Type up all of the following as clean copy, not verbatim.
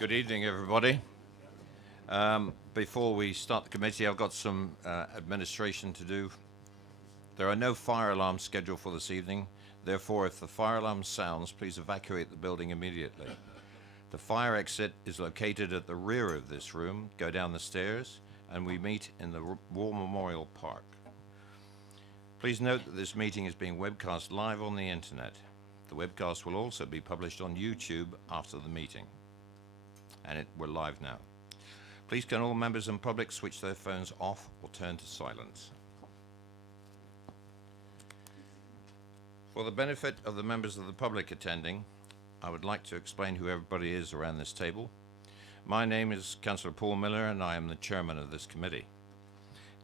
Good evening, everybody. Before we start the committee, I've got some administration to do. There are no fire alarms scheduled for this evening. Therefore, if the fire alarm sounds, please evacuate the building immediately. The fire exit is located at the rear of this room. Go down the stairs, and we meet in the War Memorial Park. Please note that this meeting is being webcast live on the internet. The webcast will also be published on YouTube after the meeting. And we're live now. Please can all members and public switch their phones off or turn to silence. For the benefit of the members of the public attending, I would like to explain who everybody is around this table. My name is Councillor Paul Miller and I am the chairman of this committee.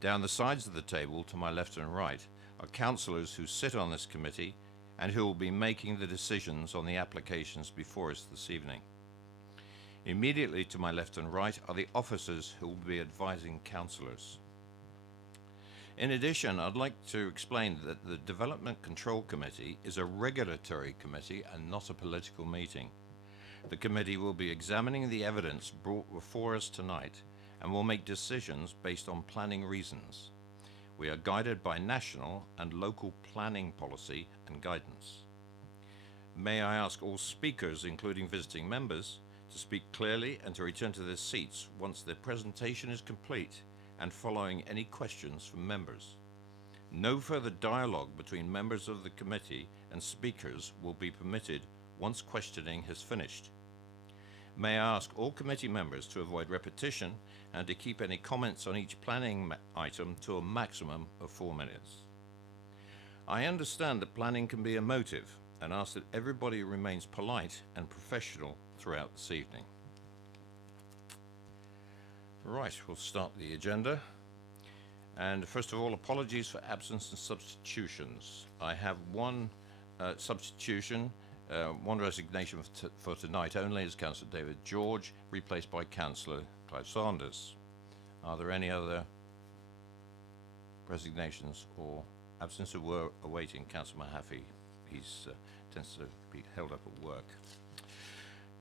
Down the sides of the table to my left and right are councillors who sit on this committee and who will be making the decisions on the applications before us this evening. Immediately to my left and right are the officers who will be advising councillors. In addition, I'd like to explain that the Development Control Committee is a regulatory committee and not a political meeting. The committee will be examining the evidence brought before us tonight and will make decisions based on planning reasons. We are guided by national and local planning policy and guidance. May I ask all speakers, including visiting members, to speak clearly and to return to their seats once their presentation is complete and following any questions from members. No further dialogue between members of the committee and speakers will be permitted once questioning has finished. May I ask all committee members to avoid repetition and to keep any comments on each planning item to a maximum of 4 minutes. I understand that planning can be emotive and ask that everybody remains polite and professional throughout this evening. Right, we'll start the agenda. And first of all, apologies for absence and substitutions. I have one substitution, one resignation for tonight only, is Councillor David George, replaced by Councillor Clive Sanders. Are there any other resignations or absences? We're awaiting Councillor Mahaffey. He tends to be held up at work.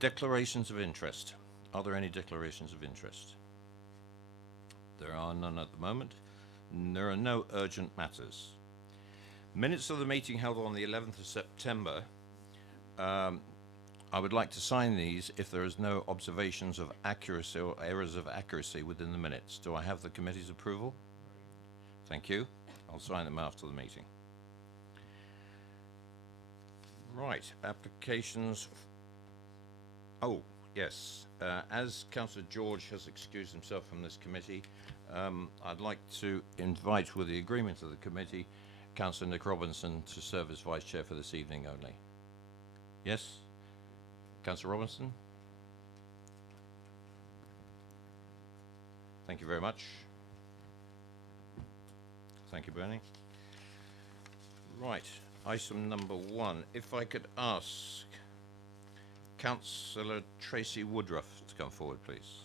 Declarations of interest. Are there any declarations of interest? There are none at the moment. There are no urgent matters. Minutes of the meeting held on the 11th of September. I would like to sign these if there is no observations of accuracy or errors of accuracy within the minutes. Do I have the committee's approval? Thank you. I'll sign them after the meeting. Right, applications. Oh, yes. As Councillor George has excused himself from this committee, I'd like to invite, with the agreement of the committee, Councillor Nick Robinson to serve as Vice Chair for this evening only. Yes? Councillor Robinson? Thank you very much. Thank you, Bernie. Right, item number 1. If I could ask Councillor Tracy Woodruff to come forward, please.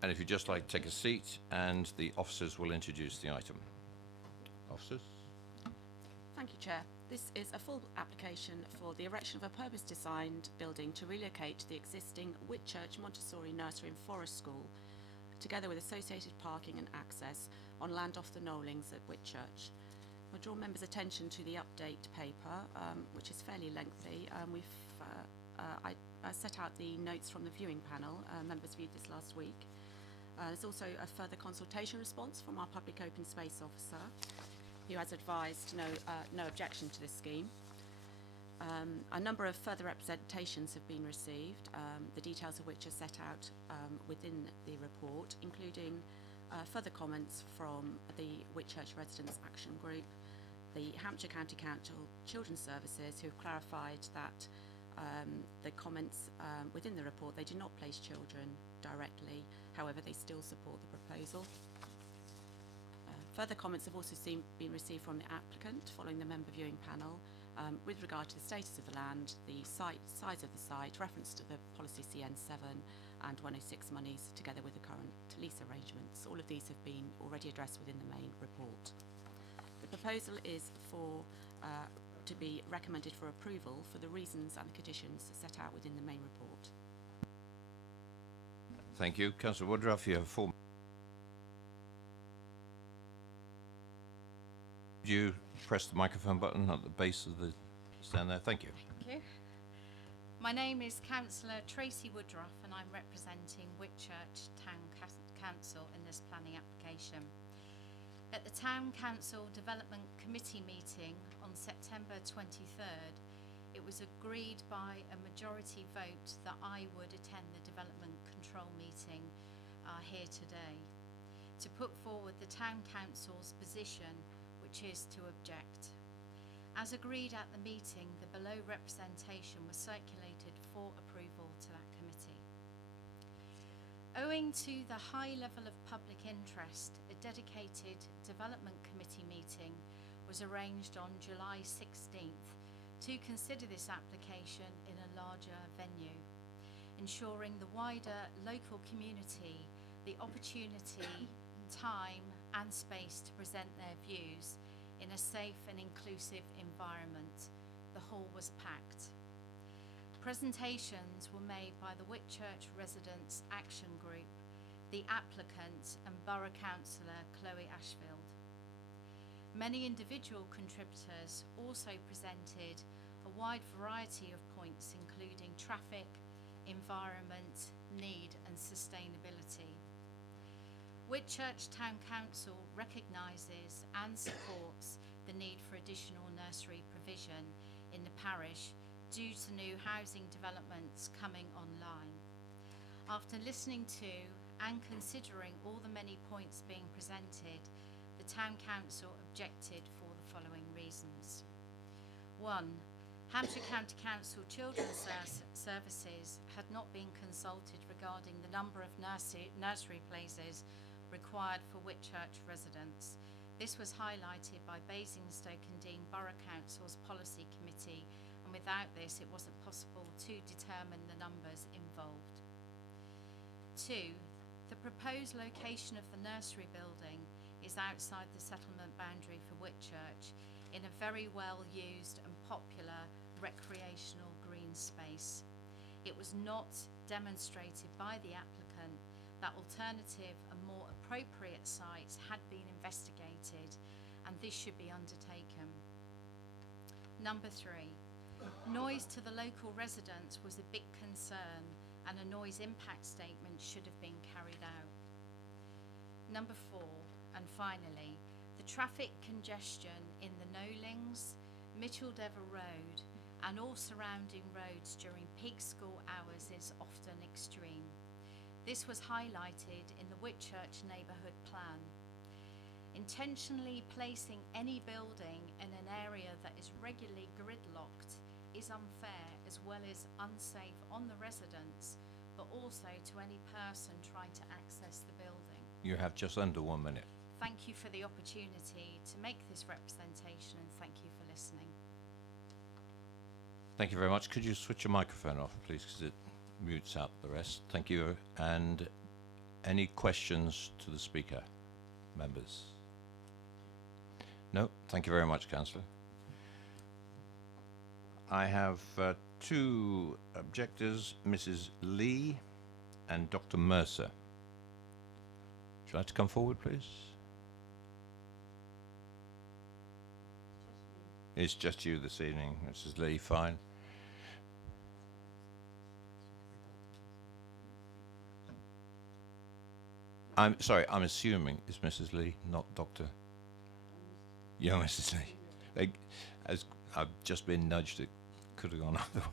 And if you'd just like to take a seat, and the officers will introduce the item. Officers? Thank you, Chair. This is a full application for the erection of a purpose-designed building to relocate the existing Whitchurch Montessori Nursery and Forest School, together with associated parking and access on land off the Knowlings at Whitchurch. I'll draw members' attention to the update paper, which is fairly lengthy. I set out the notes from the viewing panel. Members viewed this last week. There's also a further consultation response from our Public Open Space Officer, who has advised no objection to this scheme. A number of further representations have been received, the details of which are set out within the report, including further comments from the Whitchurch Residents Action Group, the Hampshire County Council Children's Services, who have clarified that the comments within the report, they do not place children directly, however they still support the proposal. Further comments have also been received from the applicant following the member viewing panel with regard to the status of the land, the size of the site, reference to the policy CN7 and 106 monies, together with the current lease arrangements. All of these have been already addressed within the main report. The proposal is for to be recommended for approval for the reasons and the conditions set out within the main report. Thank you. Councillor Woodruff, you have 4 minutes. Would you press the microphone button at the base of the stand there? Thank you. Thank you. My name is Councillor Tracy Woodruff and I'm representing Whitchurch Town Council in this planning application. At the Town Council Development Committee meeting on September 23rd, it was agreed by a majority vote that I would attend the Development Control meeting here today to put forward the Town Council's position, which is to object. As agreed at the meeting, the below representation was circulated for approval to that committee. Owing to the high level of public interest, a dedicated development committee meeting was arranged on July 16th to consider this application in a larger venue, ensuring the wider local community the opportunity, time and space to present their views in a safe and inclusive environment. The hall was packed. Presentations were made by the Whitchurch Residents Action Group, the applicant and Borough Councillor Chloe Ashfield. Many individual contributors also presented a wide variety of points including traffic, environment, need and sustainability. Whitchurch Town Council recognises and supports the need for additional nursery provision in the parish due to new housing developments coming online. After listening to and considering all the many points being presented, the Town Council objected for the following reasons. 1. Hampshire County Council Children's Services had not been consulted regarding the number of nursery places required for Whitchurch residents. This was highlighted by Basingstoke and Dean Borough Council's Policy Committee, and without this it wasn't possible to determine the numbers involved. 2. The proposed location of the nursery building is outside the settlement boundary for Whitchurch in a very well used and popular recreational green space. It was not demonstrated by the applicant that alternative and more appropriate sites had been investigated, and this should be undertaken. Number 3, noise to the local residents was a big concern and a noise impact statement should have been carried out. Number 4, and finally, the traffic congestion in the Knowlings, Mitcheldever Road and all surrounding roads during peak school hours is often extreme. This was highlighted in the Whitchurch Neighbourhood Plan. Intentionally placing any building in an area that is regularly gridlocked is unfair as well as unsafe on the residents, but also to any person trying to access the building. You have just under 1 minute. Thank you for the opportunity to make this representation and thank you for listening. Thank you very much. Could you switch your microphone off, please, because it mutes out the rest. Thank you. And any questions to the speaker, members? No? Thank you very much, Councillor. I have 2 objectors, Mrs. Lee and Dr. Mercer. Would you like to come forward, please? It's just you this evening, Mrs. Lee, fine. I'm sorry, I'm assuming it's Mrs. Lee, not Dr. Yeah, Mrs. Lee. As I've just been nudged, it could have gone either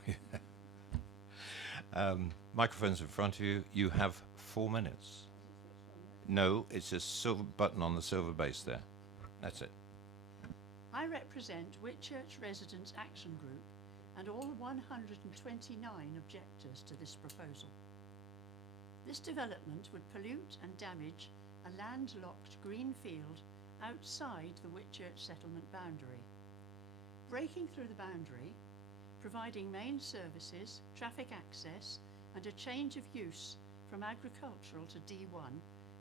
way. Microphone's in front of you. You have 4 minutes. No, it's a silver button on the silver base there. That's it. I represent Whitchurch Residents Action Group and all 129 objectors to this proposal. This development would pollute and damage a landlocked green field outside the Whitchurch settlement boundary. Breaking through the boundary, providing main services, traffic access and a change of use from agricultural to D1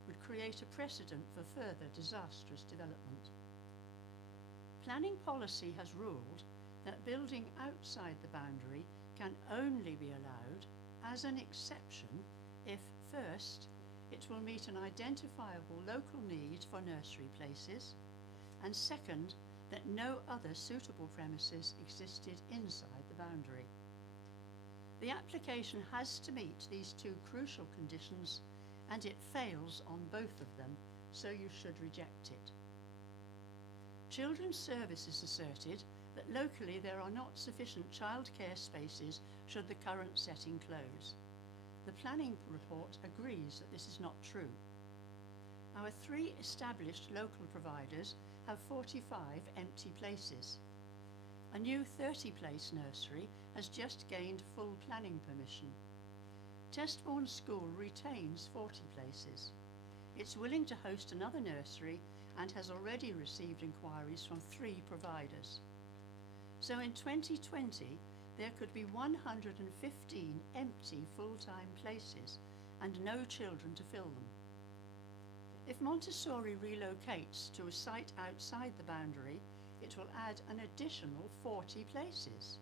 would create a precedent for further disastrous development. Planning policy has ruled that building outside the boundary can only be allowed as an exception if, first, it will meet an identifiable local need for nursery places, and second, that no other suitable premises existed inside the boundary. The application has to meet these two crucial conditions, and it fails on both of them, so you should reject it. Children's Services asserted that locally there are not sufficient childcare spaces should the current setting close. The planning report agrees that this is not true. Our 3 established local providers have 45 empty places. A new 30-place nursery has just gained full planning permission. Testbourne School retains 40 places. It's willing to host another nursery and has already received inquiries from 3 providers. So in 2020, there could be 115 empty full-time places and no children to fill them. If Montessori relocates to a site outside the boundary, it will add an additional 40 places.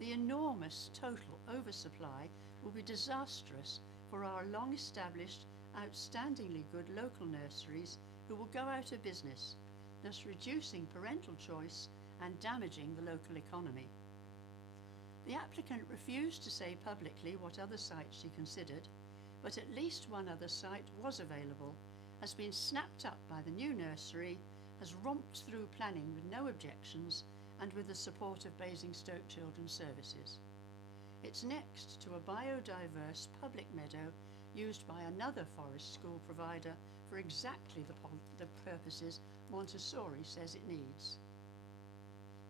The enormous total oversupply will be disastrous for our long-established, outstandingly good local nurseries who will go out of business, thus reducing parental choice and damaging the local economy. The applicant refused to say publicly what other sites she considered, but at least one other site was available, has been snapped up by the new nursery, has romped through planning with no objections and with the support of Basingstoke Children's Services. It's next to a biodiverse public meadow used by another forest school provider for exactly the purposes Montessori says it needs.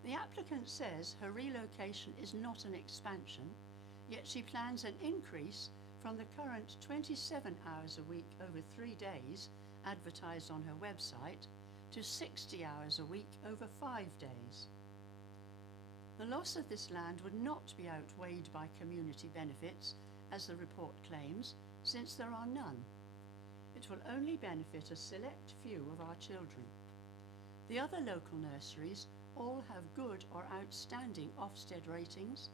The applicant says her relocation is not an expansion, yet she plans an increase from the current 27 hours a week over 3 days advertised on her website to 60 hours a week over 5 days. The loss of this land would not be outweighed by community benefits, as the report claims, since there are none. It will only benefit a select few of our children. The other local nurseries all have good or outstanding Ofsted ratings,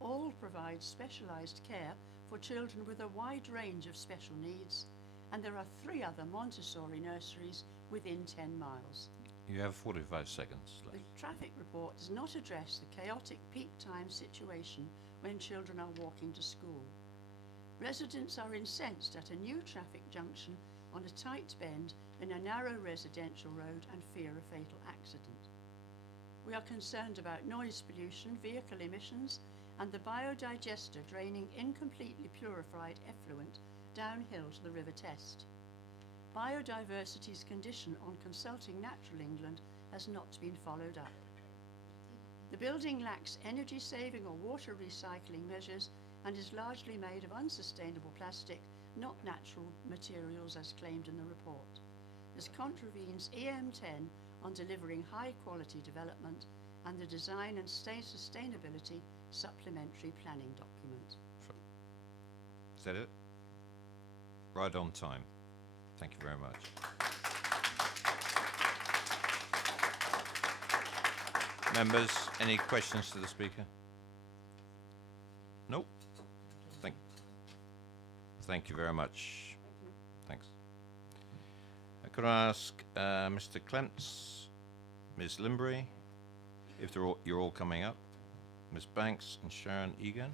all provide specialised care for children with a wide range of special needs, and there are 3 other Montessori nurseries within 10 miles. You have 45 seconds The left. traffic report does not address the chaotic peak time situation when children are walking to school. Residents are incensed at a new traffic junction on a tight bend in a narrow residential road and fear a fatal accident. We are concerned about noise pollution, vehicle emissions, and the biodigester draining incompletely purified effluent downhill to the River Test. Biodiversity's condition on consulting Natural England has not been followed up. The building lacks energy saving or water recycling measures and is largely made of unsustainable plastic, not natural materials as claimed in the report. This contravenes EM10 on delivering high quality development and the Design and Sustainability Supplementary Planning Document. Is that it? Right on time. Thank you very much. Members, any questions to the speaker? Nope. Thank you very much. Thanks. Could I ask Mr. Clements, Ms. Limbury, if you're all coming up, Ms. Banks and Sharon Egan?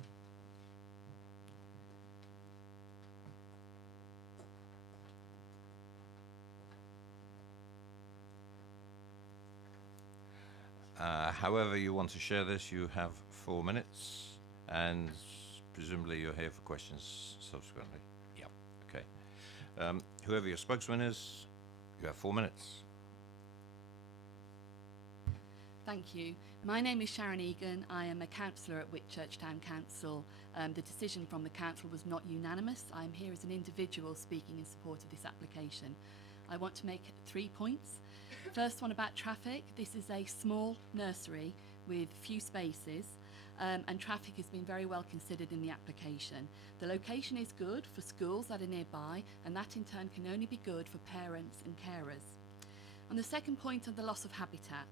However you want to share this, you have 4 minutes, and presumably you're here for questions subsequently. Yep. Okay. Whoever your spokesman is, you have 4 minutes. Thank you. My name is Sharon Egan. I am a councillor at Whitchurch Town Council. The decision from the council was not unanimous. I am here as an individual speaking in support of this application. I want to make 3 points. First one about traffic. This is a small nursery with few spaces, and traffic has been very well considered in the application. The location is good for schools that are nearby, and that in turn can only be good for parents and carers. On the second point on the loss of habitat,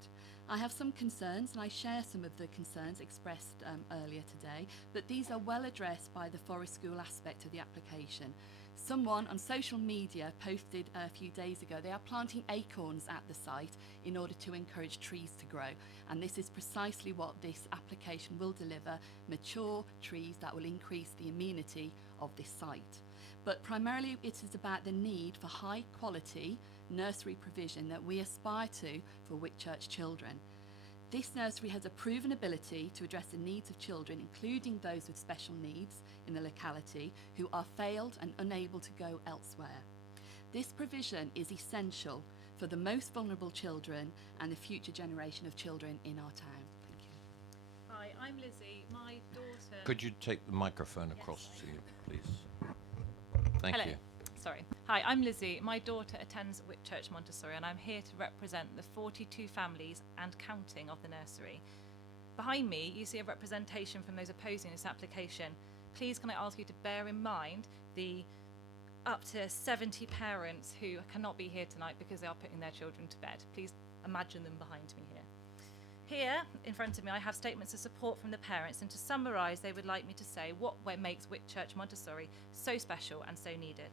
I have some concerns, and I share some of the concerns expressed earlier today, but these are well addressed by the Forest School aspect of the application. Someone on social media posted a few days ago they are planting acorns at the site in order to encourage trees to grow, and this is precisely what this application will deliver: mature trees that will increase the amenity of this site. But primarily it is about the need for high quality nursery provision that we aspire to for Whitchurch children. This nursery has a proven ability to address the needs of children, including those with special needs in the locality who are failed and unable to go elsewhere. This provision is essential for the most vulnerable children and the future generation of children in our town. Thank you. Hi, I'm Lizzie. My daughter... Could you take the microphone across to you, please? Thank Hello. you. Sorry. Hi, I'm Lizzie. My daughter attends Whitchurch Montessori, and I'm here to represent the 42 families and counting of the nursery. Behind me, you see a representation from those opposing this application. Please can I ask you to bear in mind the up to 70 parents who cannot be here tonight because they are putting their children to bed. Please imagine them behind me here. Here, in front of me, I have statements of support from the parents, and to summarise, they would like me to say what makes Whitchurch Montessori so special and so needed.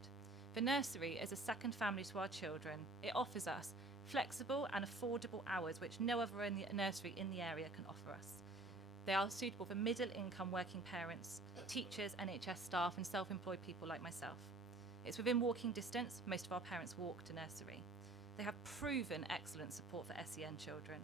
The nursery is a second family to our children. It offers us flexible and affordable hours which no other nursery in the area can offer us. They are suitable for middle-income working parents, teachers, NHS staff and self-employed people like myself. It's within walking distance. Most of our parents walk to nursery. They have proven excellent support for SEN children.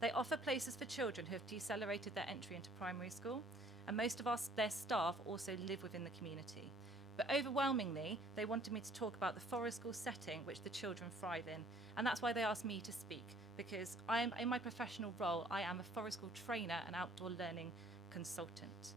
They offer places for children who have decelerated their entry into primary school, and most of their staff also live within the community. But overwhelmingly, they wanted me to talk about the Forest School setting which the children thrive in, and that's why they asked me to speak, because in my professional role, I am a Forest School trainer and outdoor learning consultant.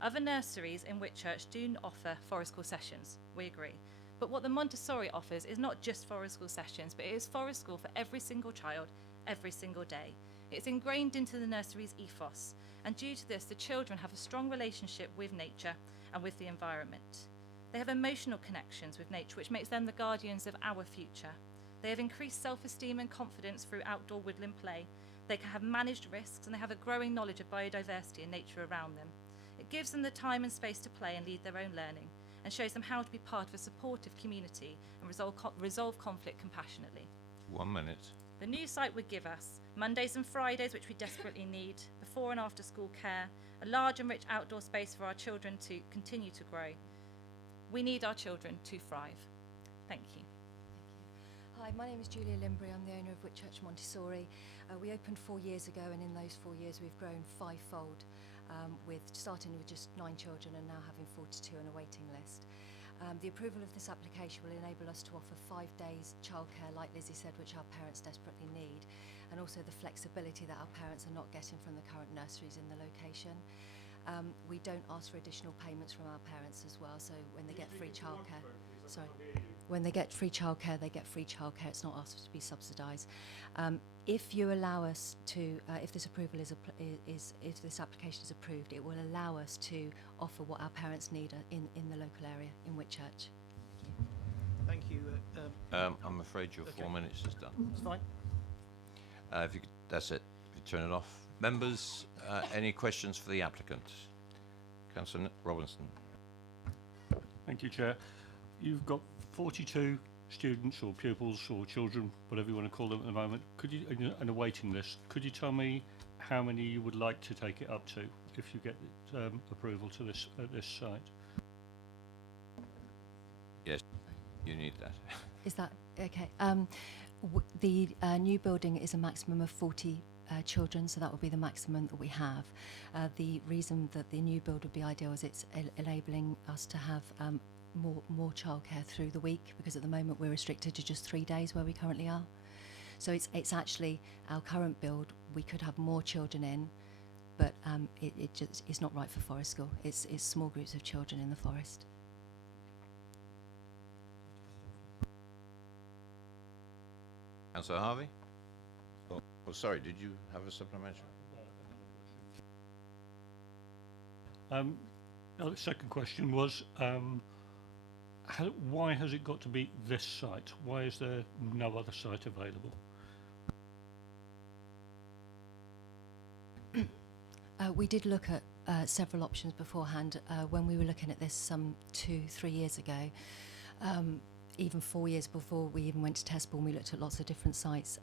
Other nurseries in Whitchurch do offer Forest School sessions, we agree. But what the Montessori offers is not just Forest School sessions, but it is Forest School for every single child, every single day. It's ingrained into the nursery's ethos, and due to this, the children have a strong relationship with nature and with the environment. They have emotional connections with nature, which makes them the guardians of our future. They have increased self-esteem and confidence through outdoor woodland play. They can have managed risks, and they have a growing knowledge of biodiversity and nature around them. It gives them the time and space to play and lead their own learning, and shows them how to be part of a supportive community and resolve conflict compassionately. 1 minute. The new site would give us Mondays and Fridays, which we desperately need, before and after school care, a large and rich outdoor space for our children to continue to grow. We need our children to thrive. Thank you. Hi, my name is Julia Limbry. I'm the owner of Whitchurch Montessori. We opened 4 years ago, and in those 4 years we've grown fivefold, starting with just 9 children and now having 42 on a waiting list. The approval of this application will enable us to offer 5 days childcare, like Lizzie said, which our parents desperately need, and also the flexibility that our parents are not getting from the current nurseries in the location. We don't ask for additional payments from our parents as well, so when they get free childcare, when they get free childcare, they get free childcare. It's not asked to be subsidised. If you allow us to, if this approval if this application is approved, it will allow us to offer what our parents need in the local area in Whitchurch. Thank you. I'm afraid your 4 minutes is done. It's fine. If you could, that's it. If you turn it off. Members, any questions for the applicant? Councillor Robinson. Thank you, Chair. You've got 42 students or pupils or children, whatever you want to call them at the moment. Could you, and a waiting list, could you tell me how many you would like to take it up to if you get approval to this at this site? Yes, you need that. Is that okay? The new building is a maximum of 40 children, so that will be the maximum that we have. The reason that the new build would be ideal is it's enabling us to have more childcare through the week, because at the moment we're restricted to just 3 days where we currently are. So it's actually our current build. We could have more children in, but it just is not right for Forest School. It's small groups of children in the forest. Councillor Harvey? Oh, sorry, did you have a supplementary? The second question was, why has it got to be this site? Why is there no other site available? We did look at several options beforehand when we were looking at this some 2-3 years ago. Even 4 years before we even went to Testbourne, we looked at lots of different sites.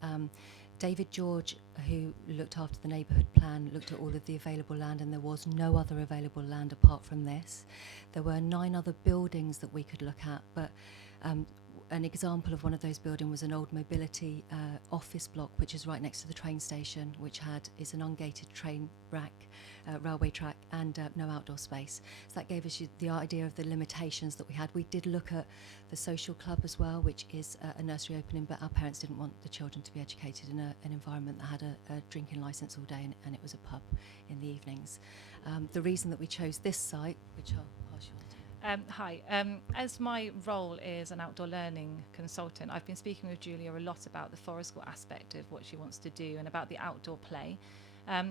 David George, who looked after the neighbourhood plan, looked at all of the available land, and there was no other available land apart from this. There were 9 other buildings that we could look at, but an example of one of those buildings was an old mobility office block, which is right next to the train station, which is an ungated train rack, railway track, and no outdoor space. So that gave us the idea of the limitations that we had. We did look at the social club as well, which is a nursery opening, but our parents didn't want the children to be educated in an environment that had a drinking licence all day, and it was a pub in the evenings. The reason that we chose this site, which I'll pass you on to. Hi. As my role is an outdoor learning consultant, I've been speaking with Julia a lot about the forest school aspect of what she wants to do and about the outdoor play.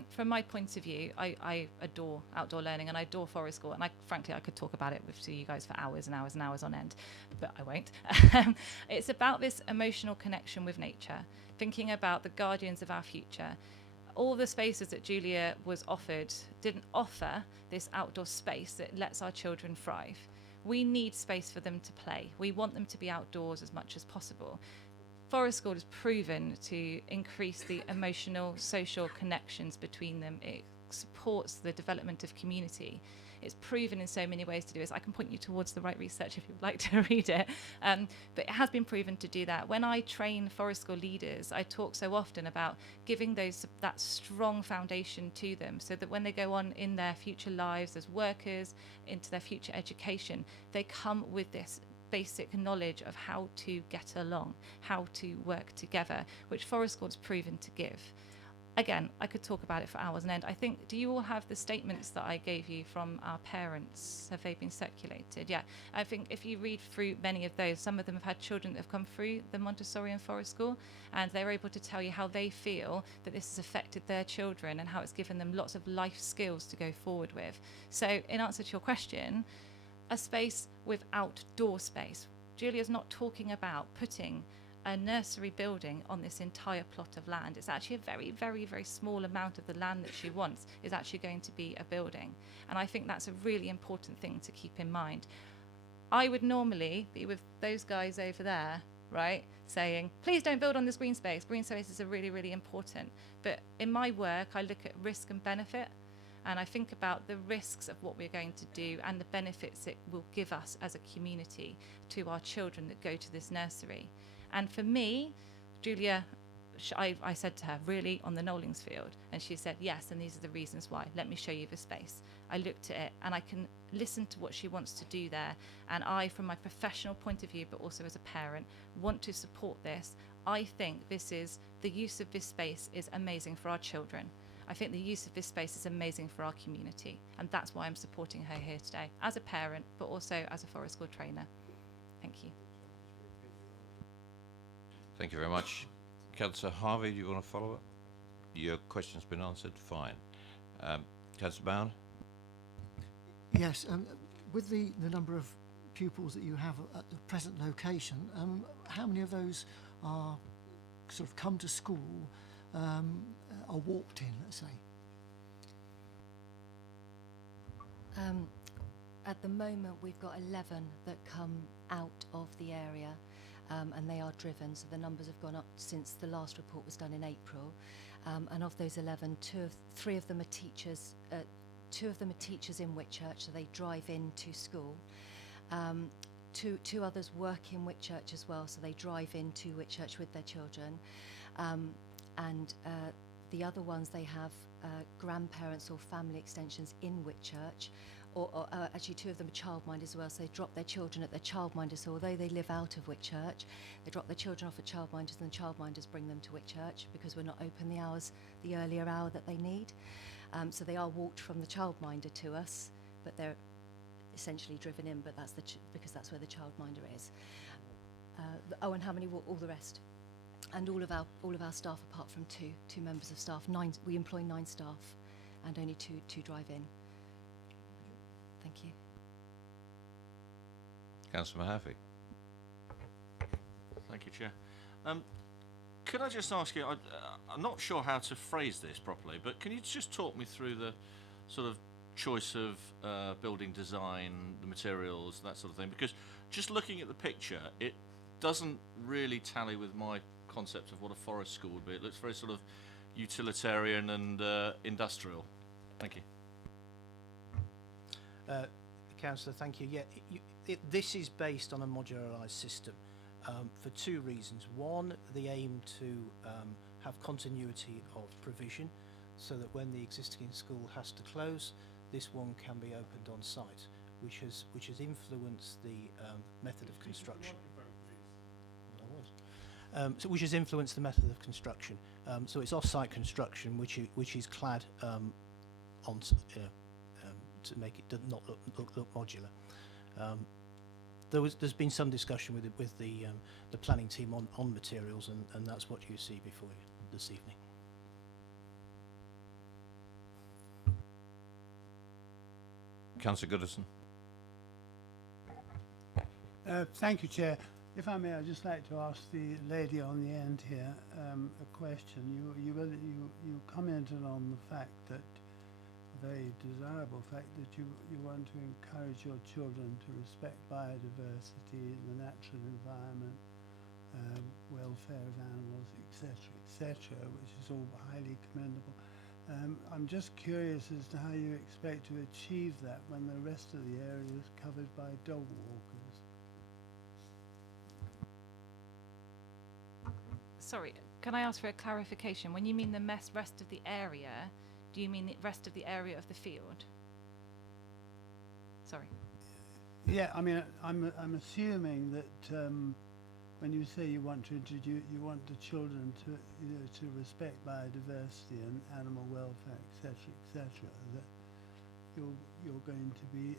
From my point of view, I adore outdoor learning and I adore forest school, and frankly I could talk about it to you guys for hours and hours and hours on end, but I won't. It's about this emotional connection with nature, thinking about the guardians of our future. All the spaces that Julia was offered didn't offer this outdoor space that lets our children thrive. We need space for them to play. We want them to be outdoors as much as possible. Forest School has proven to increase the emotional, social connections between them. It supports the development of community. It's proven in so many ways to do this. I can point you towards the right research if you'd like to read it. But it has been proven to do that. When I train forest school leaders, I talk so often about giving that strong foundation to them so that when they go on in their future lives as workers, into their future education, they come with this basic knowledge of how to get along, how to work together, which forest school has proven to give. Again, I could talk about it for hours on end. I think, do you all have the statements that I gave you from our parents? Have they been circulated? Yeah. I think if you read through many of those, some of them have had children that have come through the Montessori and Forest School, and they're able to tell you how they feel that this has affected their children and how it's given them lots of life skills to go forward with. So in answer to your question, a space with outdoor space. Julia's not talking about putting a nursery building on this entire plot of land. It's actually a very, very, very small amount of the land that she wants is actually going to be a building. And I think that's a really important thing to keep in mind. I would normally be with those guys over there, right, saying, please don't build on this green space. Green spaces are really, really important. But in my work, I look at risk and benefit, and I think about the risks of what we're going to do and the benefits it will give us as a community to our children that go to this nursery. And for me, Julia, I said to her, really, on the Knowlings field? And she said, yes, and these are the reasons why. Let me show you the space. I looked at it, and I can listen to what she wants to do there. And I, from my professional point of view, but also as a parent, want to support this. I think the use of this space is amazing for our children. I think the use of this space is amazing for our community. And that's why I'm supporting her here today, as a parent, but also as a forest school trainer. Thank you. Thank you very much. Councillor Harvey, do you want to follow up? Your question's been answered. Fine. Councillor Bound? Yes, with the number of pupils that you have at the present location, how many of those are sort of come to school, are walked in, let's say? At the moment, we've got 11 that come out of the area. And they are driven, so the numbers have gone up since the last report was done in April. And of those 11, three of them are teachers. 2 of them are teachers in Whitchurch, so they drive into school. Two others work in Whitchurch as well, so they drive into Whitchurch with their children. And the other ones, they have grandparents or family extensions in Whitchurch. Or actually 2 of them are childminders as well, so they drop their children at their childminders. So although they live out of Whitchurch, they drop their children off at childminders, and the childminders bring them to Whitchurch because we're not open the earlier hour that they need. So they are walked from the childminder to us, but they're essentially driven in. But that's because that's where the childminder is. And how many walk? All the rest, and all of our staff, apart from two members of staff. 9. We employ 9 staff, and only two drive in. Thank you. Councillor Mahaffey? Thank you, Chair. Could I just ask you, I'm not sure how to phrase this properly, but can you just talk me through sort of choice of building design, the materials, that sort of thing? Because just looking at the picture, it doesn't really tally with my concept of what a forest school would be. It looks very sort of utilitarian and industrial. Thank you. Councillor, thank you. Yeah, this is based on a modularised system for two reasons. One, the aim to have continuity of provision so that when the existing school has to close, this one can be opened on site, which has influenced the method of construction. Which has influenced the method of construction. So it's off-site construction, which is clad on to make it not look modular. There's been some discussion with the planning team on materials, and that's what you see before you this evening. Councillor Goodison. Thank you, Chair. If I may, I'd just like to ask the lady on the end here a question. You commented on the fact that, very desirable fact, that you want to encourage your children to respect biodiversity, the natural environment, welfare of animals, etc., which is all highly commendable. I'm just curious as to how you expect to achieve that when the rest of the area is covered by dog walkers. Sorry, can I ask for a clarification? When you mean the rest of the area, do you mean the rest of the area of the field? Sorry. Yeah, I mean, I'm assuming that when you say you want to introduce, you want the children to to respect biodiversity and animal welfare, etc., that you're going to be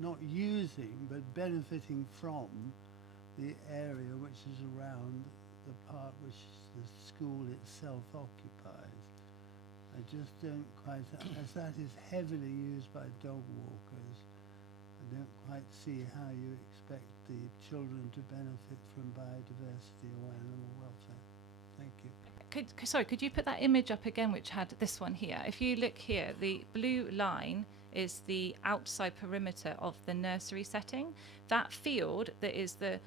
not using but benefiting from the area which is around the part which the school itself occupies. I just don't quite, as that is heavily used by dog walkers, I don't quite see how you expect the children to benefit from biodiversity or animal welfare. Thank you. Sorry, could you put that image up again, which had this one here? If you look here, the blue line is the outside perimeter of the nursery setting. That field that is the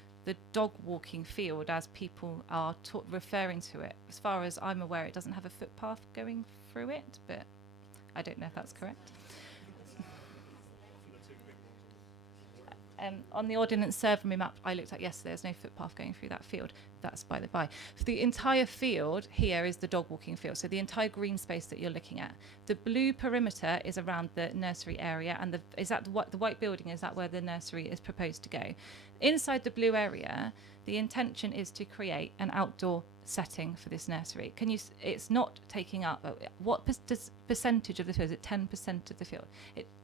dog walking field, as people are referring to it. As far as I'm aware, it doesn't have a footpath going through it, but I don't know if that's correct. On the Ordnance Survey map I looked at yesterday, there's no footpath going through that field. That's by the by. For the entire field here is the dog walking field, so the entire green space that you're looking at. The blue perimeter is around the nursery area, and the white building, is that where the nursery is proposed to go? Inside the blue area, the intention is to create an outdoor setting for this nursery. It's not taking up, what percentage of the field? Is it 10% of the field?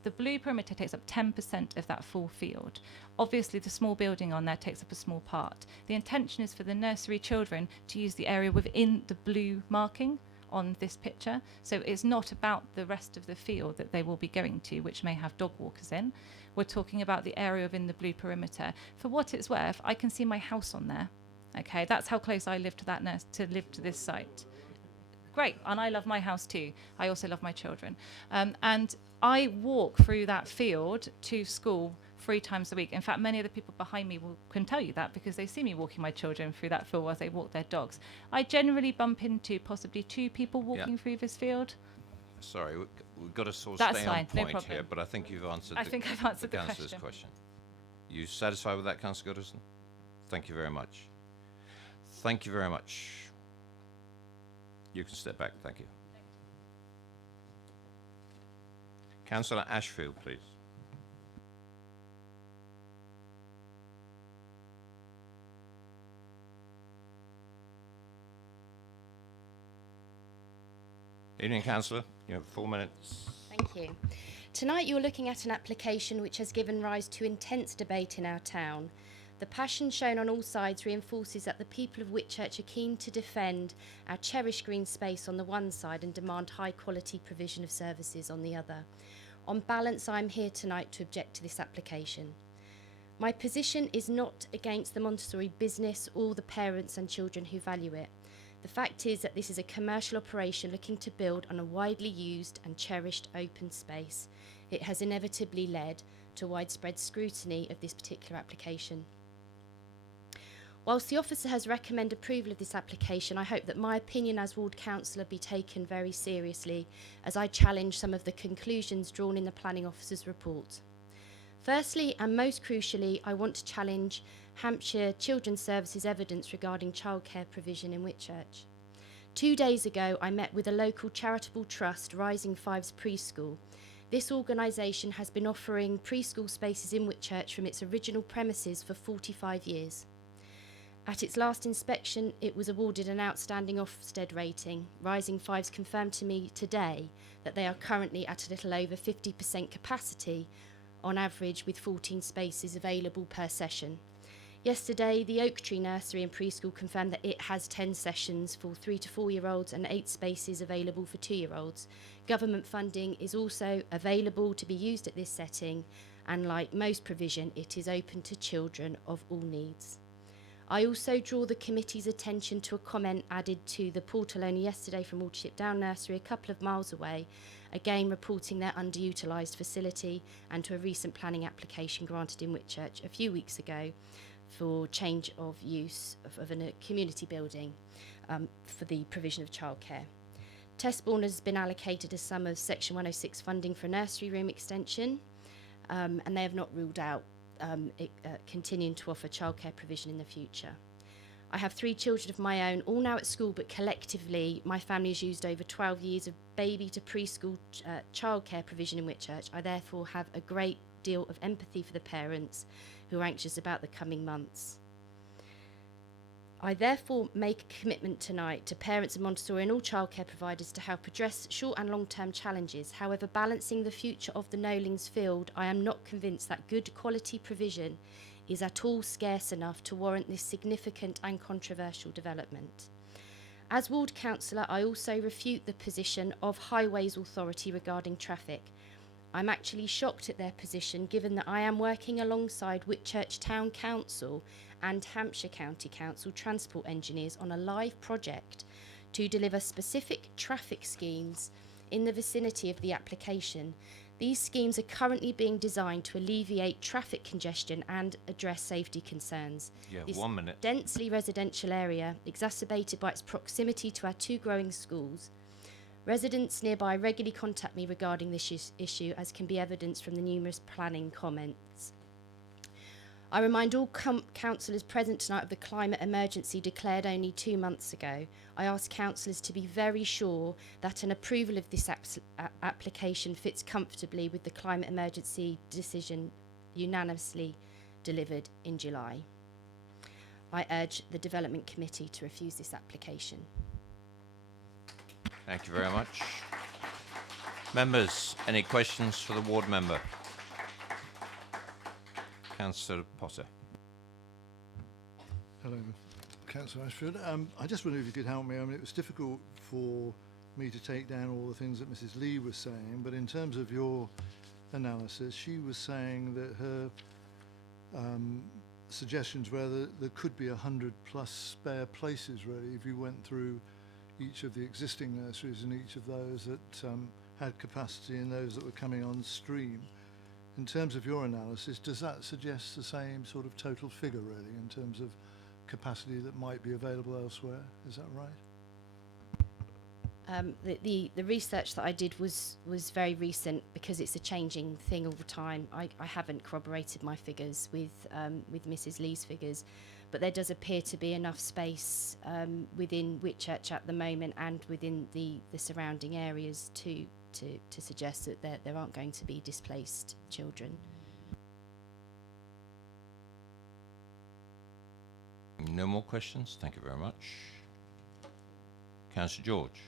The blue perimeter takes up 10% of that full field. Obviously, the small building on there takes up a small part. The intention is for the nursery children to use the area within the blue marking on this picture. So it's not about the rest of the field that they will be going to, which may have dog walkers in. We're talking about the area within the blue perimeter. For what it's worth, I can see my house on there. Okay, that's how close I live to this site. Great, and I love my house too. I also love my children. And I walk through that field to school 3 times a week. In fact, many of the people behind me can tell you that because they see me walking my children through that field as they walk their dogs. I generally bump into possibly 2 people walking through this field. Sorry, we've got to sort of stay on point here, but I think you've answered I've answered the Councillor's question. You satisfied with that, Councillor Goodison? Thank you very much. Thank you very much. You can step back, thank you. Councillor Ashfield, please. Evening, Councillor. You have 4 minutes. Thank you. Tonight you're looking at an application which has given rise to intense debate in our town. The passion shown on all sides reinforces that the people of Whitchurch are keen to defend our cherished green space on the one side and demand high quality provision of services on the other. On balance, I'm here tonight to object to this application. My position is not against the Montessori business or the parents and children who value it. The fact is that this is a commercial operation looking to build on a widely used and cherished open space. It has inevitably led to widespread scrutiny of this particular application. Whilst the officer has recommended approval of this application, I hope that my opinion as ward councillor be taken very seriously as I challenge some of the conclusions drawn in the planning officer's report. Firstly, and most crucially, I want to challenge Hampshire Children's Services evidence regarding childcare provision in Whitchurch. 2 days ago, I met with a local charitable trust, Rising Fives Preschool. This organisation has been offering preschool spaces in Whitchurch from its original premises for 45 years. At its last inspection, it was awarded an outstanding Ofsted rating. Rising Fives confirmed to me today that they are currently at a little over 50% capacity, on average with 14 spaces available per session. Yesterday, the Oak Tree Nursery and Preschool confirmed that it has 10 sessions for 3 to 4 year olds and 8 spaces available for 2-year-olds. Government funding is also available to be used at this setting, and like most provision, it is open to children of all needs. I also draw the committee's attention to a comment added to the portal only yesterday from Aldershot Down Nursery a couple of miles away, again reporting their underutilised facility, and to a recent planning application granted in Whitchurch a few weeks ago for change of use of a community building for the provision of childcare. Testbourne has been allocated a sum of Section 106 funding for a nursery room extension, and they have not ruled out continuing to offer childcare provision in the future. I have 3 children of my own, all now at school, but collectively my family has used over 12 years of baby to preschool childcare provision in Whitchurch. I therefore have a great deal of empathy for the parents who are anxious about the coming months. I therefore make a commitment tonight to parents of Montessori and all childcare providers to help address short and long-term challenges. However, balancing the future of the Knowlings field, I am not convinced that good quality provision is at all scarce enough to warrant this significant and controversial development. As ward councillor, I also refute the position of Highways Authority regarding traffic. I'm actually shocked at their position, given that I am working alongside Whitchurch Town Council and Hampshire County Council transport engineers on a live project to deliver specific traffic schemes in the vicinity of the application. These schemes are currently being designed to alleviate traffic congestion and address safety concerns. Yeah, This 1 minute. densely residential area, exacerbated by its proximity to our 2 growing schools. Residents nearby regularly contact me regarding this issue, as can be evidenced from the numerous planning comments. I remind all councillors present tonight of the climate emergency declared only 2 months ago. I ask councillors to be very sure that an approval of this application fits comfortably with the climate emergency decision unanimously delivered in July. I urge the Development Committee to refuse this application. Thank you very much. Members, any questions for the ward member? Councillor Potter. Hello, Councillor Ashford. I just wondered if you could help me. I mean, it was difficult for me to take down all the things that Mrs. Lee was saying, but in terms of your analysis, she was saying that her suggestions were that there could be 100+ spare places, really, if you went through each of the existing nurseries and each of those that had capacity and those that were coming on stream. In terms of your analysis, does that suggest the same sort of total figure, really, in terms of capacity that might be available elsewhere? Is that right? The research that I did was very recent, because it's a changing thing all the time. I haven't corroborated my figures with Mrs. Lee's figures, but there does appear to be enough space within Whitchurch at the moment and within the surrounding areas to suggest that there aren't going to be displaced children. No more questions. Thank you very much. Councillor George.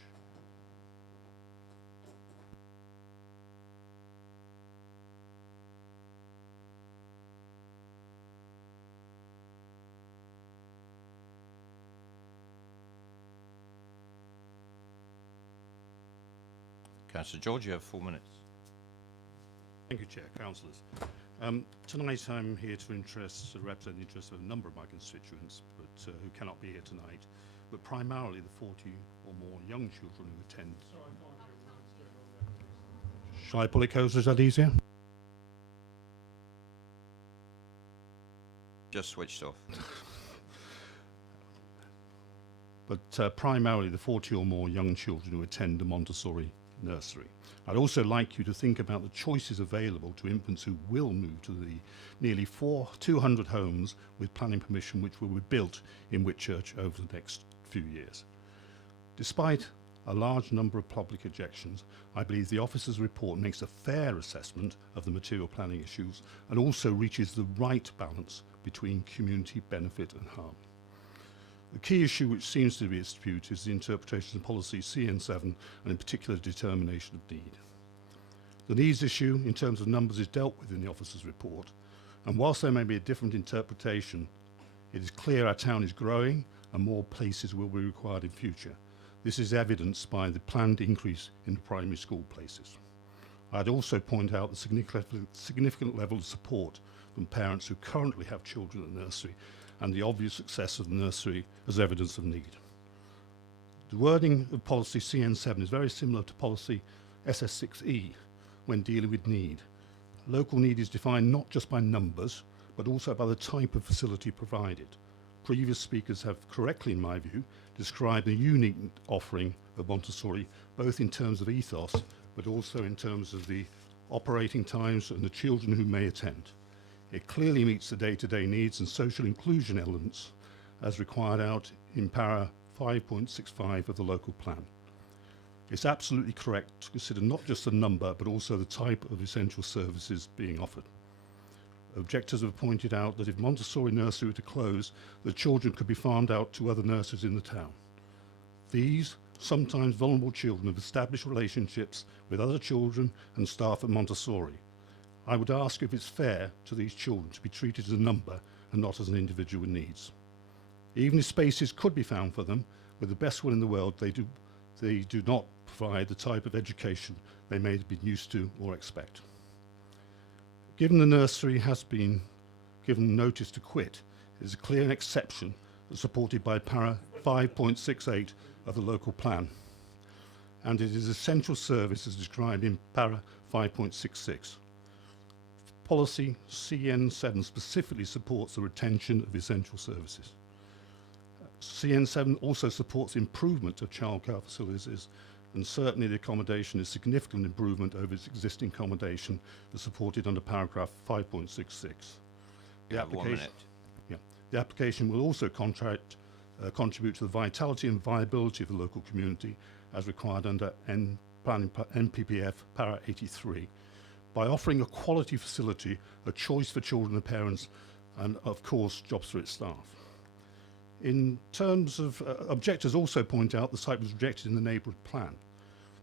Councillor George, you have 4 minutes. Thank you, Chair. Councillors. Tonight I'm here to represent the interests of a number of my constituents, but who cannot be here tonight. but primarily the 40 or more young children who attend. Shall I pull it closer? Is that easier? Just switched off. But primarily the 40 or more young children who attend a Montessori nursery. I'd also like you to think about the choices available to infants who will move to the nearly 200 homes with planning permission which will be built in Whitchurch over the next few years. Despite a large number of public objections, I believe the officer's report makes a fair assessment of the material planning issues and also reaches the right balance between community benefit and harm. The key issue which seems to be at dispute is the interpretation of policy CN7 and in particular determination of need. The needs issue in terms of numbers is dealt with in the officer's report, and whilst there may be a different interpretation, it is clear our town is growing and more places will be required in future. This is evidenced by the planned increase in the primary school places. I'd also point out the significant level of support from parents who currently have children at the nursery and the obvious success of the nursery as evidence of need. The wording of policy CN7 is very similar to policy SS6E when dealing with need. Local need is defined not just by numbers, but also by the type of facility provided. Previous speakers have correctly, in my view, described the unique offering of Montessori, both in terms of ethos, but also in terms of the operating times and the children who may attend. It clearly meets the day-to-day needs and social inclusion elements as required out in para 5.65 of the local plan. It's absolutely correct to consider not just the number, but also the type of essential services being offered. Objectors have pointed out that if Montessori nursery were to close, the children could be farmed out to other nurseries in the town. These, sometimes vulnerable children, have established relationships with other children and staff at Montessori. I would ask if it's fair to these children to be treated as a number and not as an individual with needs. Even if spaces could be found for them, with the best will in the world, they do not provide the type of education they may have been used to or expect. Given the nursery has been given notice to quit, it is a clear exception supported by para 5.68 of the local plan, and it is essential service as described in para 5.66. Policy CN7 specifically supports the retention of essential services. CN7 also supports improvement of childcare facilities, and certainly the accommodation is significant improvement over its existing accommodation as supported under paragraph 5.66. The application will also contribute to the vitality and viability of the local community as required under NPPF para 83 by offering a quality facility, a choice for children and parents, and of course jobs for its staff. In terms of objectors also point out the site was rejected in the neighbourhood plan,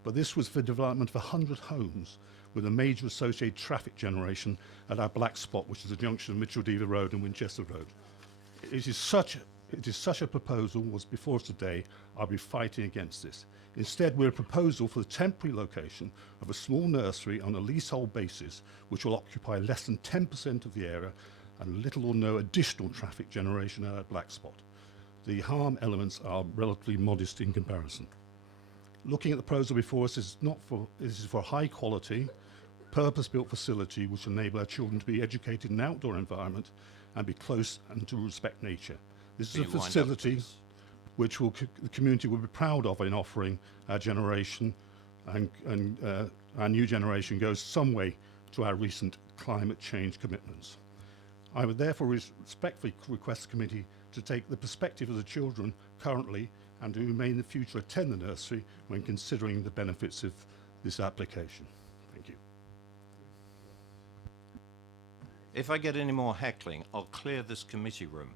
but this was for development of 100 homes with a major associated traffic generation at our black spot, which is the junction of Mitchell-Deaver Road and Winchester Road. It is such a proposal was before us today. I'll be fighting against this. Instead, we're a proposal for the temporary location of a small nursery on a leasehold basis, which will occupy less than 10% of the area and little or no additional traffic generation at our black spot. The harm elements are relatively modest in comparison. Looking at the proposal before us this is for a high quality, purpose-built facility which will enable our children to be educated in an outdoor environment and be close and to respect nature. This is a facility which the community will be proud of in offering our generation, and our new generation goes some way to our recent climate change commitments. I would therefore respectfully request the committee to take the perspective of the children currently and who may in the future attend the nursery when considering the benefits of this application. Thank you. If I get any more heckling, I'll clear this committee room,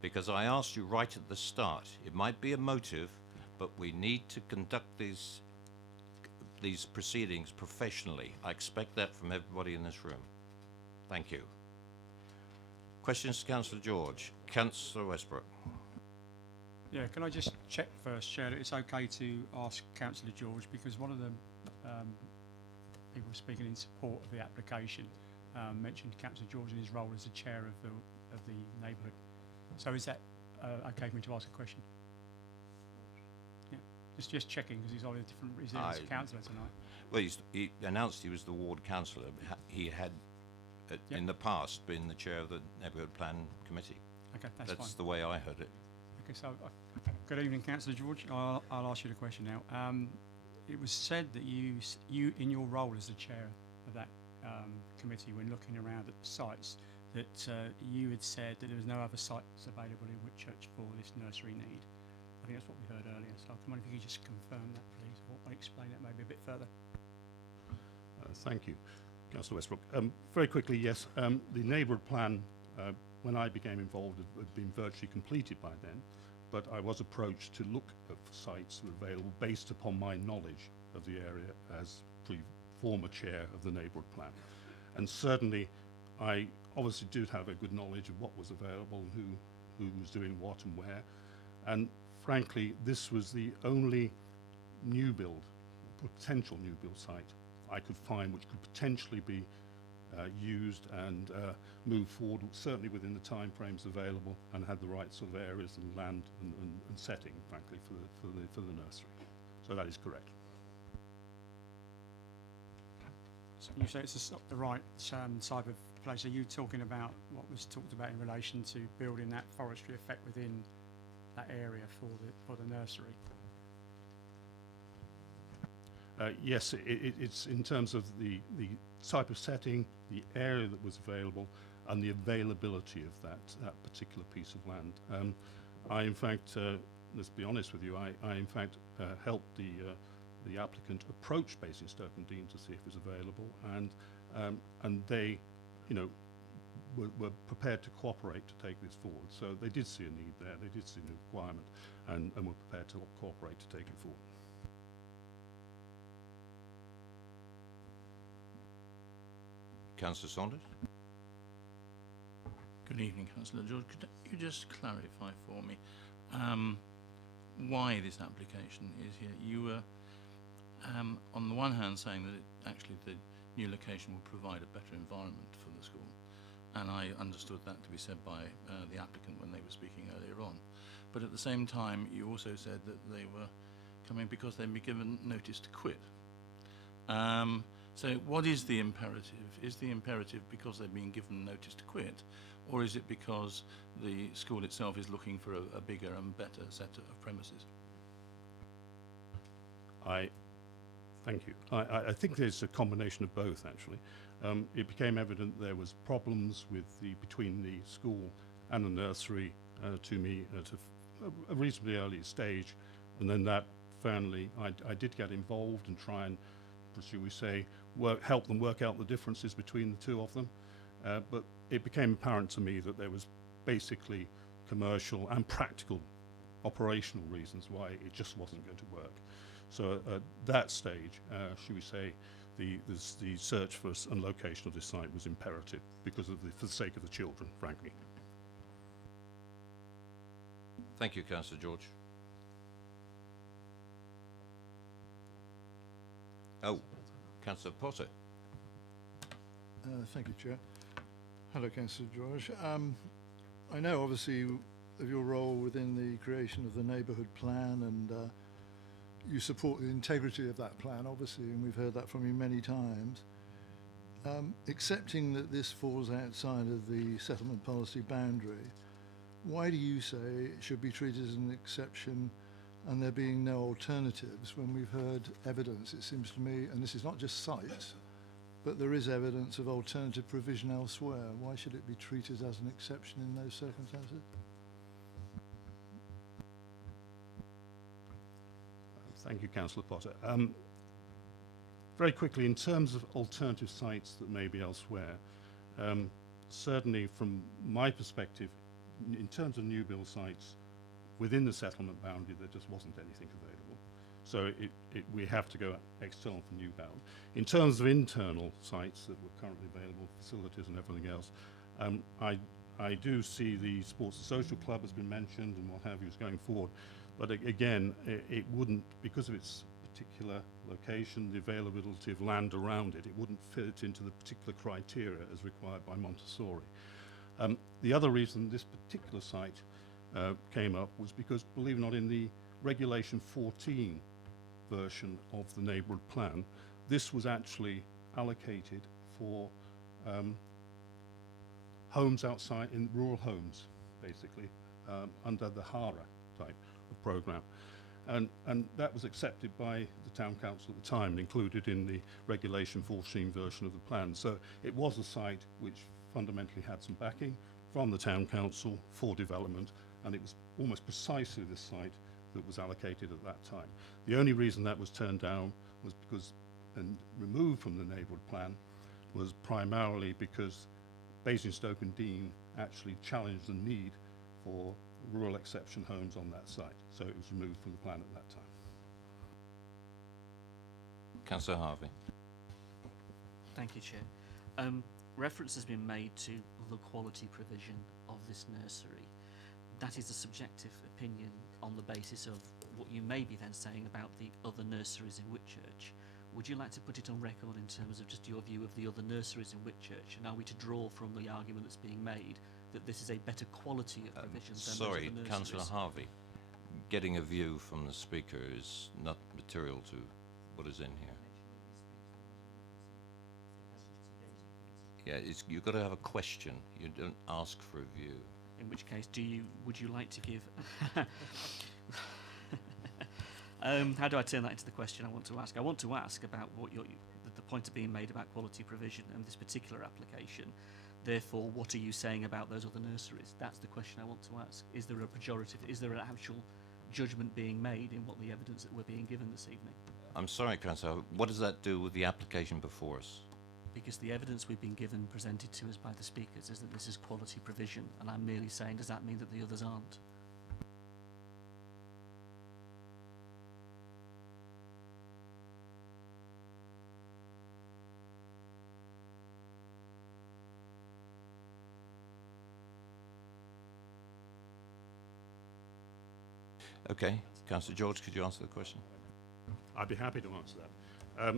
because I asked you right at the start. It might be a motive, but we need to conduct these proceedings professionally. I expect that from everybody in this room. Thank you. Questions to Councillor George. Councillor Westbrook. Yeah, can I just check first, Chair, that it's okay to ask Councillor George, because one of the people speaking in support of the application mentioned Councillor George in his role as the chair of the neighbourhood. So is that okay for me to ask a question? Just checking because he's on a different. He's in as I- councillor tonight. Well, he announced he was the ward councillor. He had, in the past, been the chair of the neighbourhood plan committee. Okay, that's That's fine. the way I heard it. Okay, so good evening, Councillor George. I'll ask you the question now. It was said that you, in your role as the chair of that committee, when looking around at the sites, that you had said that there was no other sites available in Whitchurch for this nursery need. I think that's what we heard earlier. So I wonder if you could just confirm that, please, or explain that maybe a bit further. Thank you, Councillor Westbrook. Very quickly, yes, the neighbourhood plan, when I became involved, had been virtually completed by then, but I was approached to look at sites that were available based upon my knowledge of the area as former chair of the neighbourhood plan. And certainly, I obviously did have a good knowledge of what was available and who was doing what and where. And frankly, this was the only new build, potential new build site I could find which could potentially be used and moved forward, certainly within the time frames available, and had the right sort of areas and land and setting, frankly, for the nursery. So that is correct. So you say it's the right type of place. Are you talking about what was talked about in relation to building that forestry effect within that area for the nursery? Yes, it's in terms of the type of setting, the area that was available, and the availability of that particular piece of land. I, in fact, let's be honest with you, I in fact helped the applicant approach Basingstoke and Dean to see if it was available, and they, were prepared to cooperate to take this forward. So they did see a need there, they did see a requirement, and were prepared to cooperate to take it forward. Councillor Saunders? Good evening, Councillor George. Could you just clarify for me why this application is here? You were, on the one hand, saying that actually the new location will provide a better environment for the school, and I understood that to be said by the applicant when they were speaking earlier on. But at the same time, you also said that they were coming because they'd been given notice to quit. So what is the imperative? Is the imperative because they've been given notice to quit, or is it because the school itself is looking for a bigger and better set of premises? Thank you. I think there's a combination of both, actually. It became evident there was problems between the school and the nursery to me at a reasonably early stage, and then that finally I did get involved and try and, should we say, help them work out the differences between the two of them. But it became apparent to me that there was basically commercial and practical operational reasons why it just wasn't going to work. So at that stage, should we say, the search for and location of this site was imperative for the sake of the children, frankly. Thank you, Councillor George. Oh, Councillor Potter. Thank you, Chair. Hello, Councillor George. I know, obviously, of your role within the creation of the neighbourhood plan, and you support the integrity of that plan, obviously, and we've heard that from you many times. Accepting that this falls outside of the settlement policy boundary, why do you say it should be treated as an exception and there being no alternatives when we've heard evidence, it seems to me, and this is not just sites, but there is evidence of alternative provision elsewhere? Why should it be treated as an exception in those circumstances? Thank you, Councillor Potter. Very quickly, in terms of alternative sites that may be elsewhere, certainly from my perspective, in terms of new build sites, within the settlement boundary, there just wasn't anything available. So we have to go external for new build. In terms of internal sites that were currently available, facilities and everything else, I do see the Sports and Social Club has been mentioned and what have you is going forward. But again, it wouldn't, because of its particular location, the availability of land around it, it wouldn't fit into the particular criteria as required by Montessori. The other reason this particular site came up was because, believe it or not, in the Regulation 14 version of the neighbourhood plan, this was actually allocated for homes outside, in rural homes, basically, under the HARA type of programme. And that was accepted by the Town Council at the time and included in the Regulation 14 version of the plan. So it was a site which fundamentally had some backing from the Town Council for development, and it was almost precisely this site that was allocated at that time. The only reason that was turned down was because, and removed from the neighbourhood plan, was primarily because Basingstoke and Dean actually challenged the need for rural exception homes on that site. So it was removed from the plan at that time. Councillor Harvey. Thank you, Chair. Reference has been made to the quality provision of this nursery. That is a subjective opinion on the basis of what you may be then saying about the other nurseries in Whitchurch. Would you like to put it on record in terms of just your view of the other nurseries in Whitchurch? And are we to draw from the argument that's being made that this is a better quality of provision than those Sorry, other nurseries? Councillor Harvey. Getting a view from the speaker is not material to what is in here. Yeah, you've got to have a question. You don't ask for a view. In which case, would you like to give... how do I turn that into the question I want to ask? I want to ask about what the point being made about quality provision and this particular application. Therefore, what are you saying about those other nurseries? That's the question I want to ask. Is there a pejorative? Is there an actual judgment being made in what the evidence that we're being given this evening? I'm sorry, Councillor. What does that do with the application before us? Because the evidence we've been given, presented to us by the speakers, is that this is quality provision, and I'm merely saying, does that mean that the others aren't? Okay, Councillor George, could you answer the question? I'd be happy to answer that.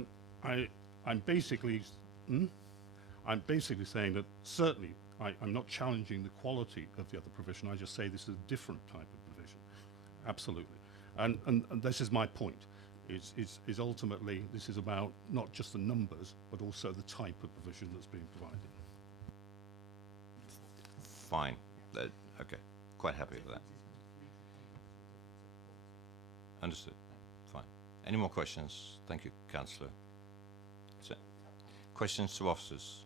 I'm basically saying that certainly I'm not challenging the quality of the other provision. I just say this is a different type of provision. Absolutely. And this is my point. Is ultimately this is about not just the numbers, but also the type of provision that's being provided. Fine. Okay. Quite happy with that. Understood. Fine. Any more questions? Thank you, Councillor. That's it. Questions to officers?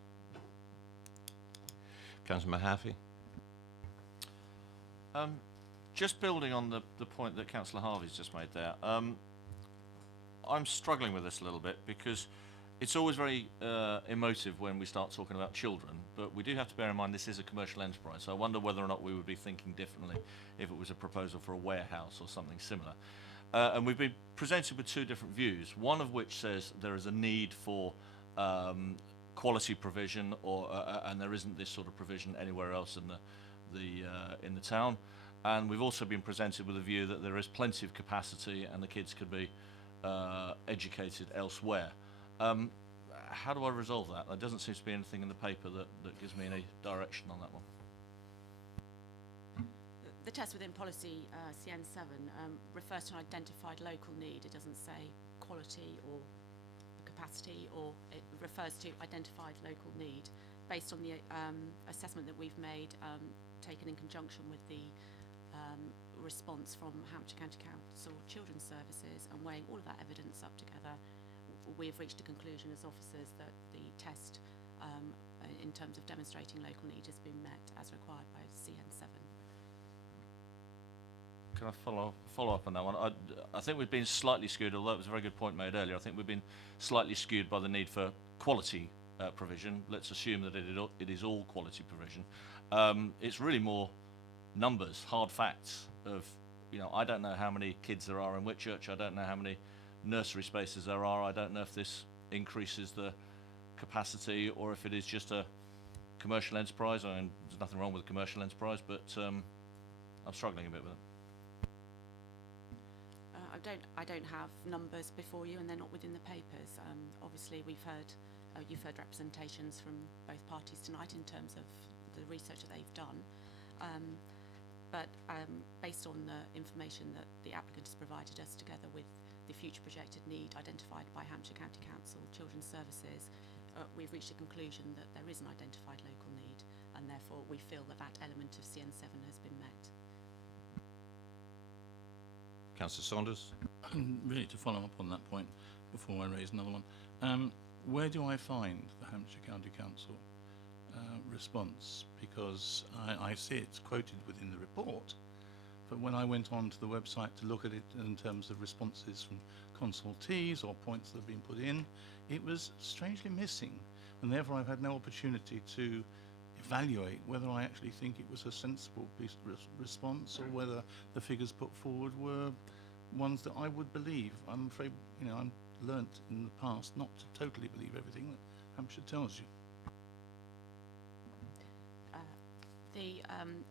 Councillor Mahaffey? Just building on the point that Councillor Harvey's just made there, I'm struggling with this a little bit because it's always very emotive when we start talking about children, but we do have to bear in mind this is a commercial enterprise, so I wonder whether or not we would be thinking differently if it was a proposal for a warehouse or something similar. And we've been presented with two different views, one of which says there is a need for quality provision, and there isn't this sort of provision anywhere else in the town. And we've also been presented with a view that there is plenty of capacity and the kids could be educated elsewhere. How do I resolve that? There doesn't seem to be anything in the paper that gives me any direction on that one. The test within policy CN7 refers to an identified local need. It doesn't say quality or capacity, or it refers to identified local need based on the assessment that we've made, taken in conjunction with the response from Hampshire County Council Children's Services, and weighing all of that evidence up together, we have reached a conclusion as officers that the test in terms of demonstrating local need has been met as required by CN7. Can I follow up on that one? I think we've been slightly skewed, although it was a very good point made earlier. I think we've been slightly skewed by the need for quality provision. Let's assume that it is all quality provision. It's really more numbers, hard facts of, I don't know how many kids there are in Whitchurch. I don't know how many nursery spaces there are. I don't know if this increases the capacity or if it is just a commercial enterprise. I mean, there's nothing wrong with a commercial enterprise, but I'm struggling a bit with it. I don't have numbers before you, and they're not within the papers. Obviously, you've heard representations from both parties tonight in terms of the research that they've done. but based on the information that the applicant has provided us, together with the future projected need identified by Hampshire County Council Children's Services, we've reached a conclusion that there is an identified local need, and therefore we feel that that element of CN7 has been met. Councillor Saunders. Really, to follow up on that point before I raise another one, where do I find the Hampshire County Council response? Because I see it's quoted within the report, but when I went on to the website to look at it in terms of responses from consultees or points that have been put in, it was strangely missing, and therefore I've had no opportunity to evaluate whether I actually think it was a sensible piece of response, or whether the figures put forward were ones that I would believe. I'm afraid, you know, I'm learnt in the past not to totally believe everything that Hampshire tells you. The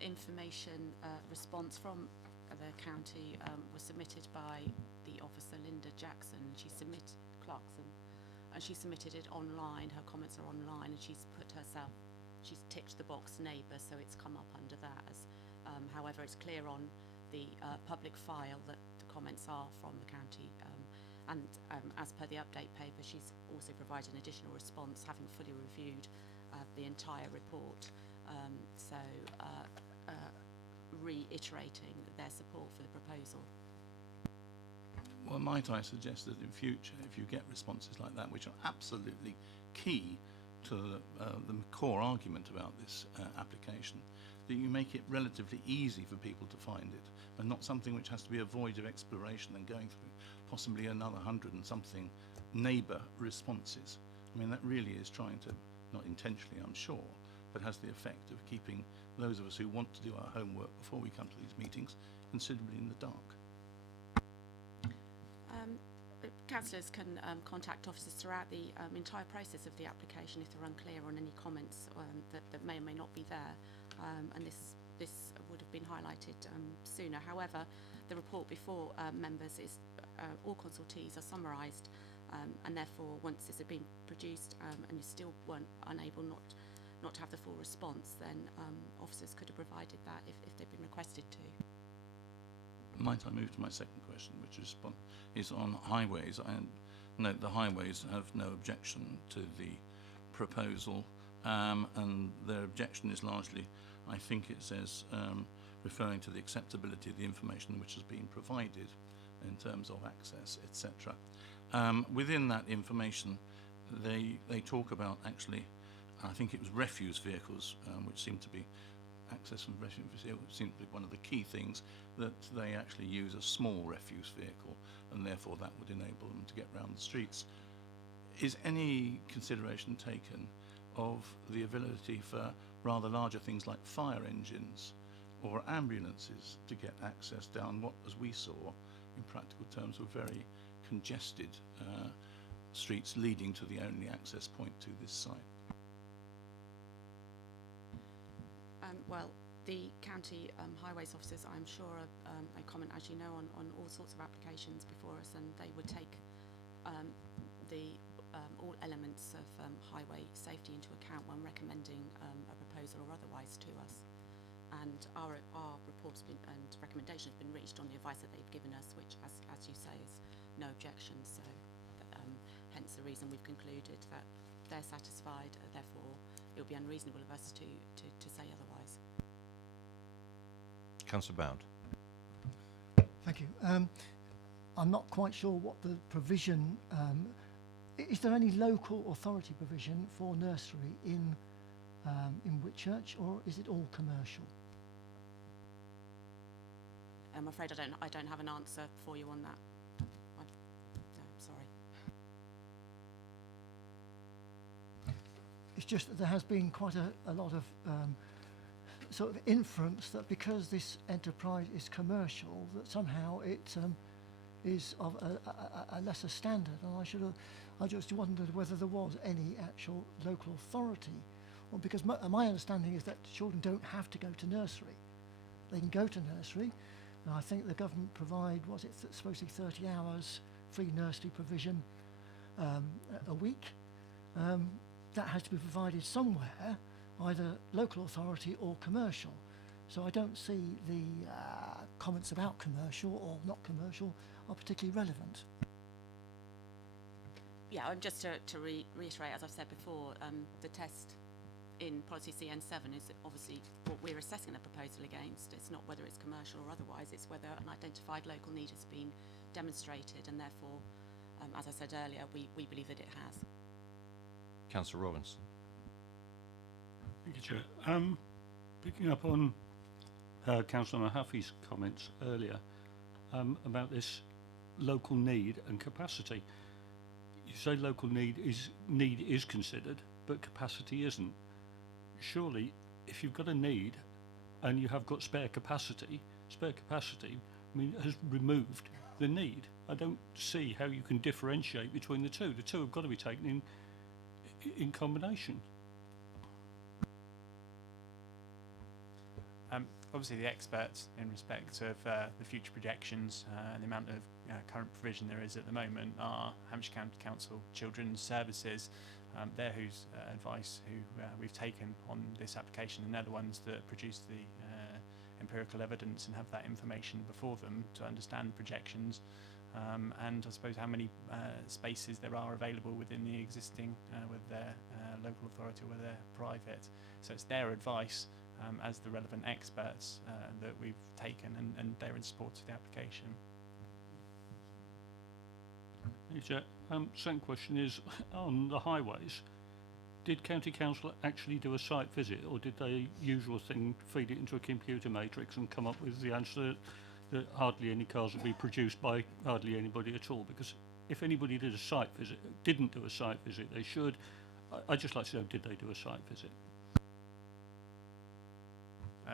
information response from the county was submitted by the officer Linda Jackson. She submitted it online. Her comments are online, and she's ticked the box neighbour, so it's come up under that. However, it's clear on the public file that the comments are from the county, and as per the update paper, she's also provided an additional response, having fully reviewed the entire report. Reiterating their support for the proposal. Well, might I suggest that in future, if you get responses like that, which are absolutely key to the core argument about this application, that you make it relatively easy for people to find it, and not something which has to be a void of exploration and going through possibly another 100 and something neighbour responses. I mean, that really is trying to, not intentionally I'm sure, but has the effect of keeping those of us who want to do our homework before we come to these meetings considerably in the dark. Councillors can contact officers throughout the entire process of the application if they're unclear on any comments that may or may not be there, and this would have been highlighted sooner. However, the report before members is all consultees are summarised, and therefore once this had been produced and you still weren't unable not to have the full response, then officers could have provided that if they'd been requested to. Might I move to my second question, which is on highways? I note the highways have no objection to the proposal, and their objection is largely, I think it says, referring to the acceptability of the information which has been provided in terms of access, etc. Within that information, they talk about actually, I think it was refuse vehicles, which seem to be access from refuse vehicles seem to be one of the key things, that they actually use a small refuse vehicle, and therefore that would enable them to get around the streets. Is any consideration taken of the ability for rather larger things like fire engines or ambulances to get access down what, as we saw, in practical terms, were very congested streets leading to the only access point to this site? Well, the county highways officers, I'm sure, they comment, as you know, on all sorts of applications before us, and they would take all elements of highway safety into account when recommending a proposal or otherwise to us. And our report's been and recommendation has been reached on the advice that they've given us, which, as you say, is no objection. So, hence the reason we've concluded that they're satisfied. Therefore, it would be unreasonable of us to say otherwise. Councillor Bound. Thank you. I'm not quite sure what the provision. Is there any local authority provision for nursery in Whitchurch, or is it all commercial? I'm afraid I don't have an answer for you on that. I'm sorry. It's just that there has been quite a lot of sort of inference that because this enterprise is commercial, that somehow it is of a lesser standard. And I just wondered whether there was any actual local authority, or because my understanding is that children don't have to go to nursery. They can go to nursery, and I think the government provide, was it supposed to be 30 hours free nursery provision a week. That has to be provided somewhere, either local authority or commercial. So I don't see the comments about commercial or not commercial are particularly relevant. Yeah, just to reiterate, as I've said before, the test in policy CN7 is obviously what we're assessing the proposal against. It's not whether it's commercial or otherwise, it's whether an identified local need has been demonstrated, and therefore, as I said earlier, we believe that it has. Councillor Robinson. Thank you, Chair. Picking up on Councillor Mahaffey's comments earlier about this local need and capacity. You say local need is considered, but capacity isn't. Surely, if you've got a need and you have got spare capacity has removed the need. I don't see how you can differentiate between the two. The two have got to be taken in combination. Obviously, the experts in respect of the future projections and the amount of current provision there is at the moment are Hampshire County Council Children's Services. They're whose advice we've taken on this application, and they're the ones that produce the empirical evidence and have that information before them to understand projections and I suppose how many spaces there are available within the existing, whether they're local authority or whether they're private. So it's their advice as the relevant experts that we've taken, and they're in support of the application. Thank you, Chair. Second question is on the highways. Did County Council actually do a site visit, or did they usual thing, feed it into a computer matrix and come up with the answer that hardly any cars will be produced by hardly anybody at all? Because if anybody didn't do a site visit, they should. I'd just like to know, did they do a site visit?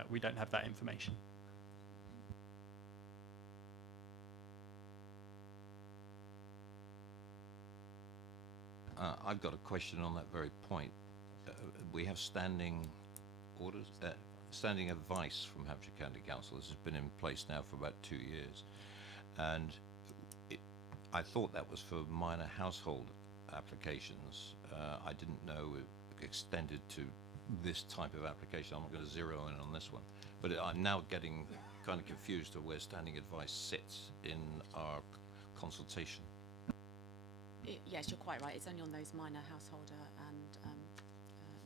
We don't have that information. I've got a question on that very point. We have standing orders, standing advice from Hampshire County Council. This has been in place now for about 2 years, and I thought that was for minor household applications. I didn't know it extended to this type of application. I'm not going to zero in on this one, but I'm now getting kind of confused of where standing advice sits in our consultation. Yes, you're quite right. It's only on those minor householder and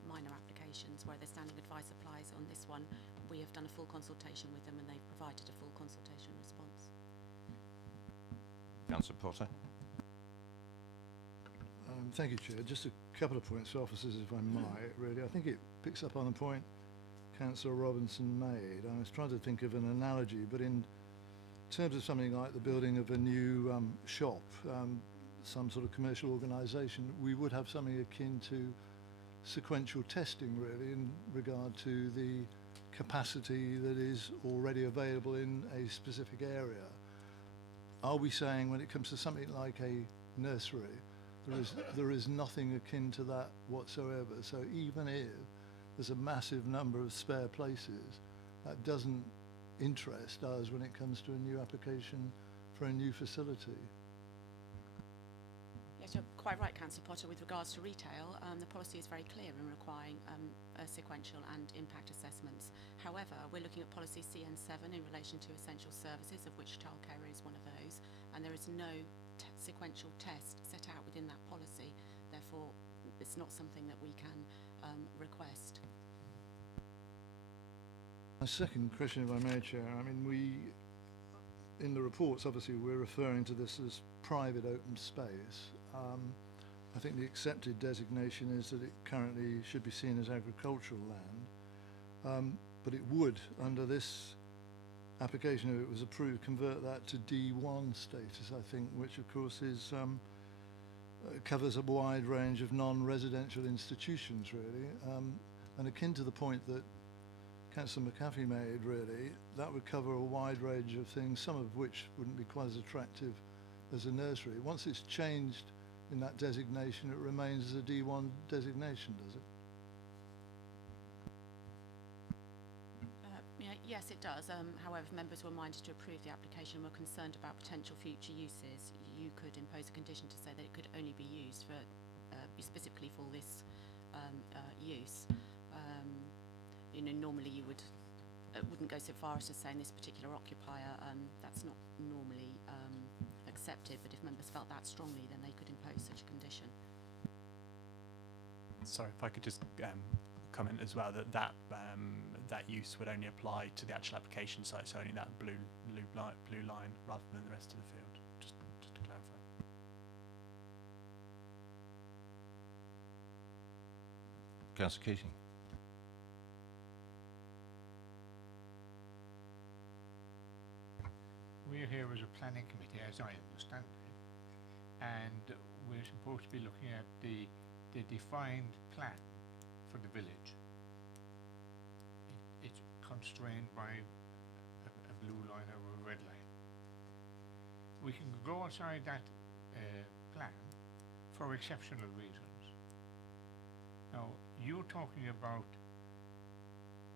minor applications where the standing advice applies. On this one, we have done a full consultation with them and they've provided a full consultation response. Councillor Potter. Thank you, Chair. Just a couple of points, officers, if I might, really. I think it picks up on the point Councillor Robinson made. I was trying to think of an analogy, but in terms of something like the building of a new shop, some sort of commercial organisation, we would have something akin to sequential testing, really, in regard to the capacity that is already available in a specific area. Are we saying when it comes to something like a nursery, there is nothing akin to that whatsoever? So even if there's a massive number of spare places, that doesn't interest us when it comes to a new application for a new facility. Yes, you're quite right, Councillor Potter. With regards to retail, the policy is very clear in requiring sequential and impact assessments. However, we're looking at policy CN7 in relation to essential services, of which childcare is one of those, and there is no sequential test set out within that policy. Therefore, it's not something that we can request. My second question, if I may, Chair. I mean, in the reports, obviously, we're referring to this as private open space. I think the accepted designation is that it currently should be seen as agricultural land, but it would, under this application, if it was approved, convert that to D1 status, I think, which of course is covers a wide range of non-residential institutions, really, and akin to the point that Councillor McAfee made, really, that would cover a wide range of things, some of which wouldn't be quite as attractive as a nursery. Once it's changed in that designation, it remains as a D1 designation, does it? Yes, it does. However, members were minded to approve the application and were concerned about potential future uses. You could impose a condition to say that it could only be used for specifically for this use. Normally you would wouldn't go so far as to saying this particular occupier, that's not normally accepted, but if members felt that strongly, then they could impose such a condition. Sorry, if I could just comment as well that use would only apply to the actual application site, so only that blue line rather than the rest of the field. Just to clarify. Councillor Keating. We're here as a planning committee, as I understand it, and we're supposed to be looking at the defined plan for the village. It's constrained by a blue line or a red line. We can go outside that plan for exceptional reasons. Now, you're talking about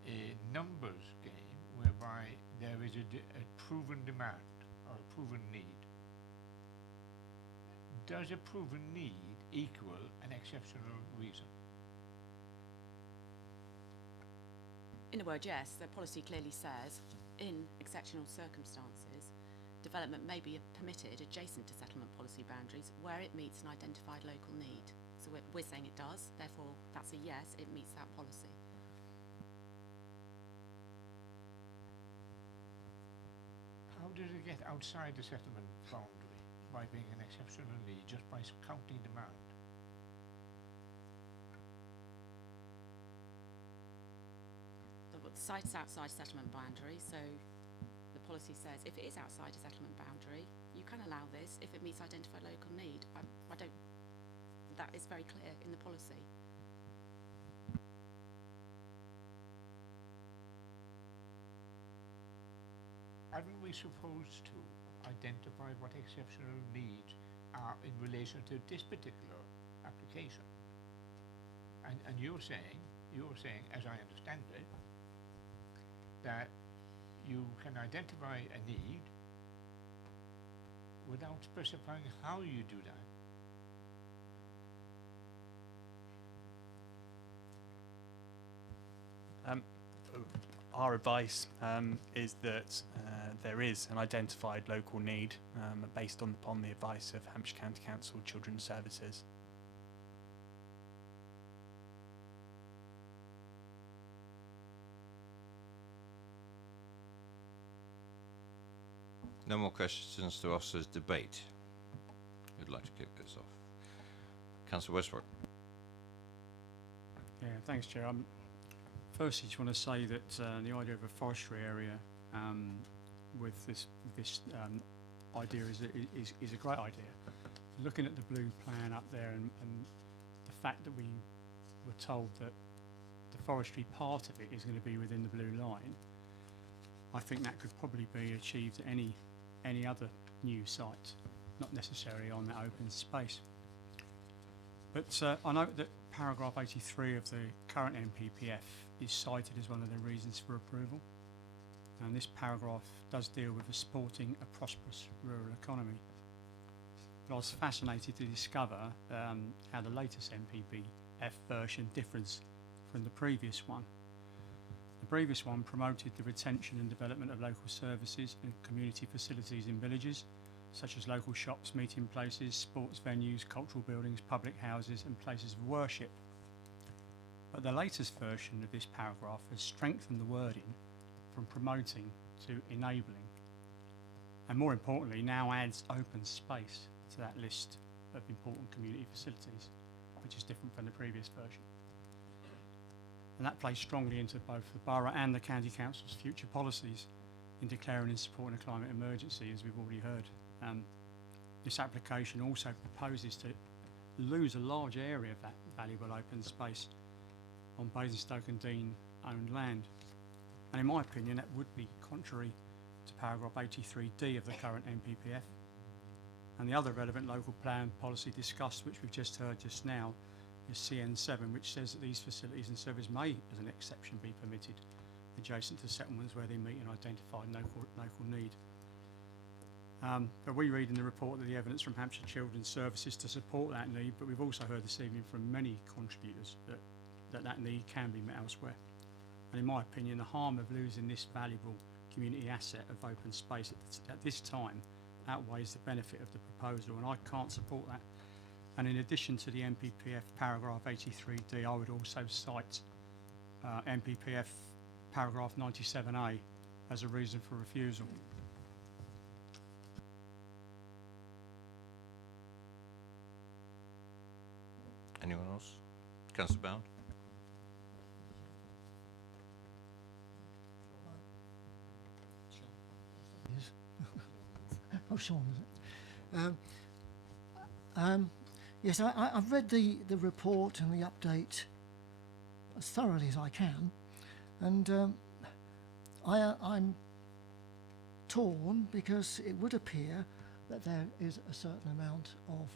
a numbers game whereby there is a proven demand or a proven need. Does a proven need equal an exceptional reason? In a word, yes. The policy clearly says, in exceptional circumstances, development may be permitted adjacent to settlement policy boundaries where it meets an identified local need. So we're saying it does, therefore that's a yes, it meets that policy. How does it get outside the settlement boundary by being an exceptional need just by counting demand? The site's outside settlement boundary, so the policy says if it is outside a settlement boundary, you can allow this if it meets identified local need. I don't. That is very clear in the policy. Aren't we supposed to identify what exceptional needs are in relation to this particular application? And you're saying, as I understand it, that you can identify a need without specifying how you do that. Our advice is that there is an identified local need based upon the advice of Hampshire County Council Children's Services. No more questions to officers' debate. Who'd like to kick this off? Councillor Westbrook. Yeah, thanks, Chair. Firstly, just want to say that the idea of a forestry area with this idea is a great idea. Looking at the blue plan up there and the fact that we were told that the forestry part of it is going to be within the blue line, I think that could probably be achieved at any other new site, not necessarily on that open space. But I note that paragraph 83 of the current NPPF is cited as one of the reasons for approval. And this paragraph does deal with supporting a prosperous rural economy. But I was fascinated to discover how the latest NPPF version differs from the previous one. The previous one promoted the retention and development of local services and community facilities in villages, such as local shops, meeting places, sports venues, cultural buildings, public houses and places of worship. But the latest version of this paragraph has strengthened the wording from promoting to enabling, and more importantly now adds open space to that list of important community facilities, which is different from the previous version. And that plays strongly into both the borough and the county council's future policies in declaring and supporting a climate emergency, as we've already heard. This application also proposes to lose a large area of that valuable open space on Basingstoke and Dean owned land. And in my opinion, that would be contrary to paragraph 83D of the current NPPF. And the other relevant local plan policy discussed, which we've just heard just now, is CN7, which says that these facilities and services may, as an exception, be permitted adjacent to settlements where they meet an identified local need. But we read in the report that the evidence from Hampshire Children's Services to support that need, but we've also heard this evening from many contributors that need can be met elsewhere. And in my opinion, the harm of losing this valuable community asset of open space at this time outweighs the benefit of the proposal, and I can't support that. And in addition to the NPPF paragraph 83D, I would also cite NPPF paragraph 97A as a reason for refusal. Anyone else? Councillor Bound? Oh, Sean, is it? Yes, I've read the report and the update as thoroughly as I can, and I'm torn because it would appear that there is a certain amount of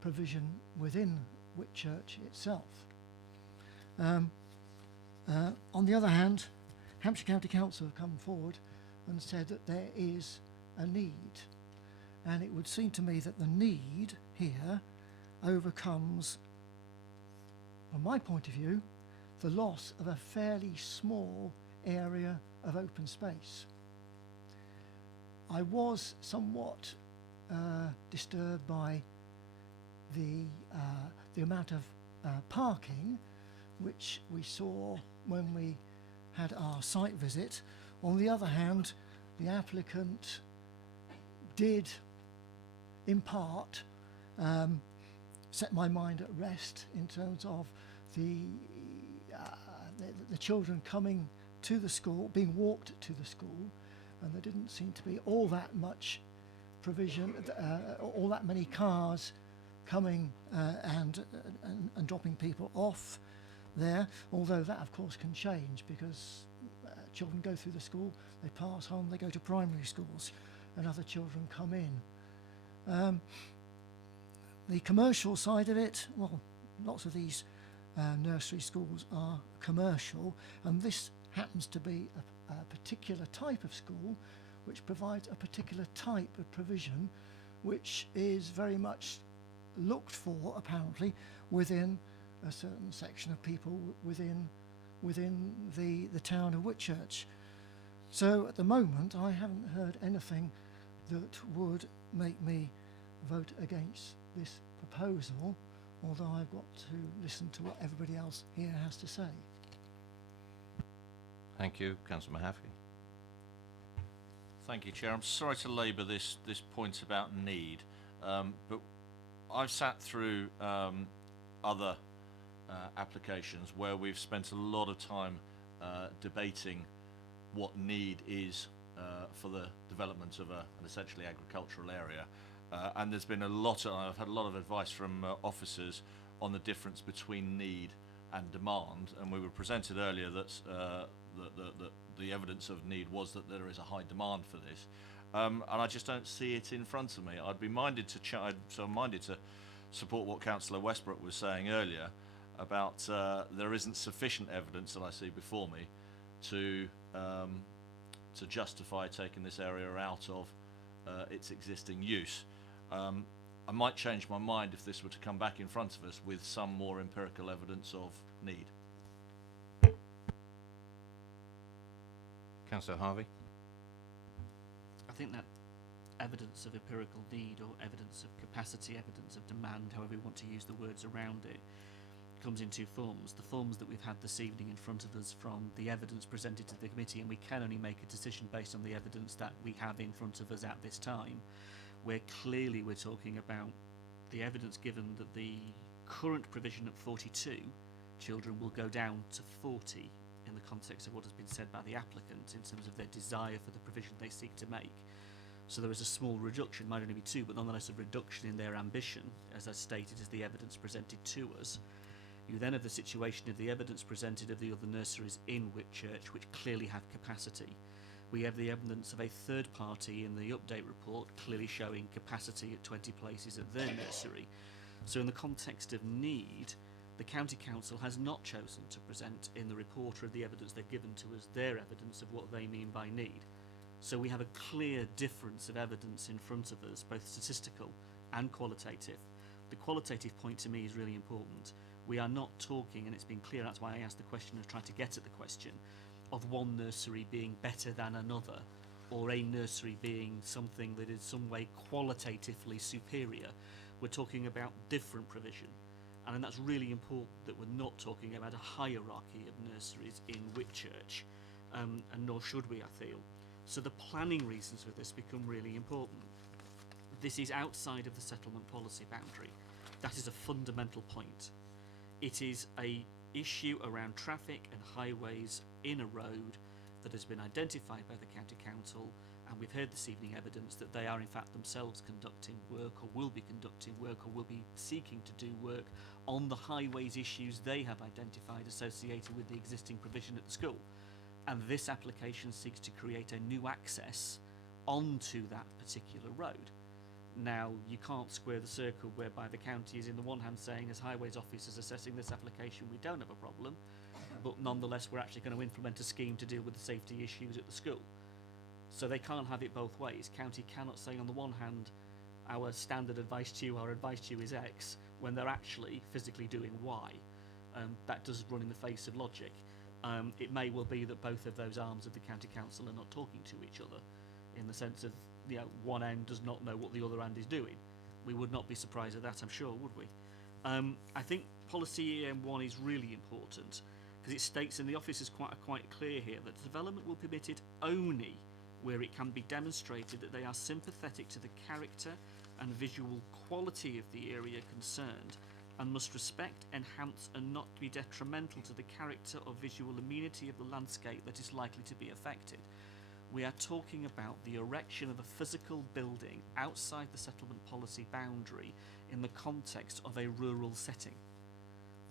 provision within Whitchurch itself. On the other hand, Hampshire County Council have come forward and said that there is a need, and it would seem to me that the need here overcomes, from my point of view, the loss of a fairly small area of open space. I was somewhat disturbed by the amount of parking which we saw when we had our site visit. On the other hand, the applicant did, in part, set my mind at rest in terms of the children coming to the school, being walked to the school, and there didn't seem to be all that much provision, all that many cars coming and dropping people off there, although that of course can change because children go through the school, they pass home, they go to primary schools, and other children come in. The commercial side of it, well, lots of these nursery schools are commercial, and this happens to be a particular type of school which provides a particular type of provision which is very much looked for, apparently, within a certain section of people within the town of Whitchurch. So at the moment I haven't heard anything that would make me vote against this proposal, although I've got to listen to what everybody else here has to say. Thank you. Councillor Mahaffey. Thank you, Chair. I'm sorry to labour this point about need, but I've sat through other applications where we've spent a lot of time debating what need is for the development of an essentially agricultural area, and there's been I've had a lot of advice from officers on the difference between need and demand, and we were presented earlier that the evidence of need was that there is a high demand for this, and I just don't see it in front of me. I'd be minded to I'm minded to support what Councillor Westbrook was saying earlier about there isn't sufficient evidence that I see before me to justify taking this area out of its existing use. I might change my mind if this were to come back in front of us with some more empirical evidence of need. Councillor Harvey. I think that evidence of empirical need, or evidence of capacity, evidence of demand, however you want to use the words around it, comes in two forms. The forms that we've had this evening in front of us from the evidence presented to the committee, and we can only make a decision based on the evidence that we have in front of us at this time, where clearly we're talking about the evidence given that the current provision at 42 children will go down to 40 in the context of what has been said by the applicant in terms of their desire for the provision they seek to make. So there is a small reduction, might only be 2, but nonetheless a reduction in their ambition, as I stated, as the evidence presented to us. You then have the situation of the evidence presented of the other nurseries in Whitchurch, which clearly have capacity. We have the evidence of a third party in the update report clearly showing capacity at 20 places at their nursery. So in the context of need, the County Council has not chosen to present in the report or the evidence they've given to us their evidence of what they mean by need. So we have a clear difference of evidence in front of us, both statistical and qualitative. The qualitative point to me is really important. We are not talking, and it's been clear, that's why I asked the question and tried to get at the question, of one nursery being better than another, or a nursery being something that is some way qualitatively superior. We're talking about different provision. And that's really important, that we're not talking about a hierarchy of nurseries in Whitchurch, and nor should we, I feel. So the planning reasons for this become really important. This is outside of the settlement policy boundary. That is a fundamental point. It is a issue around traffic and highways in a road that has been identified by the County Council, and we've heard this evening evidence that they are in fact themselves conducting work, or will be conducting work, or will be seeking to do work on the highways issues they have identified associated with the existing provision at the school. And this application seeks to create a new access onto that particular road. Now, you can't square the circle whereby the county is in the one hand saying, as highways officers assessing this application, we don't have a problem, but nonetheless we're actually going to implement a scheme to deal with the safety issues at the school. So they can't have it both ways. County cannot say on the one hand, our standard advice to you, our advice to you is X, when they're actually physically doing Y. That does run in the face of logic. It may well be that both of those arms of the County Council are not talking to each other, in the sense of, you know, one end does not know what the other end is doing. We would not be surprised at that, I'm sure, would we? I think policy EM1 is really important, because it states, and the office is quite clear here, that development will be permitted only where it can be demonstrated that they are sympathetic to the character and visual quality of the area concerned, and must respect, enhance, and not be detrimental to the character or visual amenity of the landscape that is likely to be affected. We are talking about the erection of a physical building outside the settlement policy boundary in the context of a rural setting.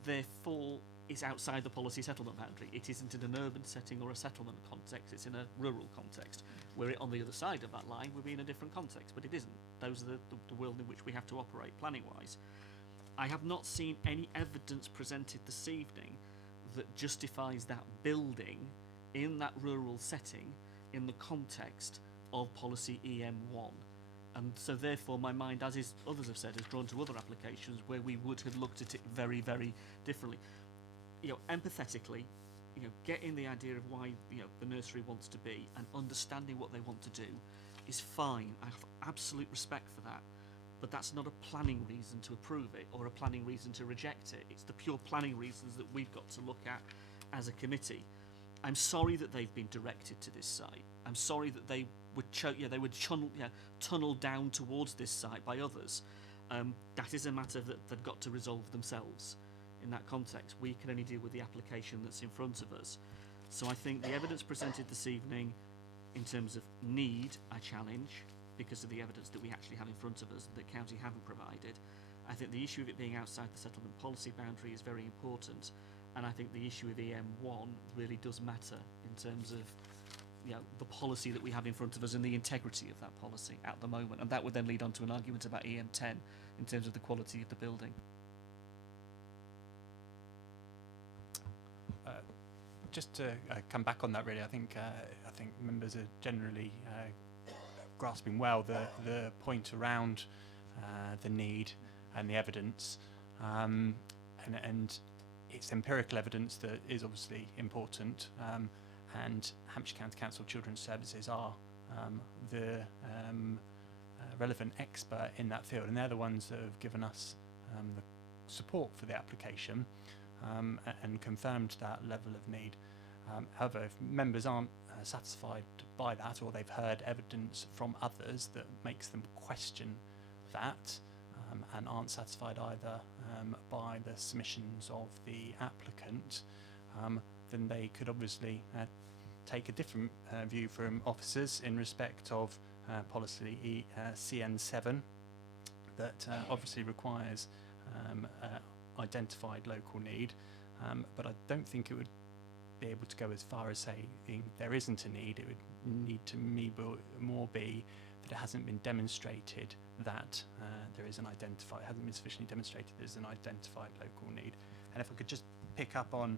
Therefore, it's outside the policy settlement boundary. It isn't in an urban setting or a settlement context, it's in a rural context. Where on the other side of that line would be in a different context, but it isn't. Those are the world in which we have to operate planning-wise. I have not seen any evidence presented this evening that justifies that building in that rural setting in the context of policy EM1. And so therefore my mind, as is others have said, is drawn to other applications where we would have looked at it very, very differently. You know, empathetically, you know, getting the idea of why, you know, the nursery wants to be and understanding what they want to do is fine. I have absolute respect for that. But that's not a planning reason to approve it or a planning reason to reject it. It's the pure planning reasons that we've got to look at as a committee. I'm sorry that they've been directed to this site. I'm sorry that they would tunnel down towards this site by others. That is a matter that they've got to resolve themselves. In that context, we can only deal with the application that's in front of us. So I think the evidence presented this evening in terms of need, I challenge, because of the evidence that we actually have in front of us that County haven't provided. I think the issue of it being outside the settlement policy boundary is very important, and I think the issue of EM1 really does matter in terms of, you know, the policy that we have in front of us and the integrity of that policy at the moment, and that would then lead on to an argument about EM10 in terms of the quality of the building. Just to come back on that, really, I think members are generally grasping well the point around the need and the evidence, and it's empirical evidence that is obviously important, and Hampshire County Council Children's Services are the relevant expert in that field, and they're the ones that have given us the support for the application and confirmed that level of need. However, if members aren't satisfied by that, or they've heard evidence from others that makes them question that, and aren't satisfied either by the submissions of the applicant, then they could obviously take a different view from officers in respect of policy CN7 that obviously requires identified local need, but I don't think it would be able to go as far as saying there isn't a need. It would need to more be that it hasn't been demonstrated that there is an identified, hasn't been sufficiently demonstrated there's an identified local need. And if I could just pick up on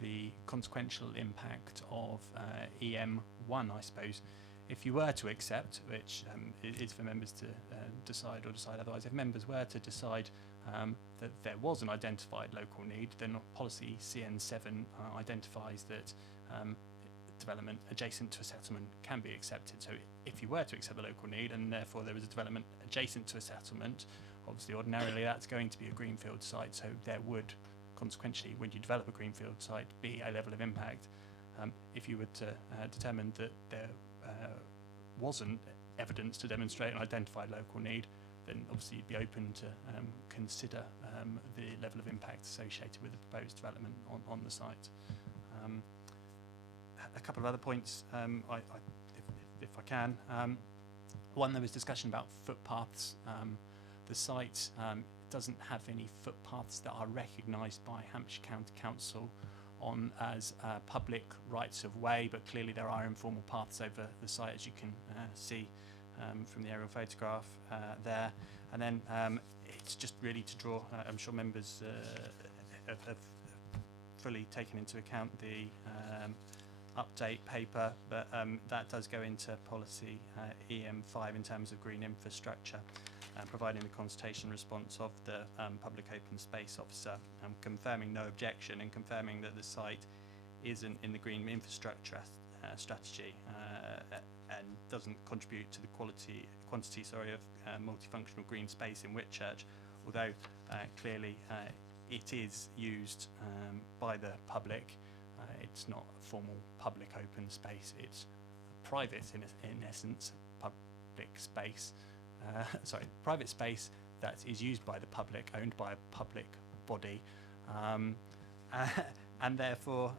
the consequential impact of EM1, I suppose, if you were to accept, which it is for members to decide or decide otherwise, if members were to decide that there was an identified local need, then policy CN7 identifies that development adjacent to a settlement can be accepted. So if you were to accept the local need and therefore there was a development adjacent to a settlement, obviously ordinarily that's going to be a greenfield site, so there would consequently, when you develop a greenfield site, be a level of impact. If you were to determine that there wasn't evidence to demonstrate an identified local need, then obviously you'd be open to consider the level of impact associated with the proposed development on the site. A couple of other points, if I can. One, there was discussion about footpaths. The site doesn't have any footpaths that are recognised by Hampshire County Council on as public rights of way, but clearly there are informal paths over the site, as you can see from the aerial photograph there. And then it's just really to draw, I'm sure members have fully taken into account the update paper, but that does go into policy EM5 in terms of green infrastructure, providing the consultation response of the public open space officer, confirming no objection and confirming that the site isn't in the green infrastructure strategy and doesn't contribute to the quantity of multifunctional green space in Whitchurch, although clearly it is used by the public. It's not a formal public open space, it's private in essence, public space, private space that is used by the public, owned by a public body, and therefore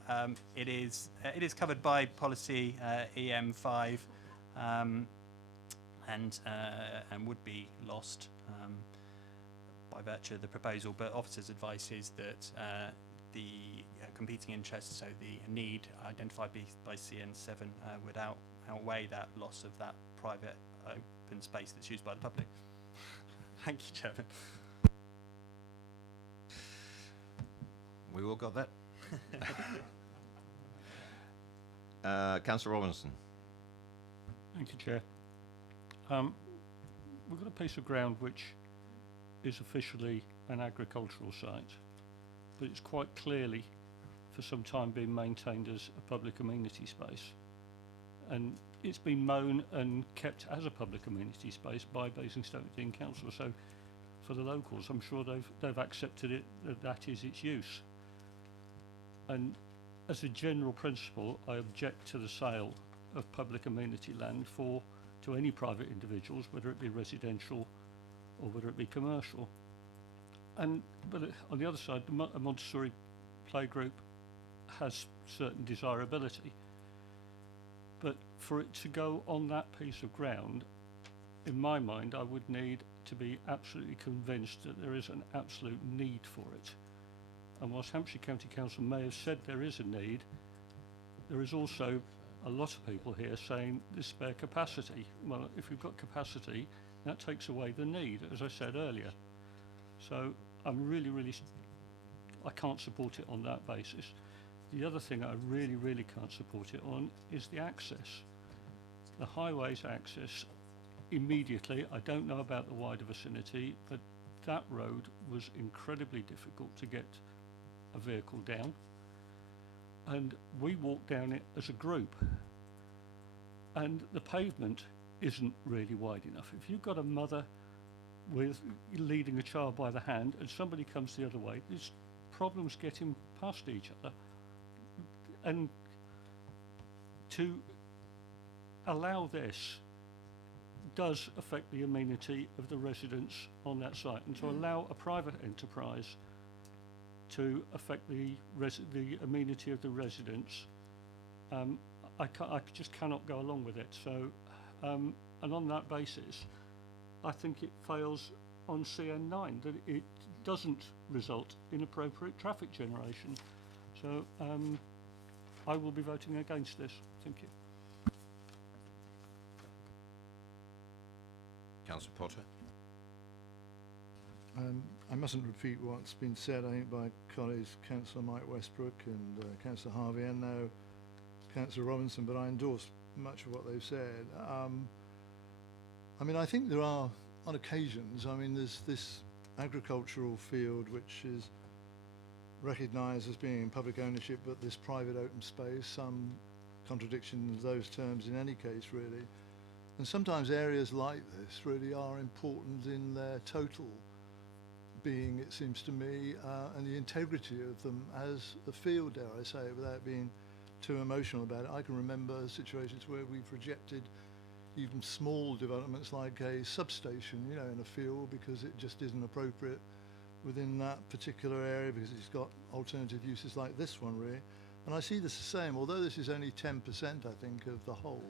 it is covered by policy EM5 and would be lost by virtue of the proposal. But officer's advice is that the competing interests, so the need identified by CN7 would outweigh that loss of that private open space that's used by the public. Thank you, Chairman. We all got that? Councillor Robinson. Thank you, Chair. We've got a piece of ground which is officially an agricultural site, but it's quite clearly for some time been maintained as a public amenity space. And it's been mown and kept as a public amenity space by Basingstoke Dean Council. So for the locals, I'm sure they've accepted it, that is its use. And as a general principle, I object to the sale of public amenity land to any private individuals, whether it be residential or whether it be commercial. But on the other side, a Montessori playgroup has certain desirability. But for it to go on that piece of ground, in my mind, I would need to be absolutely convinced that there is an absolute need for it. And whilst Hampshire County Council may have said there is a need, there is also a lot of people here saying there's spare capacity. Well, if we've got capacity, that takes away the need, as I said earlier. So I'm really, I can't support it on that basis. The other thing I really can't support it on is the access. The highways access immediately, I don't know about the wider vicinity, but that road was incredibly difficult to get a vehicle down. And we walked down it as a group. And the pavement isn't really wide enough. If you've got a mother leading a child by the hand and somebody comes the other way, there's problems getting past each other. And to allow this does affect the amenity of the residents on that site, and to allow a private enterprise to affect the amenity of the residents, I just cannot go along with it. So, and on that basis, I think it fails on CN9, that it doesn't result in appropriate traffic generation. So I will be voting against this. Thank you. Councillor Potter. I mustn't repeat what's been said, I think, by colleagues Councillor Mike Westbrook and Councillor Harvey and now Councillor Robinson, but I endorse much of what they've said. I mean, I think there are, on occasions, I mean, there's this agricultural field which is recognised as being in public ownership, but this private open space, some contradiction of those terms in any case really. And sometimes areas like this really are important in their total being, it seems to me, and the integrity of them as a field, dare I say it, without being too emotional about it. I can remember situations where we've rejected even small developments like a substation, you know, in a field because it just isn't appropriate within that particular area because it's got alternative uses like this one really. And I see this the same, although this is only 10% I think of the whole,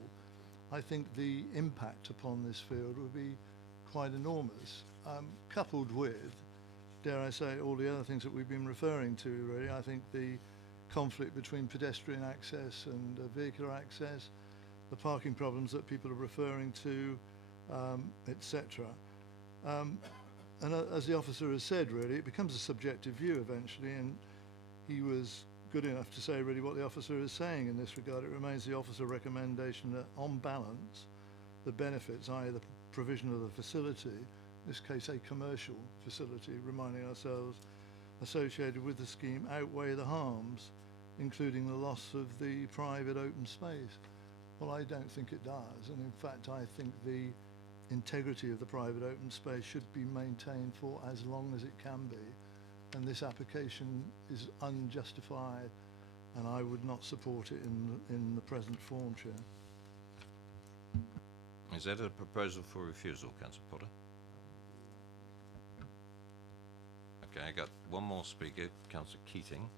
I think the impact upon this field would be quite enormous, coupled with, dare I say, all the other things that we've been referring to really. I think the conflict between pedestrian access and vehicular access, the parking problems that people are referring to, etc. And as the officer has said, really, it becomes a subjective view eventually, and he was good enough to say really what the officer is saying in this regard. It remains the officer recommendation that, on balance, the benefits, i.e. the provision of the facility, in this case a commercial facility, reminding ourselves, associated with the scheme outweigh the harms, including the loss of the private open space. Well, I don't think it does, and in fact I think the integrity of the private open space should be maintained for as long as it can be, and this application is unjustified, and I would not support it in the present form, Chair. Is that a proposal for refusal, Councillor Potter? Okay, I got one more speaker, Councillor Keating.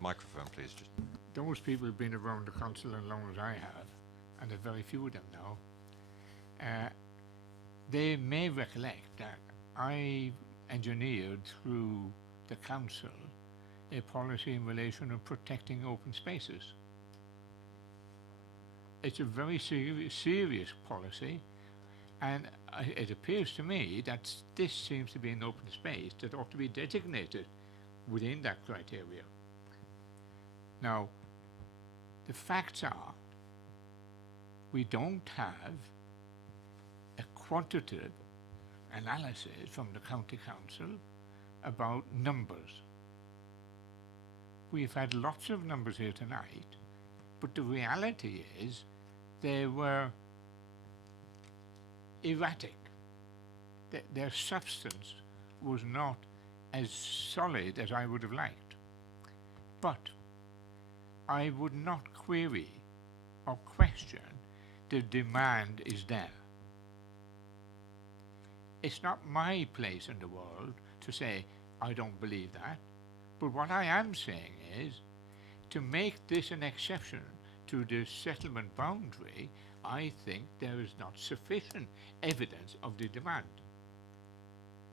Microphone, please. Just. Those people have been around the council as long as I have, and there's very few of them now. They may recollect that I engineered through the council a policy in relation to protecting open spaces. It's a very serious policy, and it appears to me that this seems to be an open space that ought to be designated within that criteria. Now, the facts are we don't have a quantitative analysis from the county council about numbers. We've had lots of numbers here tonight, but the reality is they were erratic. Their substance was not as solid as I would have liked. But I would not query or question the demand is there. It's not my place in the world to say I don't believe that, but what I am saying is to make this an exception to the settlement boundary, I think there is not sufficient evidence of the demand.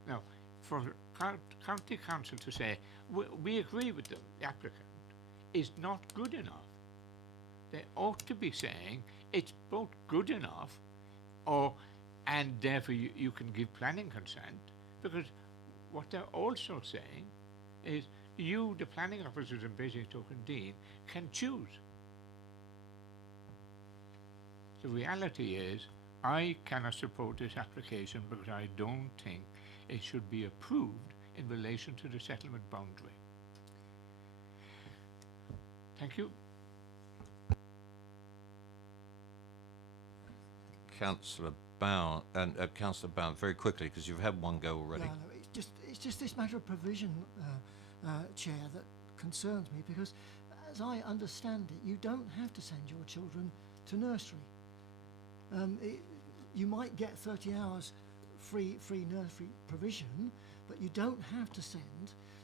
Now, for county council to say we agree with the applicant is not good enough. They ought to be saying it's both good enough and therefore you can give planning consent, because what they're also saying is you, the planning officers in Basingstoke and Dean, can choose. The reality is I cannot support this application because I don't think it should be approved in relation to the settlement boundary. Thank you. Councillor Bound, and Councillor Bound, very quickly, because you've had one go already. No, it's just this matter of provision, Chair, that concerns me, because as I understand it, you don't have to send your children to nursery. You might get 30 hours free nursery provision, but you don't have to send.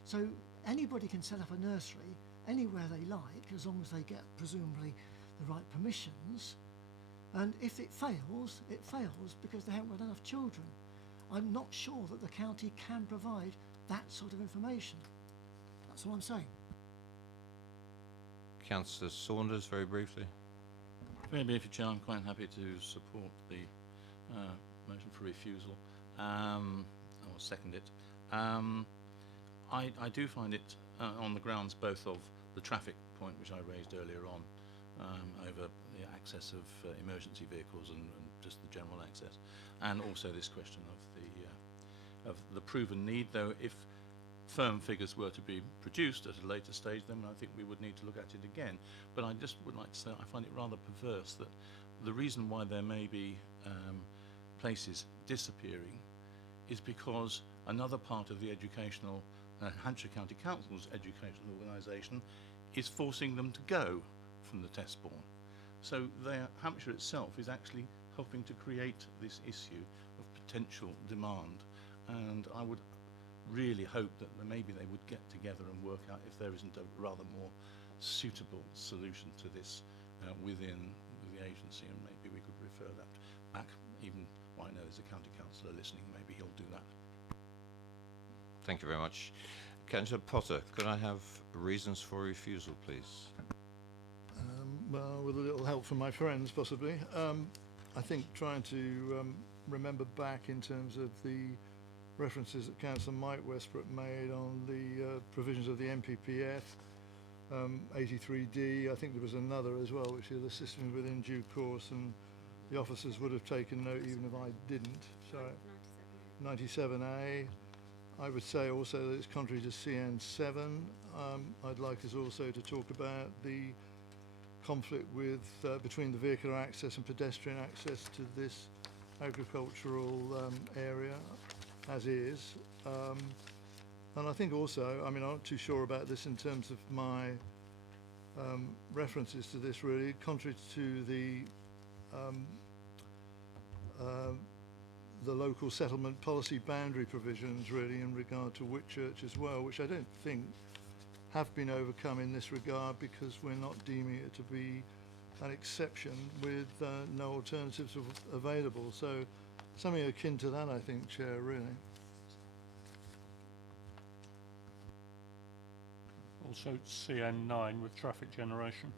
So anybody can set up a nursery anywhere they like, as long as they get presumably the right permissions. And if it fails because they haven't got enough children. I'm not sure that the county can provide that sort of information. That's all I'm saying. Councillor Saunders, very briefly. Very briefly, Chair, I'm quite happy to support the motion for refusal, or second it. I do find it on the grounds both of the traffic point which I raised earlier on over the access of emergency vehicles and just the general access, and also this question of the proven need. Though if firm figures were to be produced at a later stage, then I think we would need to look at it again. But I just would like to say I find it rather perverse that the reason why there may be places disappearing is because another part of the educational Hampshire County Council's educational organisation is forcing them to go from the Testbourne. So Hampshire itself is actually helping to create this issue of potential demand, and I would really hope that maybe they would get together and work out if there isn't a rather more suitable solution to this within the agency, and maybe we could refer that back. Even I know there's a county councillor listening, maybe he'll do that. Thank you very much. Councillor Potter, could I have reasons for refusal, please? Well, with a little help from my friends, possibly. I think trying to remember back in terms of the references that Councillor Mike Westbrook made on the provisions of the MPPF, 83D, I think there was another as well, which is assistance within due course, and the officers would have taken note even if I didn't. So 97A. I would say also that it's contrary to CN7. I'd like us also to talk about the conflict with between the vehicular access and pedestrian access to this agricultural area as is. And I think also, I mean, I'm not too sure about this in terms of my references to this really, contrary to the local settlement policy boundary provisions really in regard to Whitchurch as well, which I don't think have been overcome in this regard because we're not deeming it to be an exception with no alternatives available. So something akin to that, I think, Chair, really. Also CN9 with traffic generation.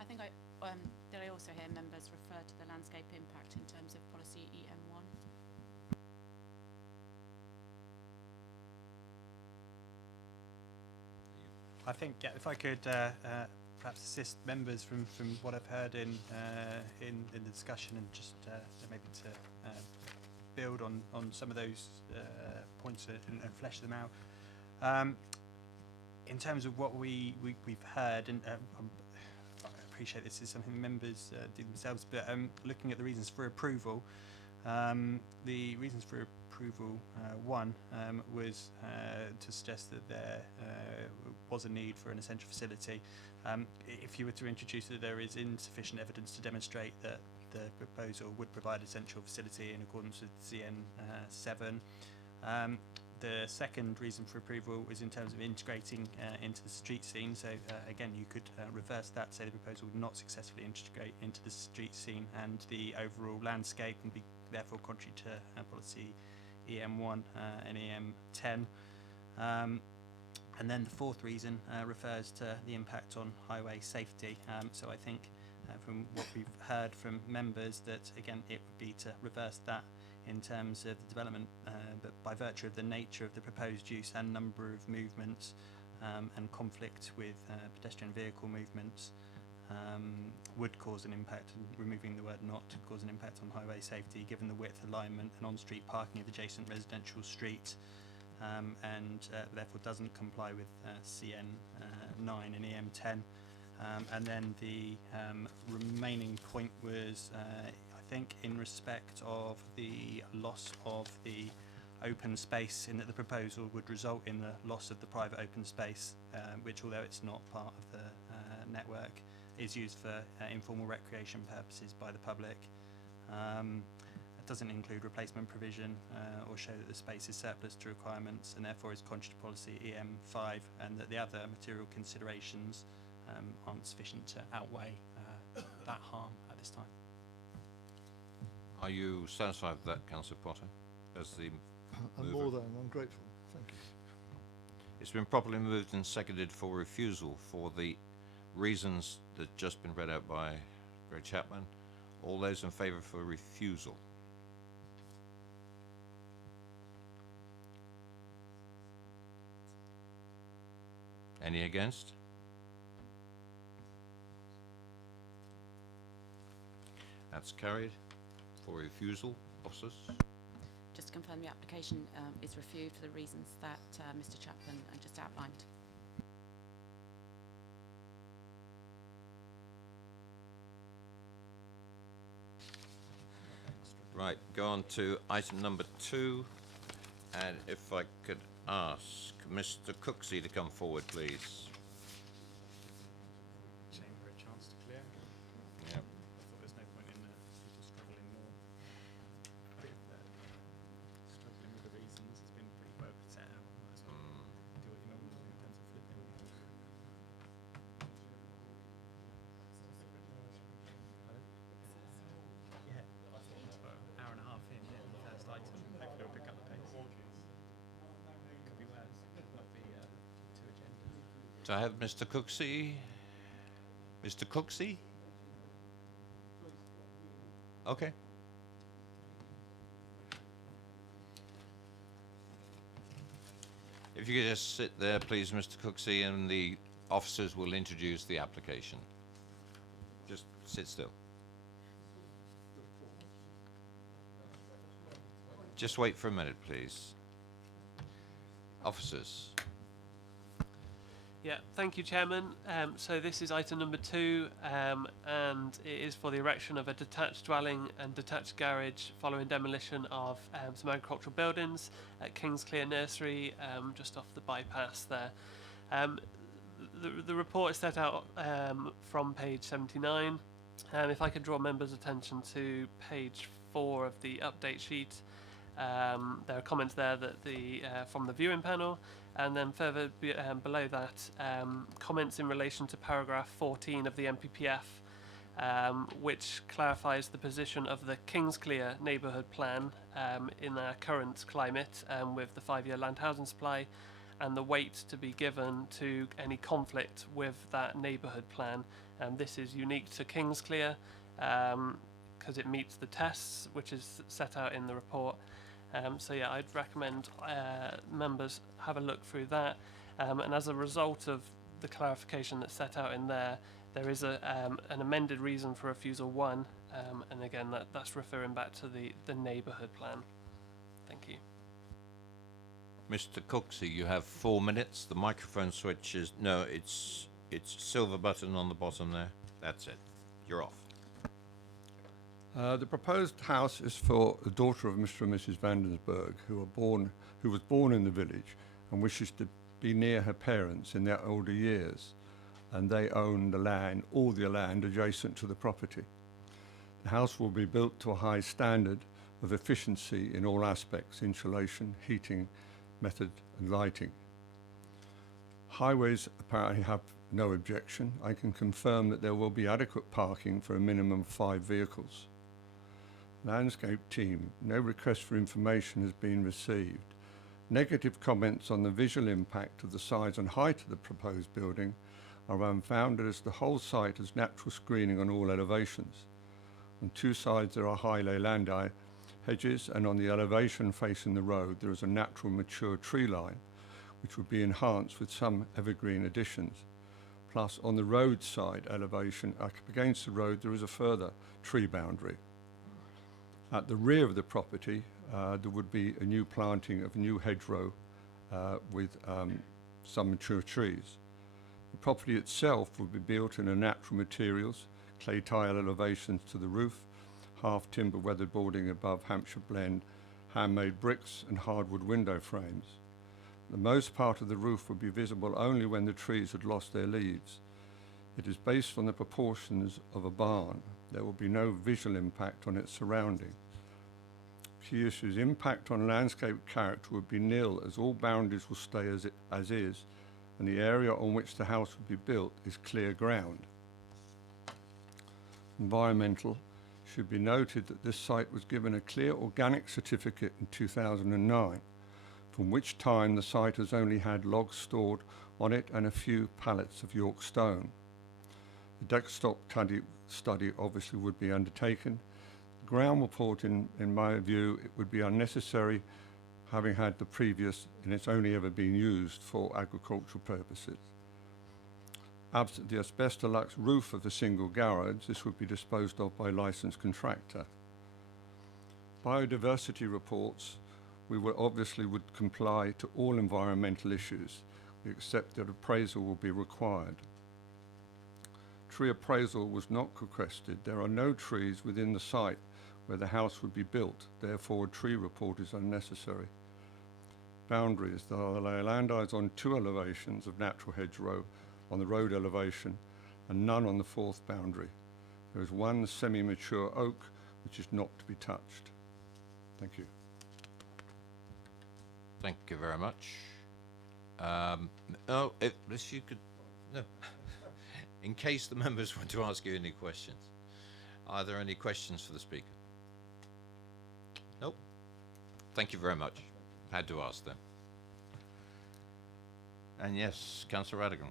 I think did I also hear members refer to the landscape impact in terms of policy EM1? I think if I could perhaps assist members from what I've heard in the discussion, and just maybe to build on some of those points and flesh them out. In terms of what we've heard, and I appreciate this is something members do themselves, but looking at the reasons for approval, the reasons for approval, one was to suggest that there was a need for an essential facility. If you were to introduce that there is insufficient evidence to demonstrate that the proposal would provide essential facility in accordance with CN7. The second reason for approval was in terms of integrating into the street scene. So again, you could reverse that, say the proposal would not successfully integrate into the street scene and the overall landscape, and be therefore contrary to policy EM1 and EM10. And then the fourth reason refers to the impact on highway safety. So I think from what we've heard from members that, again, it would be to reverse that in terms of the development, but by virtue of the nature of the proposed use and number of movements and conflict with pedestrian vehicle movements, would cause an impact, and removing the word not cause an impact on highway safety given the width, alignment and on-street parking of adjacent residential street, and therefore doesn't comply with CN9 and EM10. And then the remaining point was I think in respect of the loss of the open space, in that the proposal would result in the loss of the private open space, which, although it's not part of the network, is used for informal recreation purposes by the public. It doesn't include replacement provision or show that the space is surplus to requirements, and therefore is contrary to policy EM5, and that the other material considerations aren't sufficient to outweigh that harm at this time. Are you satisfied with that, Councillor Potter? As the I'm more than. I'm grateful. Thank you. It's been properly moved and seconded for refusal for the reasons that just been read out by Greg Chapman. All those in favour for refusal? Any against? That's carried. For refusal, officers? Just to confirm, the application is refused for the reasons that Mr Chapman just outlined. Right, go on to item number 2, and if I could ask Mr Cooksey to come forward, please. Chamber a chance to clear. Yep. I thought there's no point in people struggling more with struggling with the reasons. It's been pretty well set out. Might as well do what you normally do in terms of flipping. Yeah, well, hour and a half in, yeah, the first item. Hopefully we'll pick up the pace. Could be worse. Not be 2 agendas. Do I have Mr Cooksey? Mr Cooksey? Okay. If you could just sit there, please, Mr Cooksey, and the officers will introduce the application. Just sit still. Just wait for a minute, please. Officers. Yeah, thank you, Chairman. So this is item number 2, and it is for the erection of a detached dwelling and detached garage following demolition of some agricultural buildings at Kingsclear Nursery, just off the bypass there. The report is set out from page 79. If I could draw members' attention to page 4 of the update sheet, there are comments there that from the viewing panel. And then further below that, comments in relation to paragraph 14 of the MPPF, which clarifies the position of the Kingsclear neighbourhood plan in our current climate, with the 5-year land housing supply, and the weight to be given to any conflict with that neighbourhood plan. This is unique to Kingsclear because it meets the tests which is set out in the report. So yeah, I'd recommend members have a look through that, and as a result of the clarification that's set out in there, there is an amended reason for refusal 1, and again that's referring back to the neighbourhood plan. Thank you. Mr Cooksey, you have 4 minutes. The microphone switch is it's silver button on the bottom there. That's it. You're off. The proposed house is for the daughter of Mr. and Mrs. Vandensberg, who was born in the village and wishes to be near her parents in their older years, and they own the land, all the land adjacent to the property. The house will be built to a high standard of efficiency in all aspects: insulation, heating, method and lighting. Highways apparently have no objection. I can confirm that there will be adequate parking for a minimum of 5 vehicles. Landscape team, no request for information has been received. Negative comments on the visual impact of the size and height of the proposed building are unfounded, as the whole site has natural screening on all elevations. On 2 sides there are high leyland hedges, and on the elevation facing the road there is a natural mature tree line which would be enhanced with some evergreen additions. Plus, on the roadside elevation up against the road there is a further tree boundary. At the rear of the property, there would be a new planting of a new hedgerow with some mature trees. The property itself would be built in a natural materials, clay tile elevations to the roof, half timber weathered boarding above Hampshire blend, handmade bricks and hardwood window frames. The most part of the roof would be visible only when the trees had lost their leaves. It is based on the proportions of a barn. There will be no visual impact on its surrounding. Key issues: impact on landscape character would be nil, as all boundaries will stay as is, and the area on which the house would be built is clear ground. Environmental: should be noted that this site was given a clear organic certificate in 2009, from which time the site has only had logs stored on it and a few pallets of York stone. The desktop study obviously would be undertaken. The ground report, in my view, it would be unnecessary, having had the previous, and it's only ever been used for agricultural purposes. Absent the asbestos roof of the single garage, this would be disposed of by licensed contractor. Biodiversity reports, we will obviously would comply to all environmental issues, except that appraisal will be required. Tree appraisal was not requested. There are no trees within the site where the house would be built, therefore a tree report is unnecessary. Boundaries, the land is on 2 elevations of natural hedgerow on the road elevation and none on the 4th boundary. There is 1 semi-mature oak which is not to be touched. Thank you. Thank you very much. If you could, no. In case the members want to ask you any questions, are there any questions for the speaker? Nope. Thank you very much. Had to ask them. And yes, Councillor Radigan.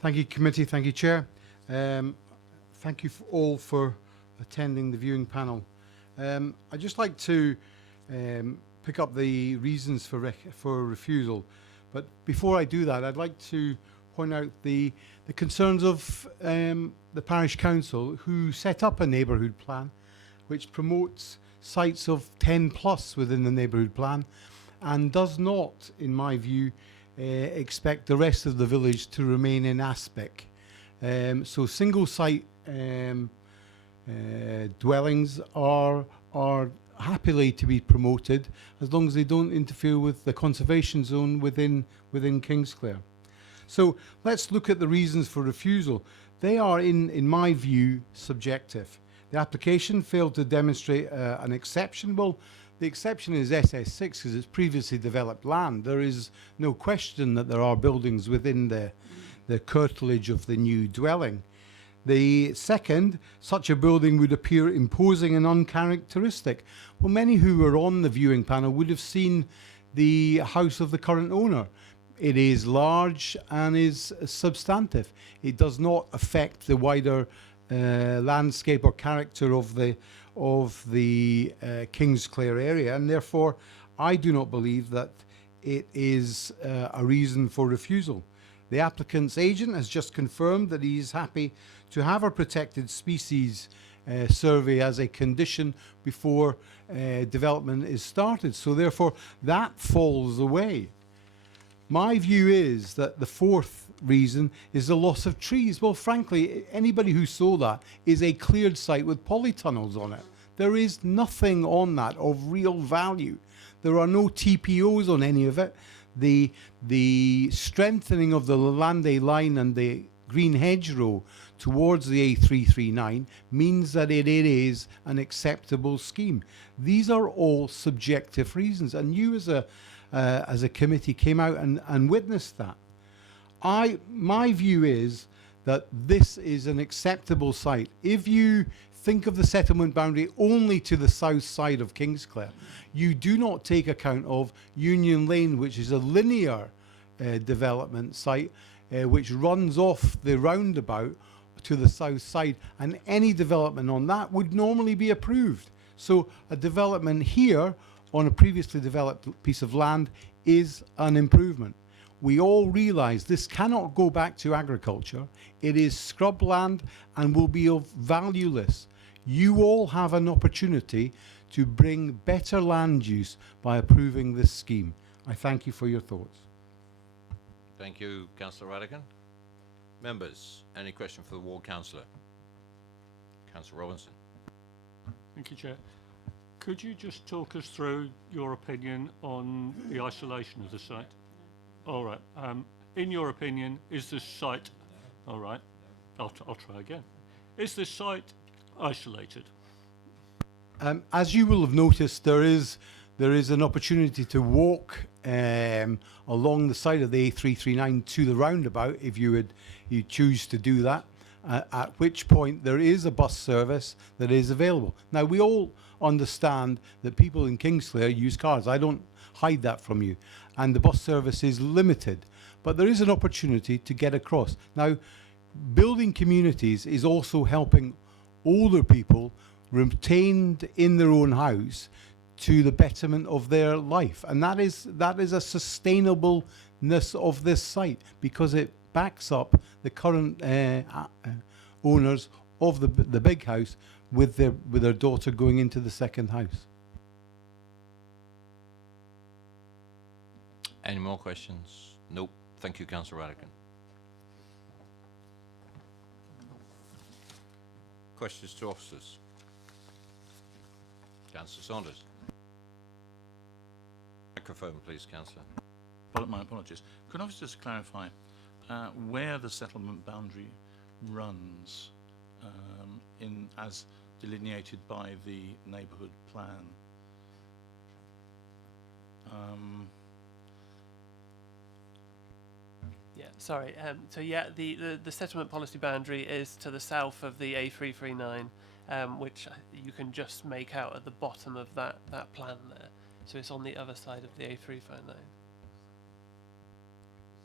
Thank you, committee. Thank you, Chair. Thank you all for attending the viewing panel. I'd just like to pick up the reasons for refusal. But before I do that, I'd like to point out the concerns of the parish council, who set up a neighbourhood plan which promotes sites of 10 plus within the neighbourhood plan and does not, in my view, expect the rest of the village to remain in aspect. So single site dwellings are happily to be promoted as long as they don't interfere with the conservation zone within Kingsclere. So let's look at the reasons for refusal. They are, in my view, subjective. The application failed to demonstrate an exception. Well, the exception is SS6 because it's previously developed land. There is no question that there are buildings within the curtilage of the new dwelling. The second, such a building would appear imposing and uncharacteristic. Well, many who were on the viewing panel would have seen the house of the current owner. It is large and is substantive. It does not affect the wider landscape or character of the Kingsclere area, and therefore I do not believe that it is a reason for refusal. The applicant's agent has just confirmed that he is happy to have a protected species survey as a condition before development is started. So therefore that falls away. My view is that the 4th reason is the loss of trees. Well, frankly, anybody who saw that is a cleared site with polytunnels on it. There is nothing on that of real value. There are no TPOs on any of it. The strengthening of the Lande line and the green hedgerow towards the A339 means that it is an acceptable scheme. These are all subjective reasons, and you as a committee came out and witnessed that. My view is that this is an acceptable site. If you think of the settlement boundary only to the south side of Kingsclere, you do not take account of Union Lane, which is a linear development site which runs off the roundabout to the south side, and any development on that would normally be approved. So a development here on a previously developed piece of land is an improvement. We all realise this cannot go back to agriculture. It is scrub land and will be of valueless. You all have an opportunity to bring better land use by approving this scheme. I thank you for your thoughts. Thank you, Councillor Radigan. Members, any question for the Ward Councillor? Councillor Robinson. Thank you, Chair. Could you just talk us through your opinion on the isolation of the site? All right. In your opinion, is this site... All right. I'll try again. Is this site isolated? As you will have noticed, there is an opportunity to walk along the side of the A339 to the roundabout if you choose to do that, at which point there is a bus service that is available. Now, we all understand that people in Kingsclere use cars. I don't hide that from you. And the bus service is limited. But there is an opportunity to get across. Now, building communities is also helping older people retained in their own house to the betterment of their life. And that is a sustainable attractiveness of this site because it backs up the current owners of the big house with their daughter going into the second house. Any more questions? Nope. Thank you, Councillor Radigan. Questions to officers? Councillor Saunders. Microphone, please, Councillor. My apologies. Could I just clarify where the settlement boundary runs as delineated by the neighbourhood plan? Yeah, sorry. So yeah, the settlement policy boundary is to the south of the A339, which you can just make out at the bottom of that plan there. So it's on the other side of the A339.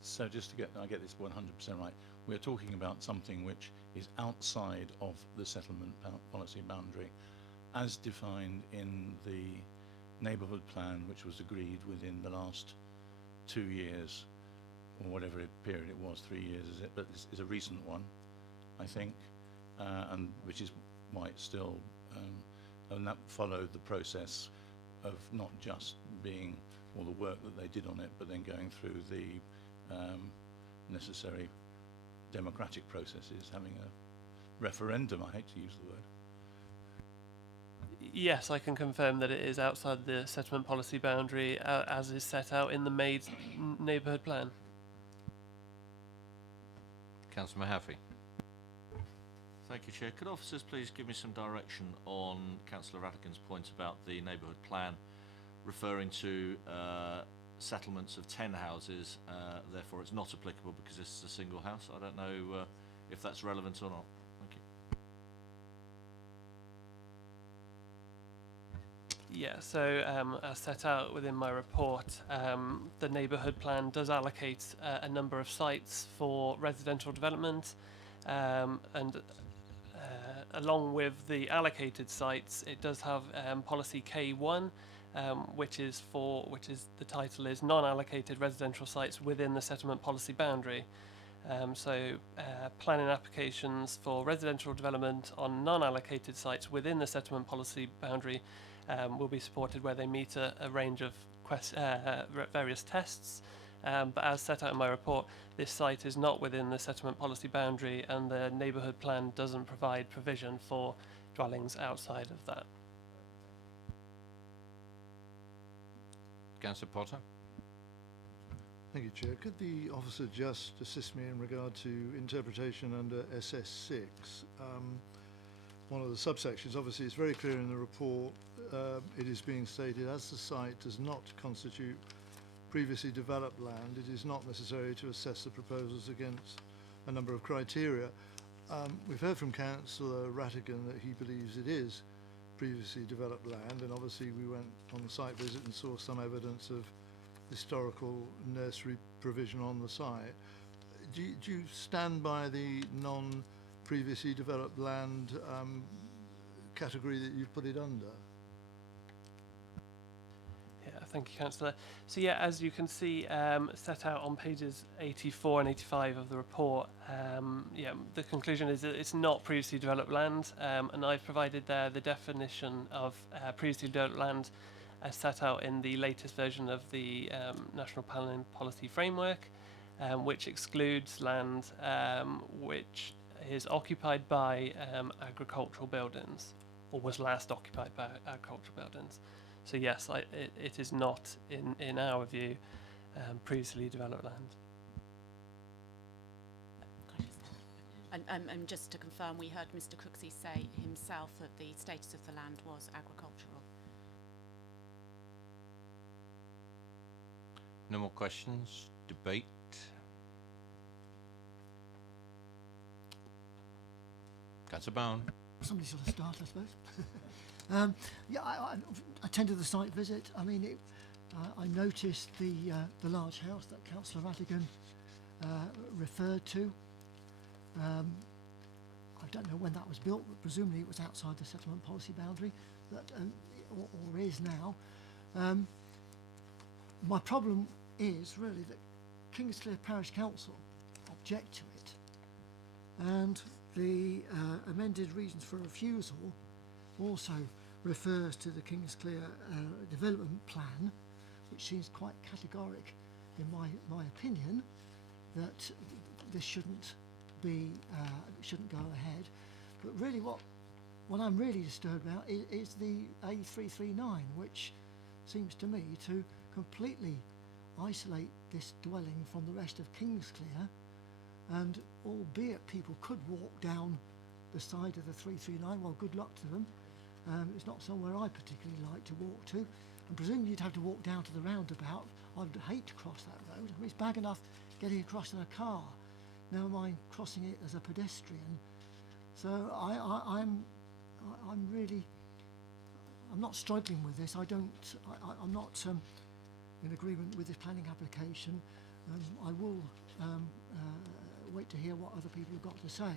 So just to I get this 100% right, we're talking about something which is outside of the settlement policy boundary as defined in the neighbourhood plan which was agreed within the last 2 years, or whatever period it was, 3 years is it, but it's a recent one, I think, and which is why it's still, and that followed the process of not just being all the work that they did on it, but then going through the necessary democratic processes, having a referendum, I hate to use the word. Yes, I can confirm that it is outside the settlement policy boundary as is set out in the made neighbourhood plan. Councillor Mahaffey. Thank you, Chair. Could officers please give me some direction on Councillor Radigan's point about the neighbourhood plan referring to settlements of 10 houses, therefore it's not applicable because this is a single house. I don't know if that's relevant or not. Thank you. Yeah, so as set out within my report, the neighbourhood plan does allocate a number of sites for residential development, and along with the allocated sites, it does have policy K1, which is the title is non-allocated residential sites within the settlement policy boundary. So planning applications for residential development on non-allocated sites within the settlement policy boundary will be supported where they meet a range of various tests. But as set out in my report, this site is not within the settlement policy boundary, and the neighbourhood plan doesn't provide provision for dwellings outside of that. Councillor Potter. Thank you, Chair. Could the officer just assist me in regard to interpretation under SS6? One of the subsections, obviously, it's very clear in the report. It is being stated, as the site does not constitute previously developed land, it is not necessary to assess the proposals against a number of criteria. We've heard from Councillor Ratigan that he believes it is previously developed land, and obviously we went on the site visit and saw some evidence of historical nursery provision on the site. Do you stand by the non-previously developed land category that you've put it under? Yeah, thank you, Councillor. So yeah, as you can see, set out on pages 84 and 85 of the report, yeah, the conclusion is that it's not previously developed land, and I've provided there the definition of previously developed land as set out in the latest version of the National Planning Policy Framework, which excludes land which is occupied by agricultural buildings, or was last occupied by agricultural buildings. So yes, it is not, in our view, previously developed land. And just to confirm, we heard Mr. Cooksey say himself that the status of the land was agricultural. No more questions? Debate? Councillor Bowen. Somebody sort of start, I suppose. Yeah, I attended the site visit. I mean, I noticed the large house that Councillor Ratigan referred to. I don't know when that was built, but presumably it was outside the settlement policy boundary, that, or is now. My problem is really that Kingsclere Parish Council object to it, and the amended reasons for refusal also refers to the Kingsclere development plan, which seems quite categoric in my opinion that this shouldn't go ahead. But really what I'm really disturbed about is the A339, which seems to me to completely isolate this dwelling from the rest of Kingsclere, and albeit people could walk down the side of the 339, well, good luck to them. It's not somewhere I particularly like to walk to, and presumably you'd have to walk down to the roundabout. I'd hate to cross that road. I mean, it's bad enough getting across in a car, never mind crossing it as a pedestrian. So I'm not struggling with this. I'm not in agreement with this planning application. I will wait to hear what other people have got to say.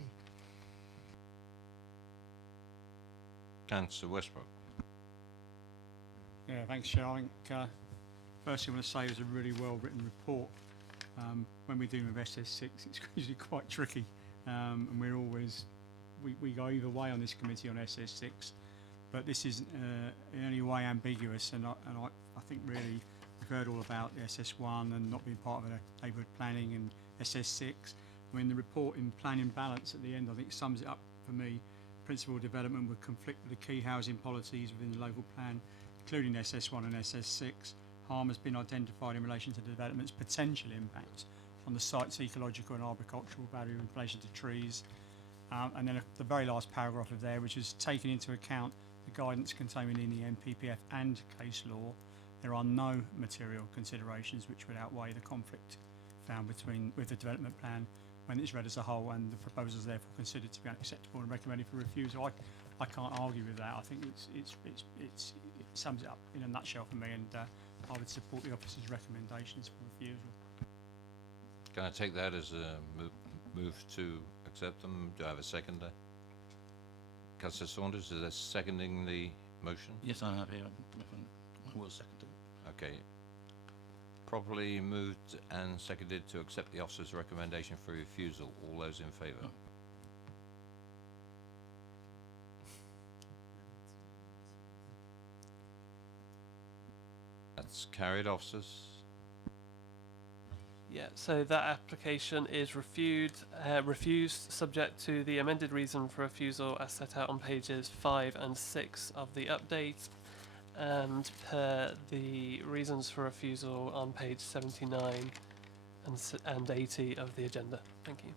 Councillor Westbrook. Yeah, thanks, Chair. I think first thing I want to say is a really well written report. When we're dealing with SS6, it's usually quite tricky, and we're always we go either way on this committee on SS6, but this isn't in any way ambiguous, and I think really we've heard all about the SS1 and not being part of a neighbourhood planning and SS6. I mean, the report in planning balance at the end I think sums it up for me. Principal development would conflict with the key housing policies within the local plan, including SS1 and SS6. Harm has been identified in relation to the development's potential impact on the site's ecological and arboricultural value in relation to trees. And then the very last paragraph of there, which is taken into account the guidance contained in the NPPF and case law, there are no material considerations which would outweigh the conflict found with the development plan when it's read as a whole, and the proposal is therefore considered to be unacceptable and recommended for refusal. I can't argue with that. I think it sums it up in a nutshell for me, and I would support the officer's recommendations for refusal. Can I take that as a move to accept them? Do I have a seconder? Councillor Saunders, is that seconding the motion? Yes, I'm happy. I will second it. Okay. Properly moved and seconded to accept the officer's recommendation for refusal. All those in favour? That's carried, officers. Yeah, so that application is refused subject to the amended reason for refusal as set out on pages 5 and 6 of the update, and per the reasons for refusal on page 79 and 80 of the agenda. Thank you.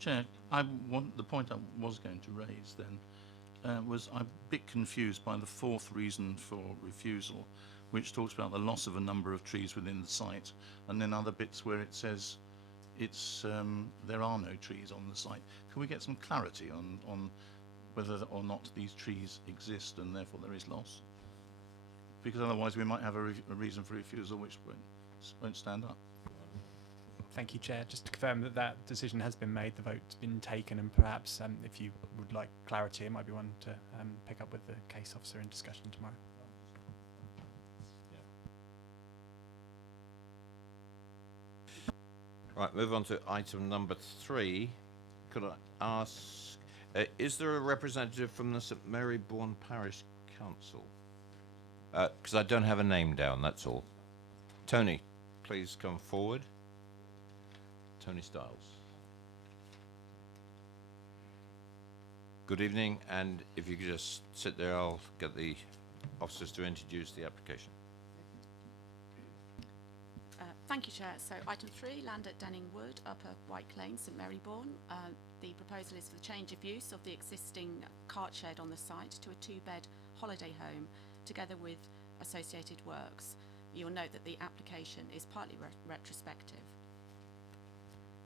Chair, the point I was going to raise then was I'm a bit confused by the fourth reason for refusal, which talks about the loss of a number of trees within the site, and then other bits where it says there are no trees on the site. Can we get some clarity on whether or not these trees exist and therefore there is loss? Because otherwise we might have a reason for refusal which won't stand up. Thank you, Chair. Just to confirm that decision has been made, the vote's been taken, and perhaps if you would like clarity, it might be one to pick up with the case officer in discussion tomorrow. Right, move on to item number 3. Could I ask, is there a representative from the St Marybourne Parish Council? Because I don't have a name down, that's all. Tony, please come forward. Tony Stiles. Good evening, and if you could just sit there, I'll get the officers to introduce the application. Thank you, Chair. So item 3, land at Denning Wood, Upper White Lane, St Marybourne. The proposal is for the change of use of the existing cart shed on the site to a 2-bed holiday home, together with associated works. You'll note that the application is partly retrospective.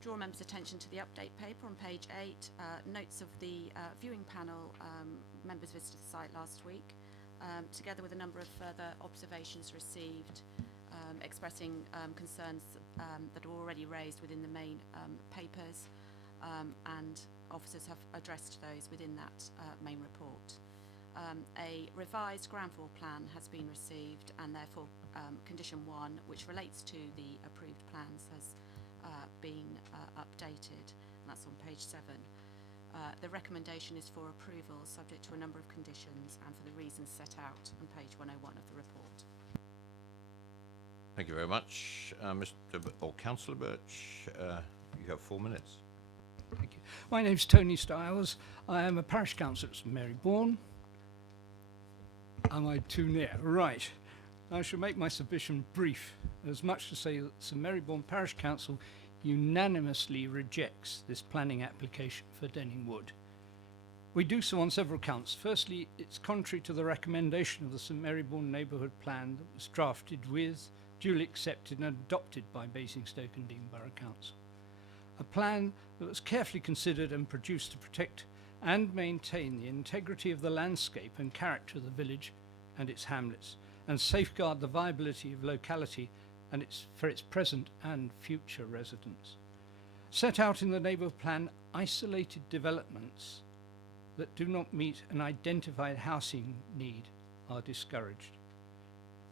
Draw members' attention to the update paper on page 8, notes of the viewing panel members visited the site last week, together with a number of further observations received, expressing concerns that were already raised within the main papers, and officers have addressed those within that main report. A revised ground floor plan has been received and therefore condition 1, which relates to the approved plans, has been updated, and that's on page 7. The recommendation is for approval subject to a number of conditions and for the reasons set out on page 101 of the report. Thank you very much. Councillor Birch, you have 4 minutes. Thank you. My name's Tony Stiles. I am a parish councillor at St Mary Bourne. Am I too near? Right. I shall make my submission brief, as much to say that St Mary Bourne Parish Council unanimously rejects this planning application for Denning Wood. We do so on several counts. Firstly, it's contrary to the recommendation of the St Mary Bourne Neighbourhood Plan that was drafted with, duly accepted and adopted by Basingstoke and Dean Borough Council. A plan that was carefully considered and produced to protect and maintain the integrity of the landscape and character of the village and its hamlets, and safeguard the viability of locality and for its present and future residents. Set out in the neighbourhood plan, isolated developments that do not meet an identified housing need are discouraged.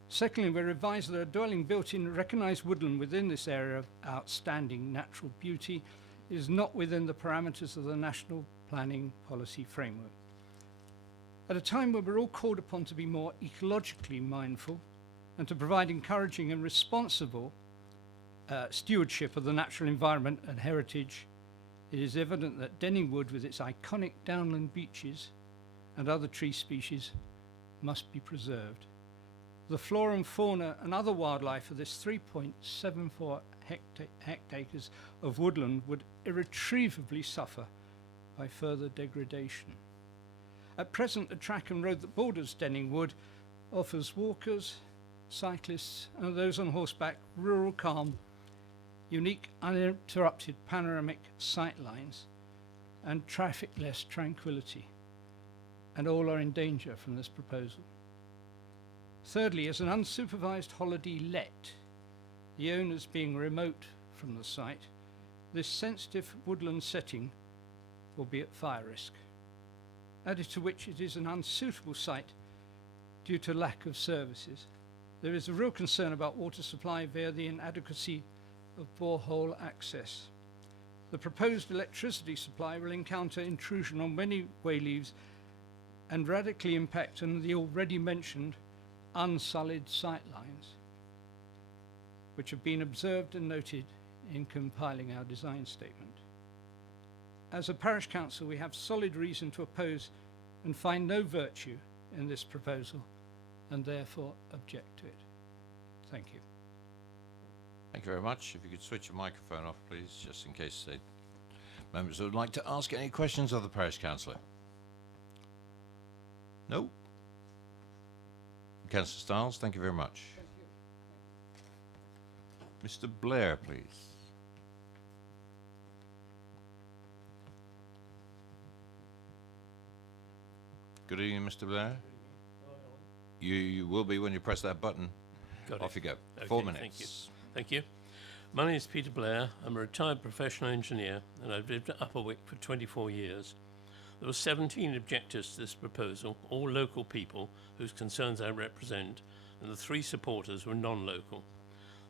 Secondly, we revise that a dwelling built in recognised woodland within this area of outstanding natural beauty is not within the parameters of the National Planning Policy Framework. At a time where we're all called upon to be more ecologically mindful and to provide encouraging and responsible stewardship of the natural environment and heritage, it is evident that Denning Wood, with its iconic downland beaches and other tree species, must be preserved. The flora and fauna and other wildlife of this 3.74 hectares of woodland would irretrievably suffer by further degradation. At present, the track and road that borders Denning Wood offers walkers, cyclists and those on horseback rural calm, unique uninterrupted panoramic sight lines and traffic-less tranquility, and all are in danger from this proposal. Thirdly, as an unsupervised holiday let, the owners being remote from the site, this sensitive woodland setting will be at fire risk. Added to which it is an unsuitable site due to lack of services. There is a real concern about water supply via the inadequacy of borehole access. The proposed electricity supply will encounter intrusion on many wayleaves and radically impact on the already mentioned unsullied sight lines, which have been observed and noted in compiling our design statement. As a parish council, we have solid reason to oppose and find no virtue in this proposal and therefore object to it. Thank you. Thank you very much. If you could switch your microphone off, please, just in case members would like to ask any questions of the parish councillor. No? Councillor Stiles, thank you very much. Mr. Blair, please. Good evening, Mr. Blair. You will be when you press that button. Off you go. Okay, 4 minutes. Thank you. Thank you. My name is Peter Blair. I'm a retired professional engineer and I've lived at Upperwick for 24 years. There were 17 objectors to this proposal, all local people whose concerns I represent, and the 3 supporters were non-local.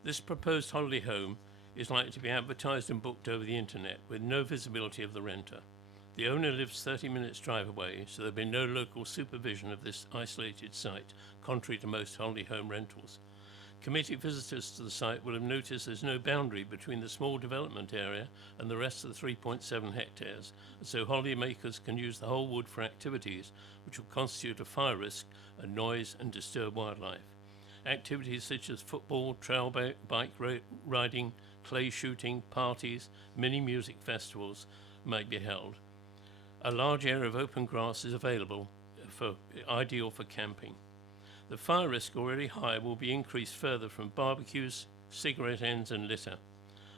This proposed holiday home is likely to be advertised and booked over the internet with no visibility of the renter. The owner lives 30 minutes drive away, so there'll be no local supervision of this isolated site, contrary to most holiday home rentals. Committee visitors to the site will have noticed there's no boundary between the small development area and the rest of the 3.7 hectares, and so holidaymakers can use the whole wood for activities which will constitute a fire risk and noise and disturb wildlife. Activities such as football, trail bike riding, clay shooting, parties, mini music festivals may be held. A large area of open grass is available, ideal for camping. The fire risk, already high, will be increased further from barbecues, cigarette ends and litter.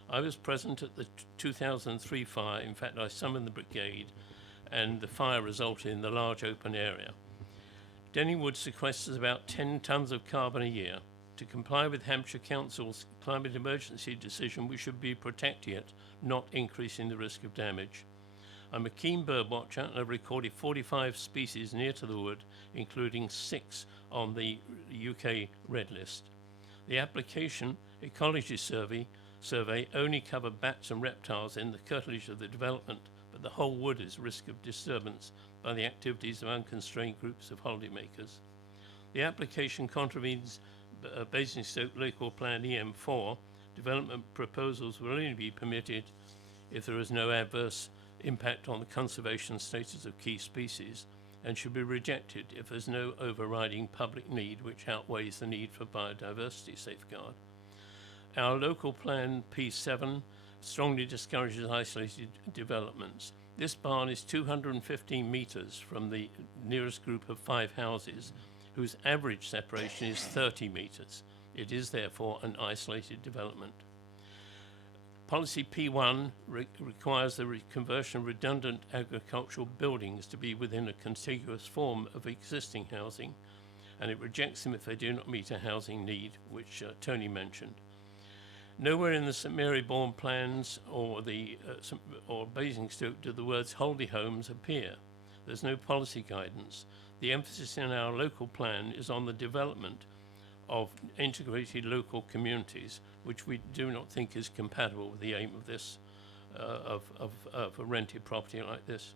I was present at the 2003 fire. In fact, I summoned the brigade and the fire resulted in the large open area. Denning Wood sequesters about 10 tonnes of carbon a year. To comply with Hampshire Council's climate emergency decision, we should be protecting it, not increasing the risk of damage. I'm a keen bird watcher and I've recorded 45 species near to the wood, including 6 on the UK Red List. The application ecology survey only covered bats and reptiles in the curtilage of the development, but the whole wood is risk of disturbance by the activities of unconstrained groups of holidaymakers. The application contravenes Basingstoke Local Plan EM4. Development proposals will only be permitted if there is no adverse impact on the conservation status of key species, and should be rejected if there's no overriding public need which outweighs the need for biodiversity safeguard. Our local plan P7 strongly discourages isolated developments. This barn is 215 metres from the nearest group of 5 houses, whose average separation is 30 metres. It is therefore an isolated development. Policy P1 requires the conversion of redundant agricultural buildings to be within a contiguous form of existing housing, and it rejects them if they do not meet a housing need, which Tony mentioned. Nowhere in the St Mary-Bourne plans or Basingstoke do the words holiday homes appear. There's no policy guidance. The emphasis in our local plan is on the development of integrated local communities, which we do not think is compatible with the aim of this, of a rented property like this.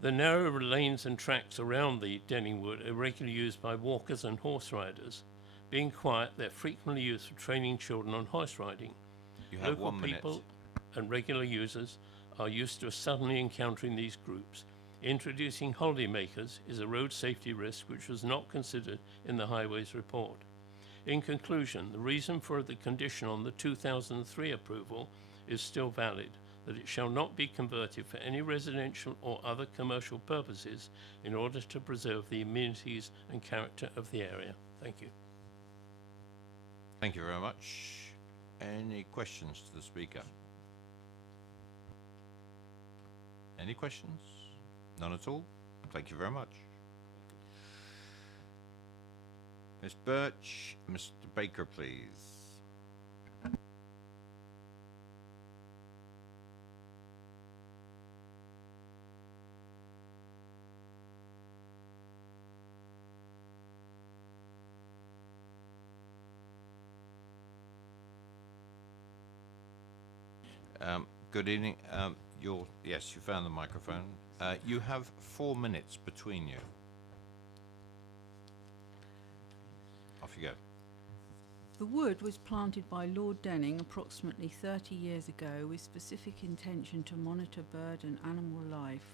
The narrow lanes and tracks around the Denning Wood are regularly used by walkers and horse riders. Being quiet, they're frequently used for training children on horse riding. You have Local 1 minute. people and regular users are used to suddenly encountering these groups. Introducing holidaymakers is a road safety risk which was not considered in the Highways report. In conclusion, the reason for the condition on the 2003 approval is still valid, that it shall not be converted for any residential or other commercial purposes in order to preserve the amenities and character of the area. Thank you. Thank you very much. Any questions to the speaker? Any questions? None at all? Thank you very much. Ms. Birch, Mr. Baker, please. Good evening. Yes, you found the microphone. You have 4 minutes between you. Off you go. The wood was planted by Lord Denning approximately 30 years ago with specific intention to monitor bird and animal life.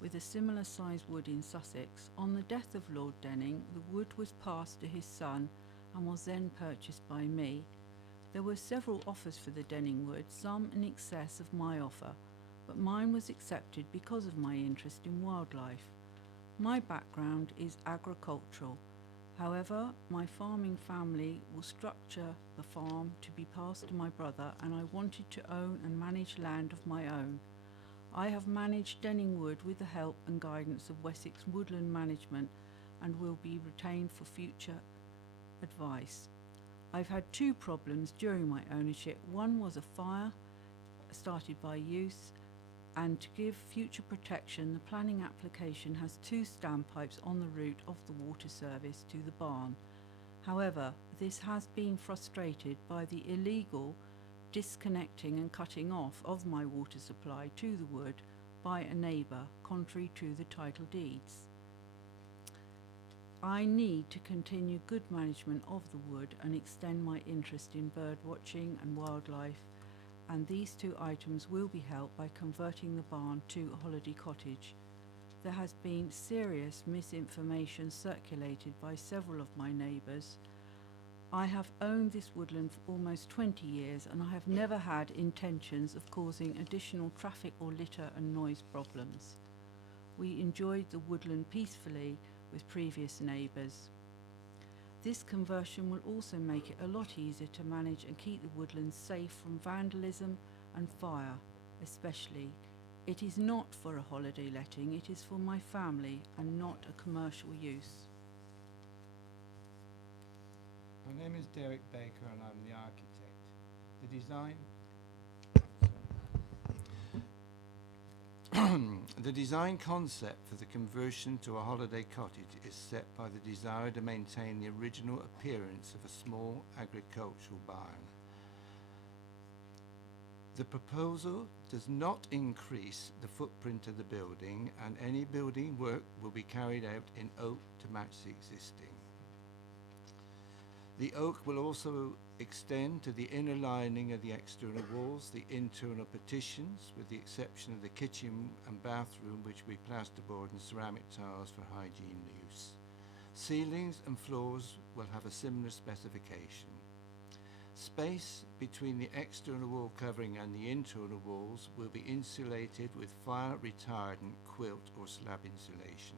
With a similar sized wood in Sussex, on the death of Lord Denning, the wood was passed to his son and was then purchased by me. There were several offers for the Denning wood, some in excess of my offer, but mine was accepted because of my interest in wildlife. My background is agricultural. However, my farming family will structure the farm to be passed to my brother, and I wanted to own and manage land of my own. I have managed Denning Wood with the help and guidance of Wessex Woodland Management and will be retained for future advice. I've had 2 problems during my ownership. One was a fire started by use, and to give future protection, the planning application has 2 standpipes on the route of the water service to the barn. However, this has been frustrated by the illegal disconnecting and cutting off of my water supply to the wood by a neighbour, contrary to the title deeds. I need to continue good management of the wood and extend my interest in bird watching and wildlife, and these 2 items will be helped by converting the barn to a holiday cottage. There has been serious misinformation circulated by several of my neighbours. I have owned this woodland for almost 20 years, and I have never had intentions of causing additional traffic or litter and noise problems. We enjoyed the woodland peacefully with previous neighbours. This conversion will also make it a lot easier to manage and keep the woodlands safe from vandalism and fire, especially. It is not for a holiday letting, it is for my family and not a commercial use. My name is Derek Baker and I'm the architect. The design... The design concept for the conversion to a holiday cottage is set by the desire to maintain the original appearance of a small agricultural barn. The proposal does not increase the footprint of the building, and any building work will be carried out in oak to match the existing. The oak will also extend to the inner lining of the external walls, the internal partitions, with the exception of the kitchen and bathroom, which will be plasterboard and ceramic tiles for hygiene use. Ceilings and floors will have a similar specification. Space between the external wall covering and the internal walls will be insulated with fire retardant quilt or slab insulation.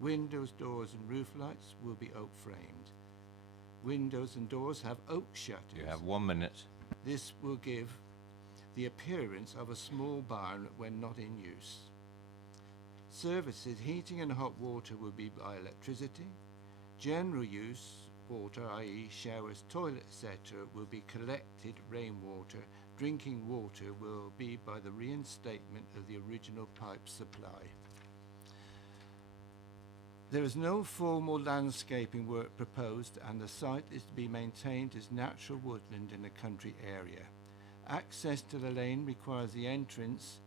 Windows, doors and roof lights will be oak framed. Windows and doors have oak shutters. You have 1 minute. This will give the appearance of a small barn when not in use. Services, heating and hot water will be by electricity. General use water, i.e. showers, toilet, etc., will be collected rainwater. Drinking water will be by the reinstatement of the original pipe supply. There is no formal landscaping work proposed, and the site is to be maintained as natural woodland in a country area. Access to the lane requires the entrance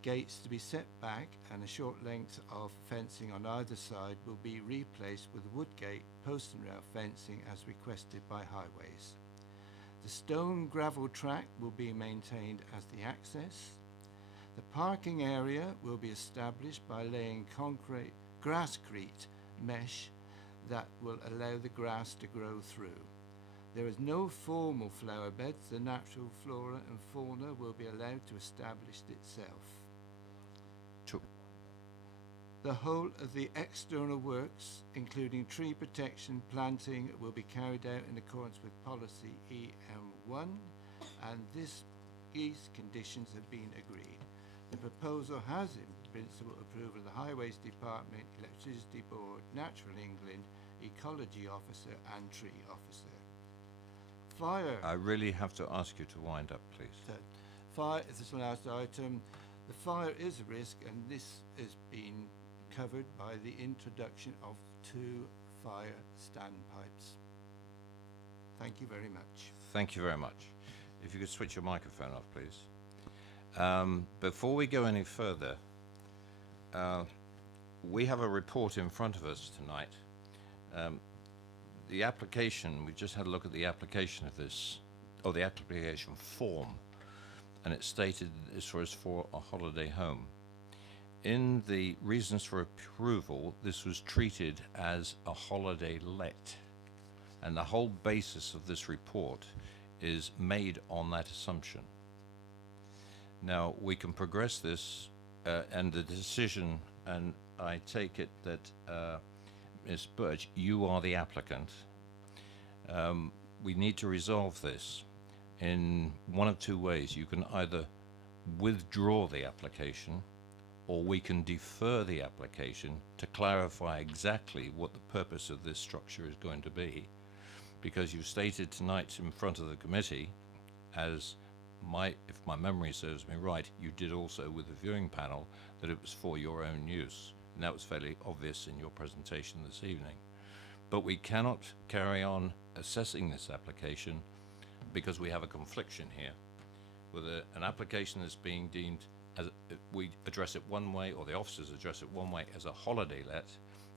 gates to be set back, and a short length of fencing on either side will be replaced with wood gate, post and rail fencing as requested by Highways. The stone gravel track will be maintained as the access. The parking area will be established by laying concrete grasscrete mesh that will allow the grass to grow through. There is no formal flower beds. The natural flora and fauna will be allowed to establish itself. The whole of the external works, including tree protection, planting, will be carried out in accordance with policy EM1, and these conditions have been agreed. The proposal has in principle approval of the Highways Department, Electricity Board, Natural England, Ecology Officer and Tree Officer. Fire. I really have to ask you to wind up, please. Fire is the last item. The fire is a risk, and this is being covered by the introduction of 2 fire standpipes. Thank you very much. Thank you very much. If you could switch your microphone off, please. Before we go any further, we have a report in front of us tonight. The application, we just had a look at the application of this, or the application form, and it stated this was for a holiday home. In the reasons for approval, this was treated as a holiday let, and the whole basis of this report is made on that assumption. Now, we can progress this, and the decision, and I take it that Ms. Birch, you are the applicant. We need to resolve this in one of 2 ways. You can either withdraw the application, or we can defer the application to clarify exactly what the purpose of this structure is going to be, because you've stated tonight in front of the committee, as if my memory serves me right, you did also with the viewing panel, that it was for your own use, and that was fairly obvious in your presentation this evening. But we cannot carry on assessing this application because we have a confliction here with an application that's being deemed as we address it one way, or the officers address it one way as a holiday let,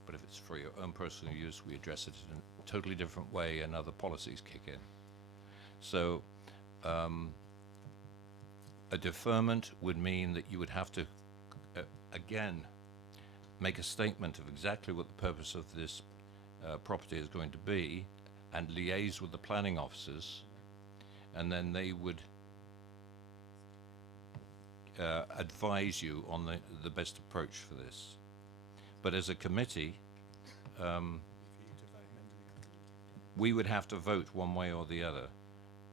but if it's for your own personal use, we address it in a totally different way and other policies kick in. So a deferment would mean that you would have to again make a statement of exactly what the purpose of this property is going to be, and liaise with the planning officers, and then they would advise you on the best approach for this. But as a committee, we would have to vote one way or the other.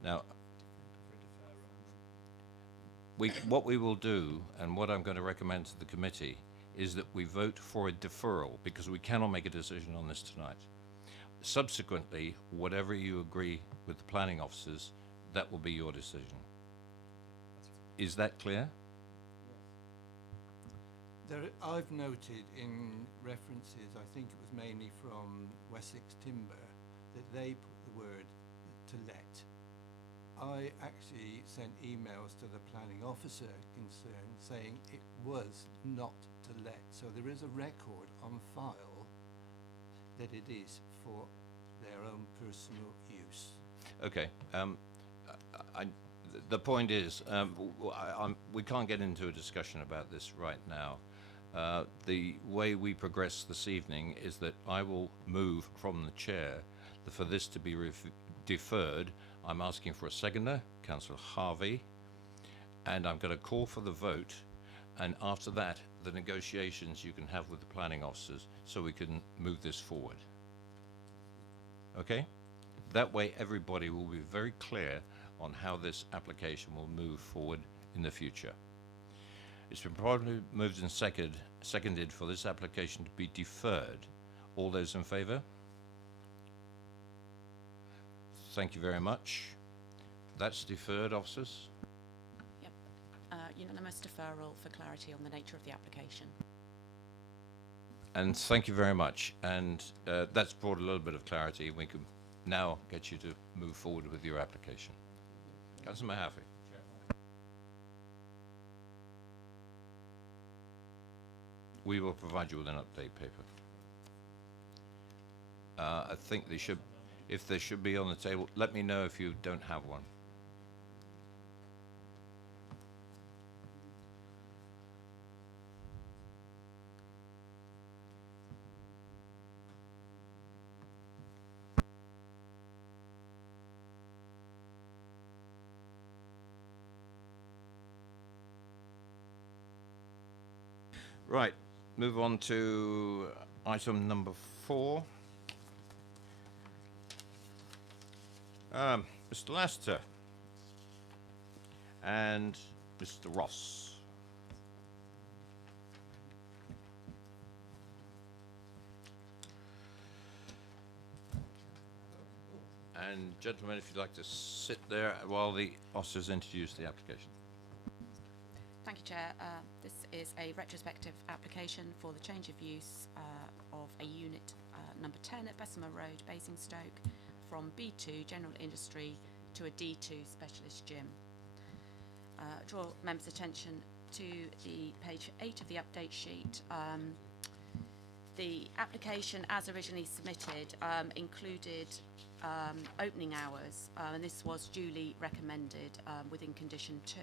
Now, what we will do, and what I'm going to recommend to the committee, is that we vote for a deferral, because we cannot make a decision on this tonight. Subsequently, whatever you agree with the planning officers, that will be your decision. Is that clear? I've noted in references, I think it was mainly from Wessex Timber, that they put the word to let. I actually sent emails to the planning officer concerned saying it was not to let. So there is a record on file that it is for their own personal use. Okay. The point is, we can't get into a discussion about this right now. The way we progress this evening is that I will move from the chair for this to be deferred. I'm asking for a seconder, Councillor Harvey, and I'm going to call for the vote, and after that, the negotiations you can have with the planning officers so we can move this forward. Okay? That way everybody will be very clear on how this application will move forward in the future. It's been probably moved and seconded for this application to be deferred. All those in favour? Thank you very much. That's deferred, officers. Yep. Unanimous deferral for clarity on the nature of the application. And thank you very much. And that's brought a little bit of clarity. We can now get you to move forward with your application. Councillor Mahaffey. We will provide you with an update paper. I think they should, if they should be on the table, let me know if you don't have one. Right, move on to item number 4. Mr. Lester and Mr. Ross. And gentlemen, if you'd like to sit there while the officers introduce the application. Thank you, Chair. This is a retrospective application for the change of use of a unit number 10 at Bessemer Road, Basingstoke, from B2 General Industry to a D2 Specialist Gym. Draw members' attention to the page 8 of the update sheet. The application, as originally submitted, included opening hours, and this was duly recommended within condition 2.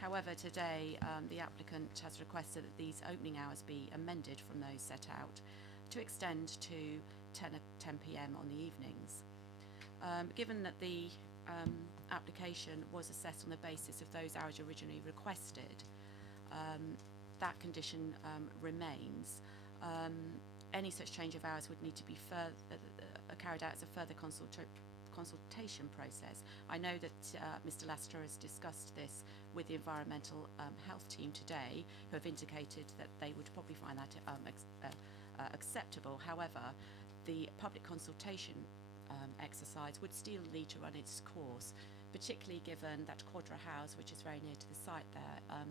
However, today the applicant has requested that these opening hours be amended from those set out to extend to 10 p.m. on the evenings. Given that the application was assessed on the basis of those hours originally requested, that condition remains. Any such change of hours would need to be carried out as a further consultation process. I know that Mr. Lester has discussed this with the environmental health team today, who have indicated that they would probably find that acceptable. However, the public consultation exercise would still need to run its course, particularly given that Quadra House, which is very near to the site there,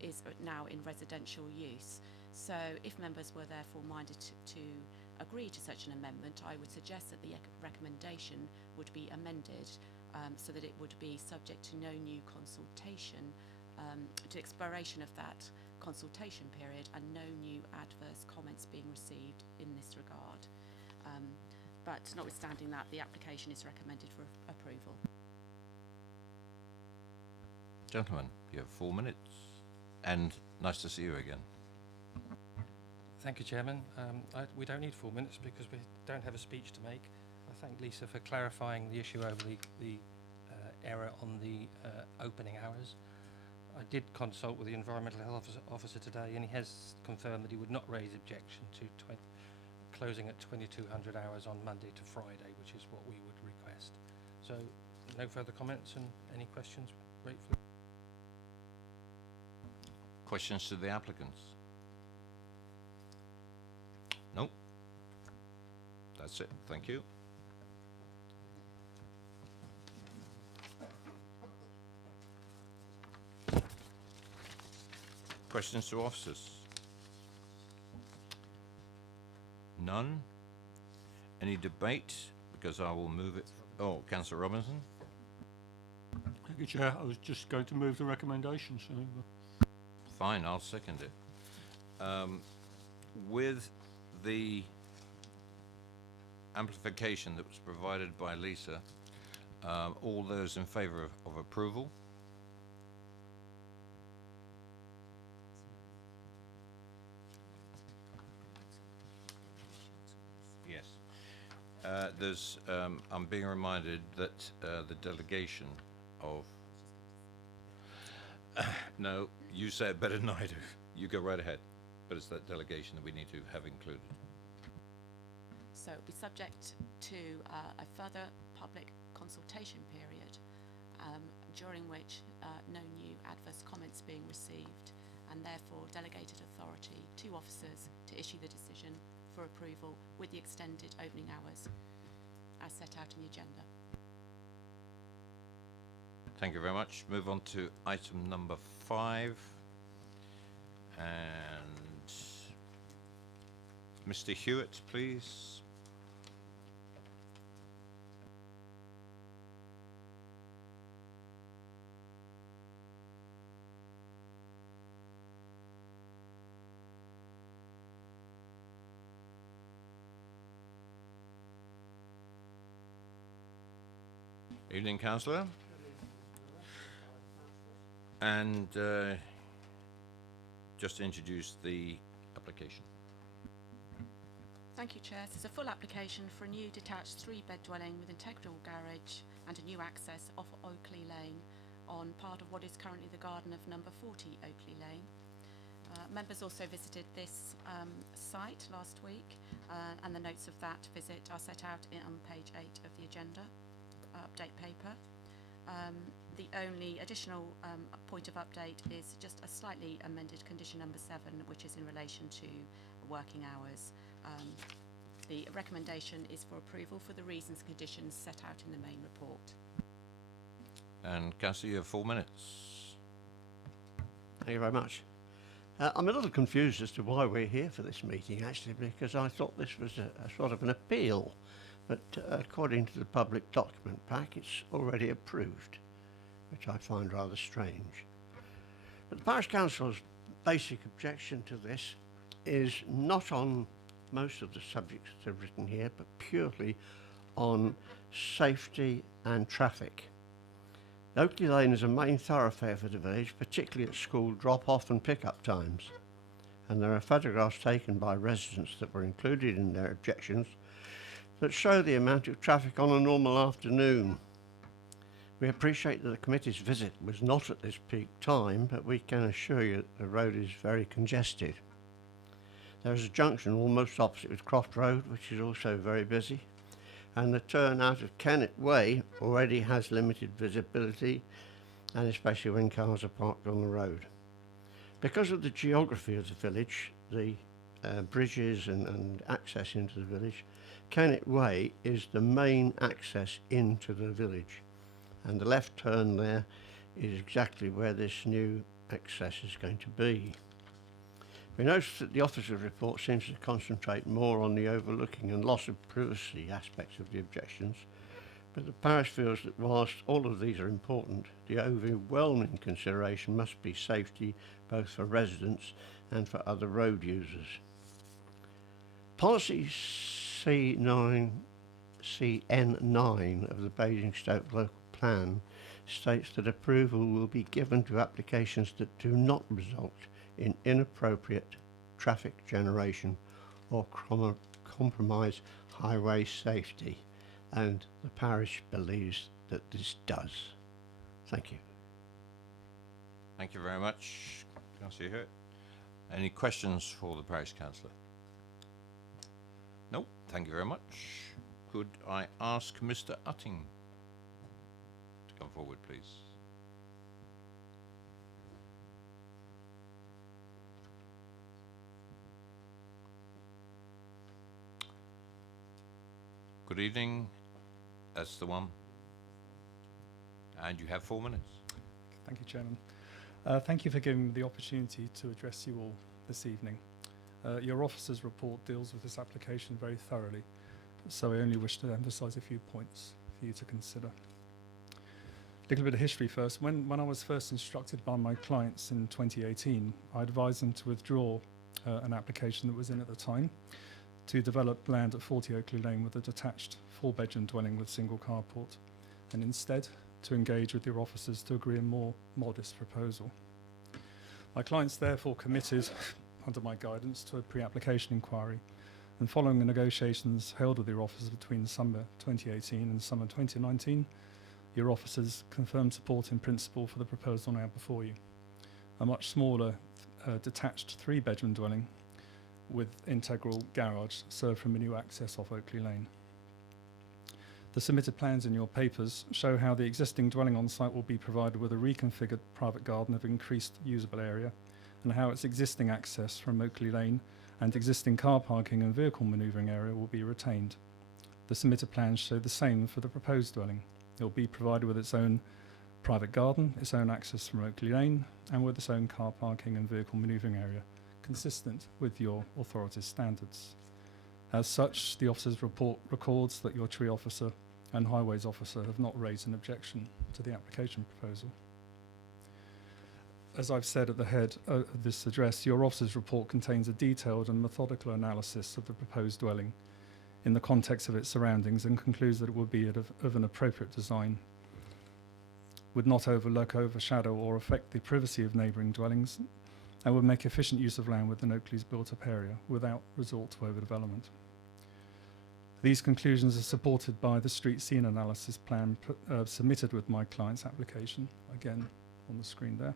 is now in residential use. So if members were therefore minded to agree to such an amendment, I would suggest that the recommendation would be amended so that it would be subject to no new consultation, to expiration of that consultation period, and no new adverse comments being received in this regard. But notwithstanding that, the application is recommended for approval. Gentlemen, you have 4 minutes, and nice to see you again. Thank you, Chairman. We don't need 4 minutes because we don't have a speech to make. I thank Lisa for clarifying the issue over the error on the opening hours. I did consult with the Environmental Health Officer today, and he has confirmed that he would not raise objection to closing at 2200 hours on Monday to Friday, which is what we would request. So, no further comments and any questions? Gratefully. Questions to the applicants? No? That's it. Thank you. Questions to officers? None. Any debate? Because I will move it. Oh, Councillor Robinson. Thank you, Chair. I was just going to move the recommendation, so... Fine, I'll second it. With the amplification that was provided by Lisa, all those in favour of approval? Yes. I'm being reminded that the delegation of... no, you say it better than I do. You go right ahead. But it's that delegation that we need to have included. So it'll be subject to a further public consultation period, during which no new adverse comments being received, and therefore delegated authority to officers to issue the decision for approval with the extended opening hours as set out in the agenda. Thank you very much. Move on to item number 5. And Mr. Hewitt, please. Evening, Councillor. And just to introduce the application. Thank you, Chair. This is a full application for a new detached 3-bed dwelling with integral garage and a new access off Oakley Lane on part of what is currently the garden of number 40 Oakley Lane. Members also visited this site last week, and the notes of that visit are set out on page 8 of the agenda update paper. The only additional point of update is just a slightly amended condition number 7, which is in relation to working hours. The recommendation is for approval for the reasons and conditions set out in the main report. And Councillor, you have 4 minutes. Thank you very much. I'm a little confused as to why we're here for this meeting, actually, because I thought this was a sort of an appeal, but according to the public document pack, it's already approved, which I find rather strange. But the Parish Council's basic objection to this is not on most of the subjects that are written here, but purely on safety and traffic. Oakley Lane is a main thoroughfare for the village, particularly at school drop-off and pick-up times. And there are photographs taken by residents that were included in their objections that show the amount of traffic on a normal afternoon. We appreciate that the committee's visit was not at this peak time, but we can assure you that the road is very congested. There is a junction almost opposite with Croft Road, which is also very busy, and the turn out of Kennet Way already has limited visibility, and especially when cars are parked on the road. Because of the geography of the village, the bridges and access into the village, Kennet Way is the main access into the village, and the left turn there is exactly where this new access is going to be. We notice that the officer's report seems to concentrate more on the overlooking and loss of privacy aspects of the objections, but the parish feels that whilst all of these are important, the overwhelming consideration must be safety both for residents and for other road users. Policy CN9 of the Basingstoke local plan states that approval will be given to applications that do not result in inappropriate traffic generation or compromise highway safety, and the parish believes that this does. Thank you. Thank you very much, Councillor Hewitt. Any questions for the Parish Councillor? No, thank you very much. Could I ask Mr. Utting to come forward, please? Good evening. That's the one. And you have 4 minutes. Thank you, Chairman. Thank you for giving me the opportunity to address you all this evening. Your officer's report deals with this application very thoroughly, so I only wish to emphasise a few points for you to consider. A little bit of history first. When I was first instructed by my clients in 2018, I advised them to withdraw an application that was in at the time to develop land at 40 Oakley Lane with a detached 4-bedroom dwelling with single carport, and instead to engage with your officers to agree a more modest proposal. My clients therefore committed, under my guidance, to a pre-application inquiry, and following the negotiations held with your officers between summer 2018 and summer 2019, your officers confirmed support in principle for the proposal now before you. A much smaller detached 3-bedroom dwelling with integral garage served from a new access off Oakley Lane. The submitted plans in your papers show how the existing dwelling on site will be provided with a reconfigured private garden of increased usable area, and how its existing access from Oakley Lane and existing car parking and vehicle manoeuvring area will be retained. The submitted plans show the same for the proposed dwelling. It will be provided with its own private garden, its own access from Oakley Lane, and with its own car parking and vehicle manoeuvring area, consistent with your authority's standards. As such, the officer's report records that your tree officer and highways officer have not raised an objection to the application proposal. As I've said at the head of this address, your officer's report contains a detailed and methodical analysis of the proposed dwelling in the context of its surroundings, and concludes that it would be of an appropriate design, would not overlook, overshadow or affect the privacy of neighbouring dwellings, and would make efficient use of land within Oakley's built-up area without resort to overdevelopment. These conclusions are supported by the street scene analysis plan submitted with my client's application, again on the screen there,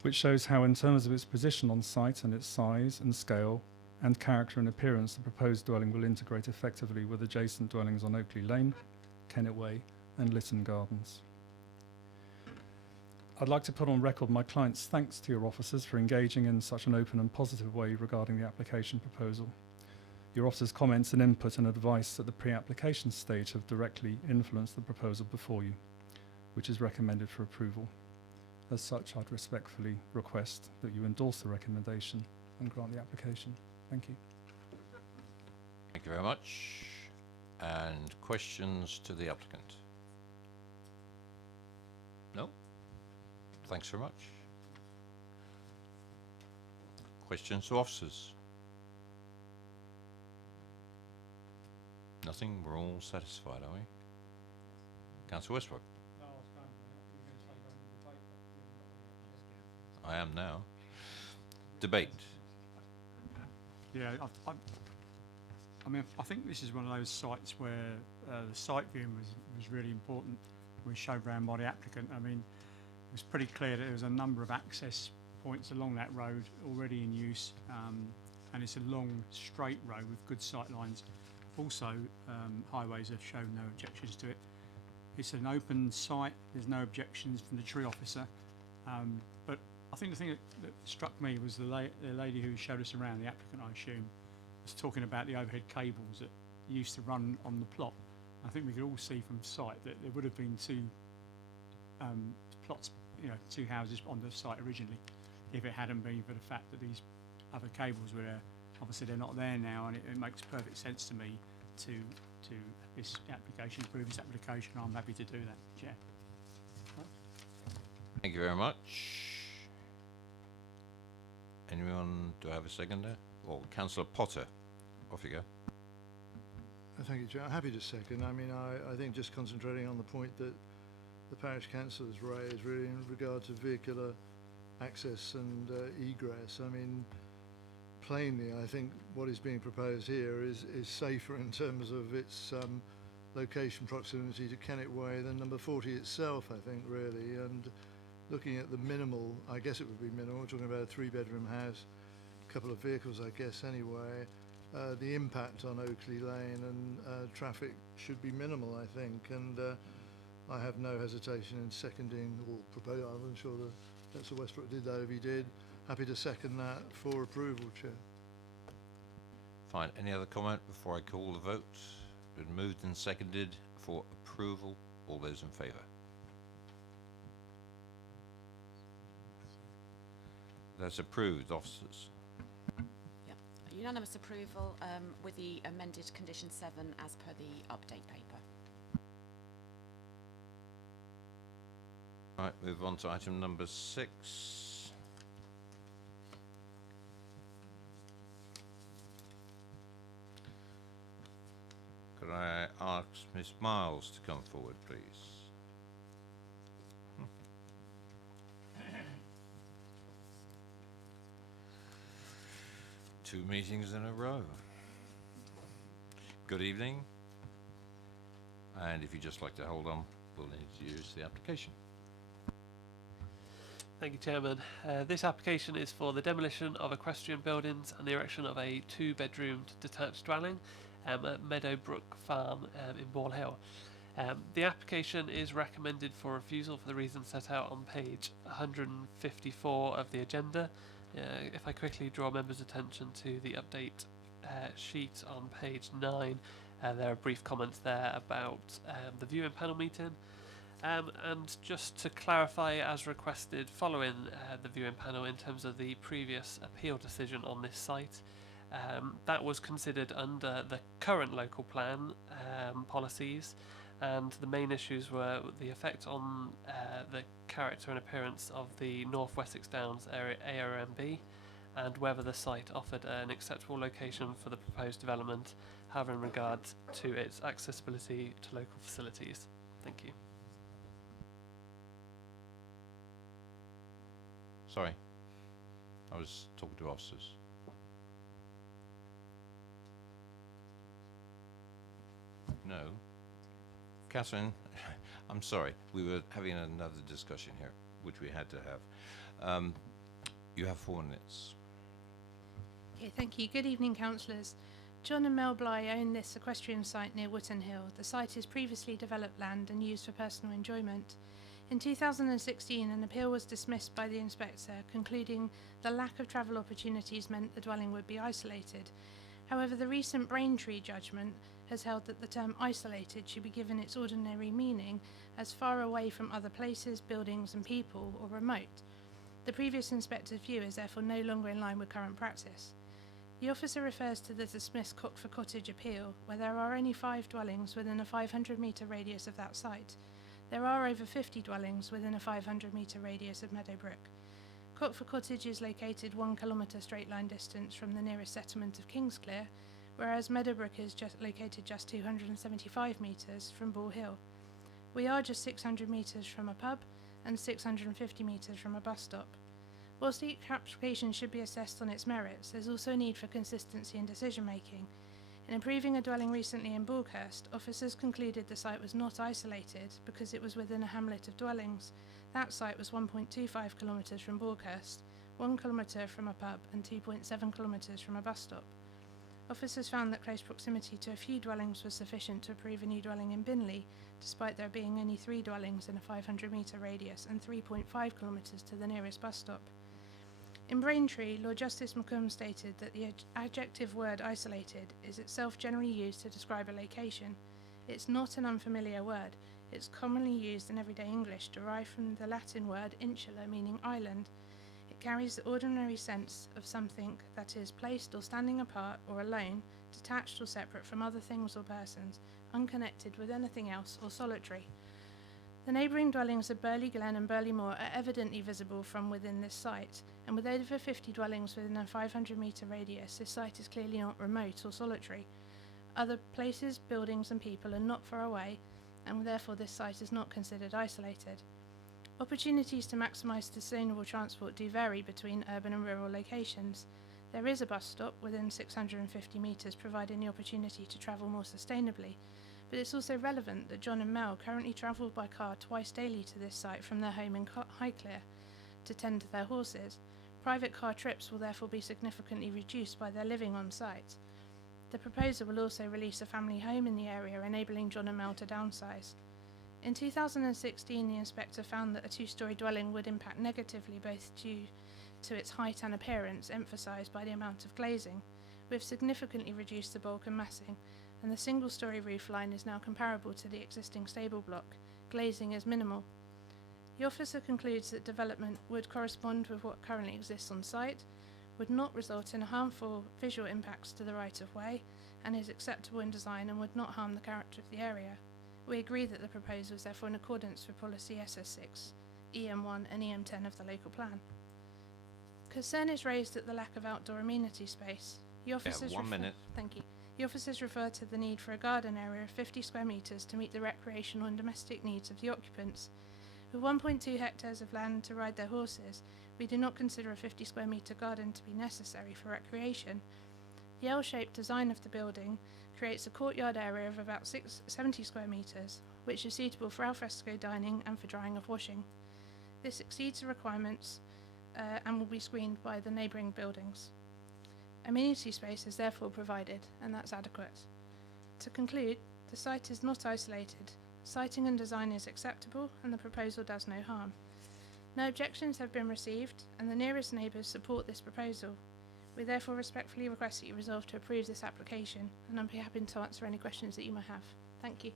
which shows how, in terms of its position on site and its size and scale and character and appearance, the proposed dwelling will integrate effectively with adjacent dwellings on Oakley Lane, Kennet Way and Lytton Gardens. I'd like to put on record my client's thanks to your officers for engaging in such an open and positive way regarding the application proposal. Your officers' comments and input and advice at the pre-application stage have directly influenced the proposal before you, which is recommended for approval. As such, I'd respectfully request that you endorse the recommendation and grant the application. Thank you. Thank you very much. And questions to the applicant? No? Thanks very much. Questions to officers? Nothing? We're all satisfied, are we? Councillor Westbrook? I am now. Debate. Yeah, I mean, I think this is one of those sites where the site viewing was really important. We showed around by the applicant. I mean, it was pretty clear that there was a number of access points along that road already in use, and it's a long, straight road with good sight lines. Also, highways have shown no objections to it. It's an open site. There's no objections from the tree officer. But I think the thing that struck me was the lady who showed us around, the applicant, I assume, was talking about the overhead cables that used to run on the plot. I think we could all see from sight that there would have been two plots, two houses on the site originally, if it hadn't been for the fact that these other cables were there. Obviously, they're not there now, and it makes perfect sense to me to this application, approve this application. I'm happy to do that, Chair. Thank you very much. Anyone, do I have a seconder? Or Councillor Potter, off you go. Thank you, Chair. I'm happy to second. I mean, I think just concentrating on the point that the parish council has raised, really in regard to vehicular access and egress. I mean, plainly, I think what is being proposed here is safer in terms of its location proximity to Kennet Way than number 40 itself, I think, really. And looking at the minimal, I guess it would be minimal, we're talking about a 3-bedroom house, a couple of vehicles, I guess, anyway. The impact on Oakley Lane and traffic should be minimal, I think. And I have no hesitation in seconding or proposing. I'm sure that Councillor Westbrook did that if he did. Happy to second that for approval, Chair. Fine. Any other comment before I call the vote? Been moved and seconded for approval. All those in favour? That's approved, officers. Yeah, Unanimous approval with the amended condition 7 as per the update paper. Right, move on to item number 6. Could I ask Miss Miles to come forward, please? Two meetings in a row. Good evening. And if you'd just like to hold on, we'll introduce the application. Thank you, Chairman. This application is for the demolition of equestrian buildings and the erection of a 2-bedroomed detached dwelling at Meadowbrook Farm in Ball Hill. The application is recommended for refusal for the reasons set out on page 154 of the agenda. If I quickly draw members' attention to the update sheet on page 9, there are brief comments there about the viewing panel meeting. And just to clarify, as requested following the viewing panel in terms of the previous appeal decision on this site, that was considered under the current local plan policies, and the main issues were the effect on the character and appearance of the North Wessex Downs area ARMB, and whether the site offered an acceptable location for the proposed development, having regard to its accessibility to local facilities. Thank you. Sorry, I was talking to officers. No. Catherine, I'm sorry, we were having another discussion here, which we had to have. You have 4 minutes. Okay, thank you. Good evening, councillors. John and Mel Bly own this equestrian site near Wootton Hill. The site is previously developed land and used for personal enjoyment. In 2016, an appeal was dismissed by the inspector, concluding the lack of travel opportunities meant the dwelling would be isolated. However, the recent Braintree judgment has held that the term isolated should be given its ordinary meaning as far away from other places, buildings and people, or remote. The previous inspector's view is therefore no longer in line with current practice. The officer refers to the dismissed Cockford Cottage appeal, where there are only 5 dwellings within a 500-metre radius of that site. There are over 50 dwellings within a 500-metre radius of Meadowbrook. Cockford Cottage is located 1 kilometre straight line distance from the nearest settlement of Kingsclere, whereas Meadowbrook is located just 275 metres from Ball Hill. We are just 600 metres from a pub and 650 metres from a bus stop. Whilst each application should be assessed on its merits, there's also a need for consistency in decision making. In approving a dwelling recently in Borghurst, officers concluded the site was not isolated because it was within a hamlet of dwellings. That site was 1.25 kilometres from Borghurst, 1 kilometre from a pub and 2.7 kilometres from a bus stop. Officers found that close proximity to a few dwellings was sufficient to approve a new dwelling in Binley, despite there being only 3 dwellings in a 500-metre radius and 3.5 kilometres to the nearest bus stop. In Braintree, Lord Justice McComb stated that the adjective word isolated is itself generally used to describe a location. It's not an unfamiliar word. It's commonly used in everyday English, derived from the Latin word insula, meaning island. It carries the ordinary sense of something that is placed or standing apart or alone, detached or separate from other things or persons, unconnected with anything else or solitary. The neighbouring dwellings of Burley Glen and Burley Moor are evidently visible from within this site, and with over 50 dwellings within a 500-metre radius, this site is clearly not remote or solitary. Other places, buildings and people are not far away, and therefore this site is not considered isolated. Opportunities to maximise sustainable transport do vary between urban and rural locations. There is a bus stop within 650 metres, providing the opportunity to travel more sustainably, but it's also relevant that John and Mel currently travel by car twice daily to this site from their home in Highclere to tend to their horses. Private car trips will therefore be significantly reduced by their living on site. The proposer will also release a family home in the area, enabling John and Mel to downsize. In 2016, the inspector found that a 2-storey dwelling would impact negatively both due to its height and appearance, emphasised by the amount of glazing. We've significantly reduced the bulk and massing, and the single-storey roof line is now comparable to the existing stable block. Glazing is minimal. The officer concludes that development would correspond with what currently exists on site. would not result in harmful visual impacts to the right-of-way and is acceptable in design and would not harm the character of the area. We agree that the proposal is therefore in accordance with policy SS6, EM1 and EM10 of the local plan. Concern is raised at the lack of outdoor amenity space. The officers 1 minute. Thank you. The officers refer to the need for a garden area of 50 square metres to meet the recreational and domestic needs of the occupants. With 1.2 hectares of land to ride their horses, we do not consider a 50 square metre garden to be necessary for recreation. The L-shaped design of the building creates a courtyard area of about 70 square metres, which is suitable for alfresco dining and for drying of washing. This exceeds the requirements and will be screened by the neighbouring buildings. Amenity space is therefore provided, and that's adequate. To conclude, the site is not isolated. Siting and design is acceptable, and the proposal does no harm. No objections have been received, and the nearest neighbours support this proposal. We therefore respectfully request that you resolve to approve this application, and I'll be happy to answer any questions that you may have. Thank you.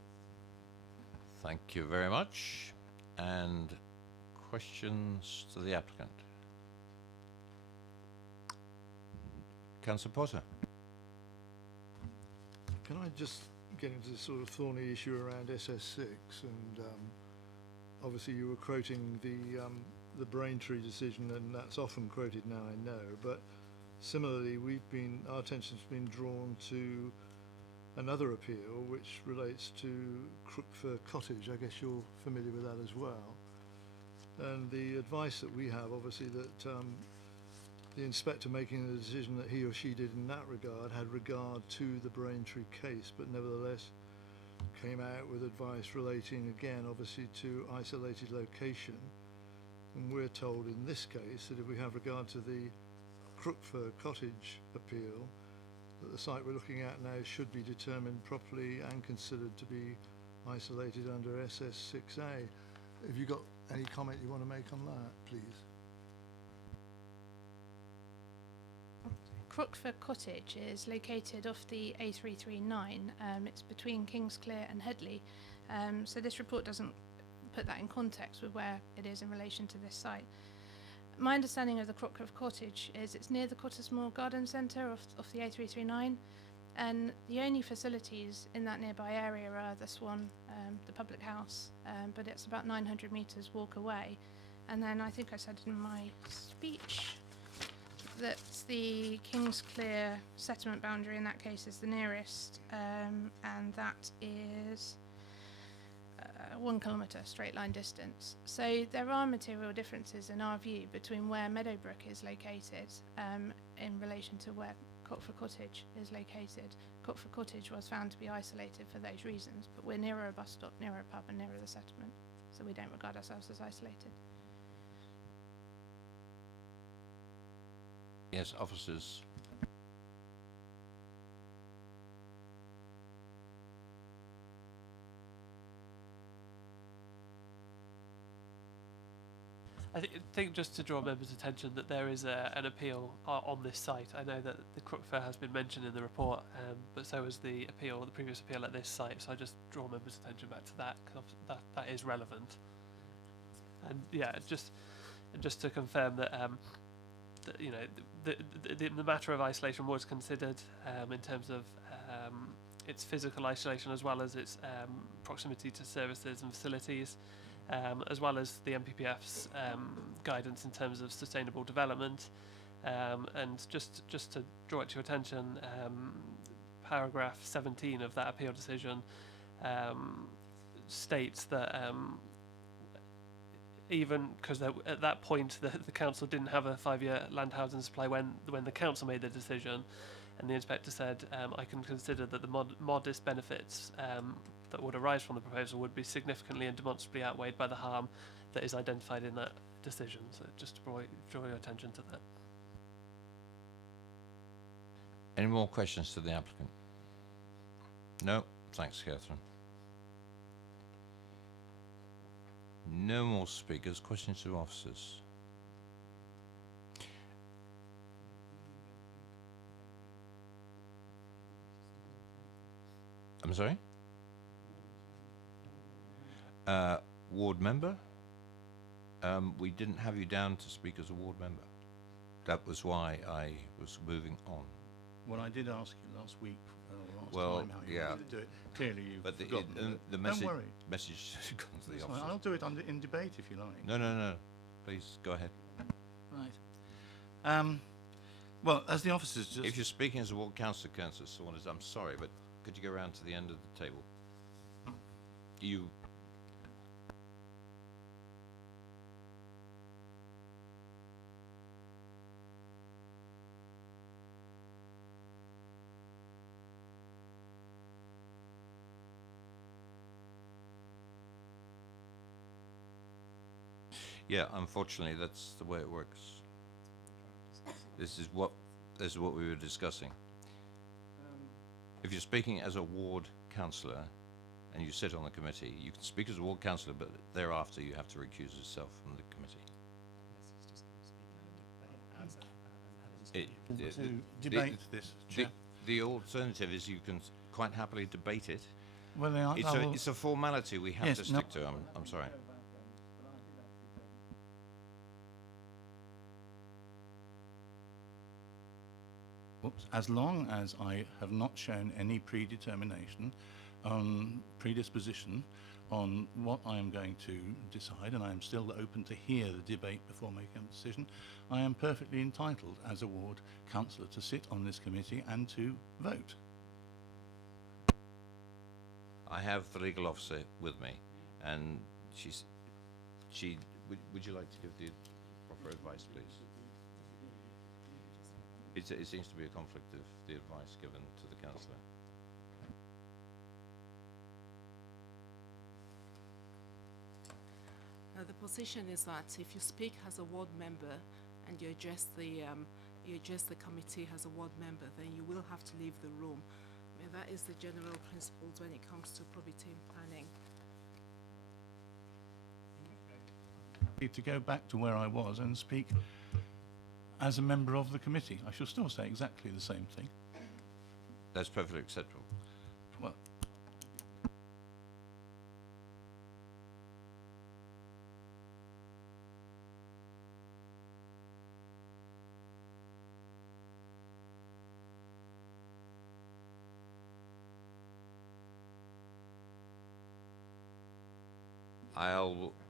Thank you very much. And questions to the applicant? Councillor Potter. Can I just get into this sort of thorny issue around SS6? And obviously you were quoting the Braintree decision, and that's often quoted now, I know. But similarly, our attention's been drawn to another appeal which relates to Crookfir Cottage. I guess you're familiar with that as well. And the advice that we have, obviously, that the inspector making the decision that he or she did in that regard had regard to the Braintree case, but nevertheless came out with advice relating again obviously to isolated location. And we're told in this case that if we have regard to the Crookfir Cottage appeal, that the site we're looking at now should be determined properly and considered to be isolated under SS6A. Have you got any comment you want to make on that, please? Crookfir Cottage is located off the A339. It's between Kingsclear and Headley. So this report doesn't put that in context with where it is in relation to this site. My understanding of the Crookfir Cottage is it's near the Cottesmore Garden Centre off the A339, and the only facilities in that nearby area are the Swan, the public house, but it's about 900 metres walk away. And then I think I said in my speech that the Kingsclear settlement boundary in that case is the nearest, and that is 1 kilometre straight line distance. So there are material differences in our view between where Meadowbrook is located in relation to where Crookfir Cottage is located. Crookfir Cottage was found to be isolated for those reasons, but we're nearer a bus stop, nearer a pub and nearer the settlement, so we don't regard ourselves as isolated. Yes, officers. I think just to draw members' attention that there is an appeal on this site. I know that the Crookfir has been mentioned in the report, but so is the previous appeal at this site. So I just draw members' attention back to that, because that is relevant. And yeah, just to confirm that, that you know, the matter of isolation was considered in terms of its physical isolation as well as its proximity to services and facilities. As well as the MPPF's guidance in terms of sustainable development, and just to draw it to your attention, paragraph 17 of that appeal decision states that even because at that point the council didn't have a 5-year land housing supply when the council made the decision, and the inspector said I can consider that the modest benefits that would arise from the proposal would be significantly and demonstrably outweighed by the harm that is identified in that decision. So just to draw your attention to that. Any more questions to the applicant? No? Thanks, Catherine. No more speakers. Questions to officers? I'm sorry? Ward member? We didn't have you down to speak as a ward member. That was why I was moving on. Well, I did ask you last week, last Well, time, how you yeah. wanted to do it. Clearly, you've But forgotten. the Don't message, worry. message has gone to the That's fine. officers. I'll do it in debate if you like. No, no, no. Please go ahead. Right. Well, as the officers just... If you're speaking as a ward councillor, Councillor Saunders, I'm sorry, but could you go round to the end of the table? You... Yeah, unfortunately, that's the way it works. This is what we were discussing. If you're speaking as a ward councillor and you sit on the committee, you can speak as a ward councillor, but thereafter you have to recuse yourself from the committee. To debate this, Chair. The alternative is you can quite happily debate it. Well, they are, it's a formality we have to stick to. I'm sorry. As long as I have not shown any predetermination on predisposition on what I am going to decide, and I am still open to hear the debate before making a decision, I am perfectly entitled as a ward councillor to sit on this committee and to vote. I have the legal officer with me, and would you like to give the proper advice, please? It seems to be a conflict of the advice given to the councillor. The position is that if you speak as a ward member and you address the committee as a ward member, then you will have to leave the room. I mean, that is the general principles when it comes to probity and planning. To go back to where I was and speak as a member of the committee, I shall still say exactly the same thing. That's perfectly acceptable. Well,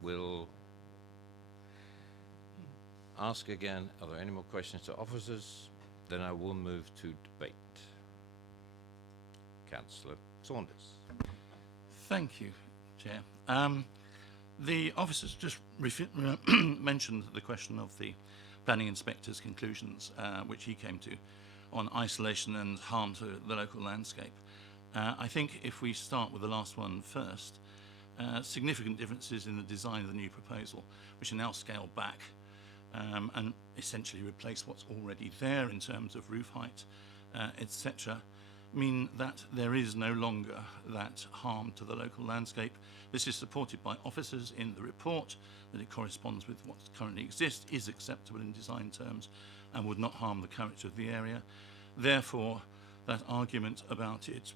will ask again, are there any more questions to officers? Then I will move to debate. Councillor Saunders. thank you, Chair. The officers just mentioned the question of the planning inspector's conclusions, which he came to on isolation and harm to the local landscape. I think if we start with the last one first, significant differences in the design of the new proposal, which are now scaled back and essentially replace what's already there in terms of roof height, etc., mean that there is no longer that harm to the local landscape. This is supported by officers in the report, that it corresponds with what currently exists, is acceptable in design terms, and would not harm the character of the area. Therefore, that argument about it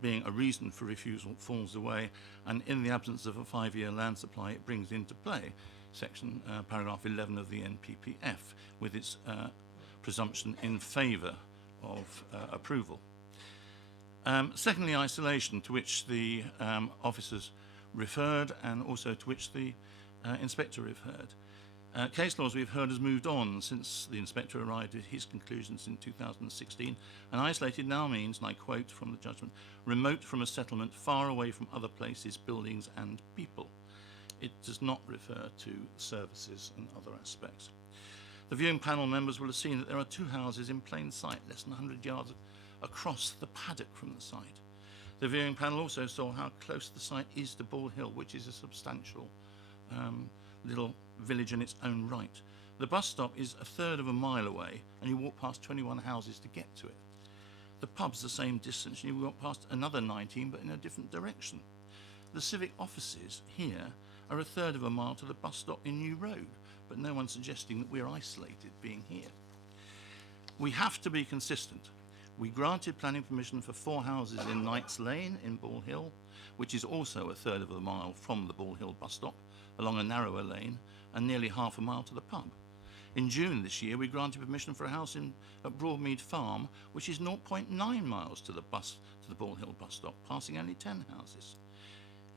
being a reason for refusal falls away, and in the absence of a 5-year land supply, it brings into play section paragraph 11 of the NPPF with its presumption in favour of approval. Secondly, isolation, to which the officers referred and also to which the inspector referred. Case law, as we've heard, has moved on since the inspector arrived at his conclusions in 2016, and isolated now means, and I quote from the judgment, remote from a settlement, far away from other places, buildings and people. It does not refer to services and other aspects. The viewing panel members will have seen that there are 2 houses in plain sight, less than 100 yards across the paddock from the site. The viewing panel also saw how close the site is to Ball Hill, which is a substantial little village in its own right. The bus stop is 1/3 of a mile away, and you walk past 21 houses to get to it. The pub's the same distance, and you walk past another 19, but in a different direction. The civic offices here are 1/3 of a mile to the bus stop in New Road, but no one's suggesting that we're isolated being here. We have to be consistent. We granted planning permission for 4 houses in Knights Lane in Ball Hill, which is also 1/3 of a mile from the Ball Hill bus stop, along a narrower lane, and nearly half a mile to the pub. In June this year, we granted permission for a house at Broadmead Farm, which is 0.9 miles to the Ball Hill bus stop, passing only 10 houses.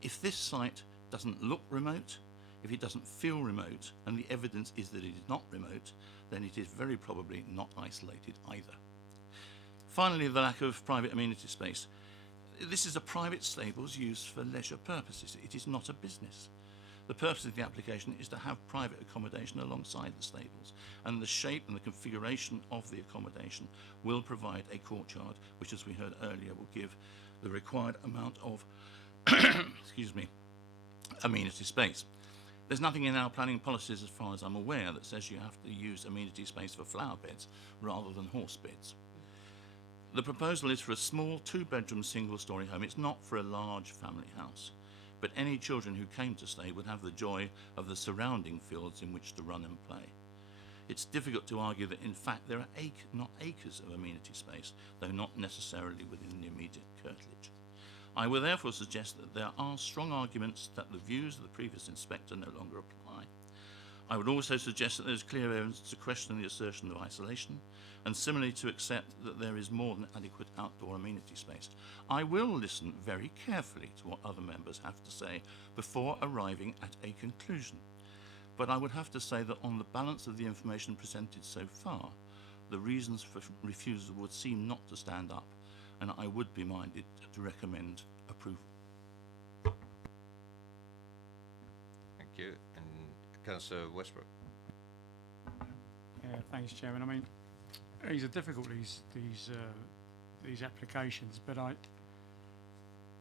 If this site doesn't look remote, if it doesn't feel remote, and the evidence is that it is not remote, then it is very probably not isolated either. Finally, the lack of private amenity space. This is a private stables used for leisure purposes. It is not a business. The purpose of the application is to have private accommodation alongside the stables, and the shape and the configuration of the accommodation will provide a courtyard, which, as we heard earlier, will give the required amount of excuse me, amenity space. There's nothing in our planning policies, as far as I'm aware, that says you have to use amenity space for flower beds rather than horse beds. The proposal is for a small 2-bedroom single-storey home. It's not for a large family house, but any children who came to stay would have the joy of the surrounding fields in which to run and play. It's difficult to argue that, in fact, there are not acres of amenity space, though not necessarily within the immediate curtilage. I will therefore suggest that there are strong arguments that the views of the previous inspector no longer apply. I would also suggest that there is clear evidence to question the assertion of isolation, and similarly to accept that there is more than adequate outdoor amenity space. I will listen very carefully to what other members have to say before arriving at a conclusion. But I would have to say that on the balance of the information presented so far, the reasons for refusal would seem not to stand up, and I would be minded to recommend approval. Thank you. And Councillor Westbrook. Yeah, thanks, Chairman. I mean, these are difficult, these applications, but I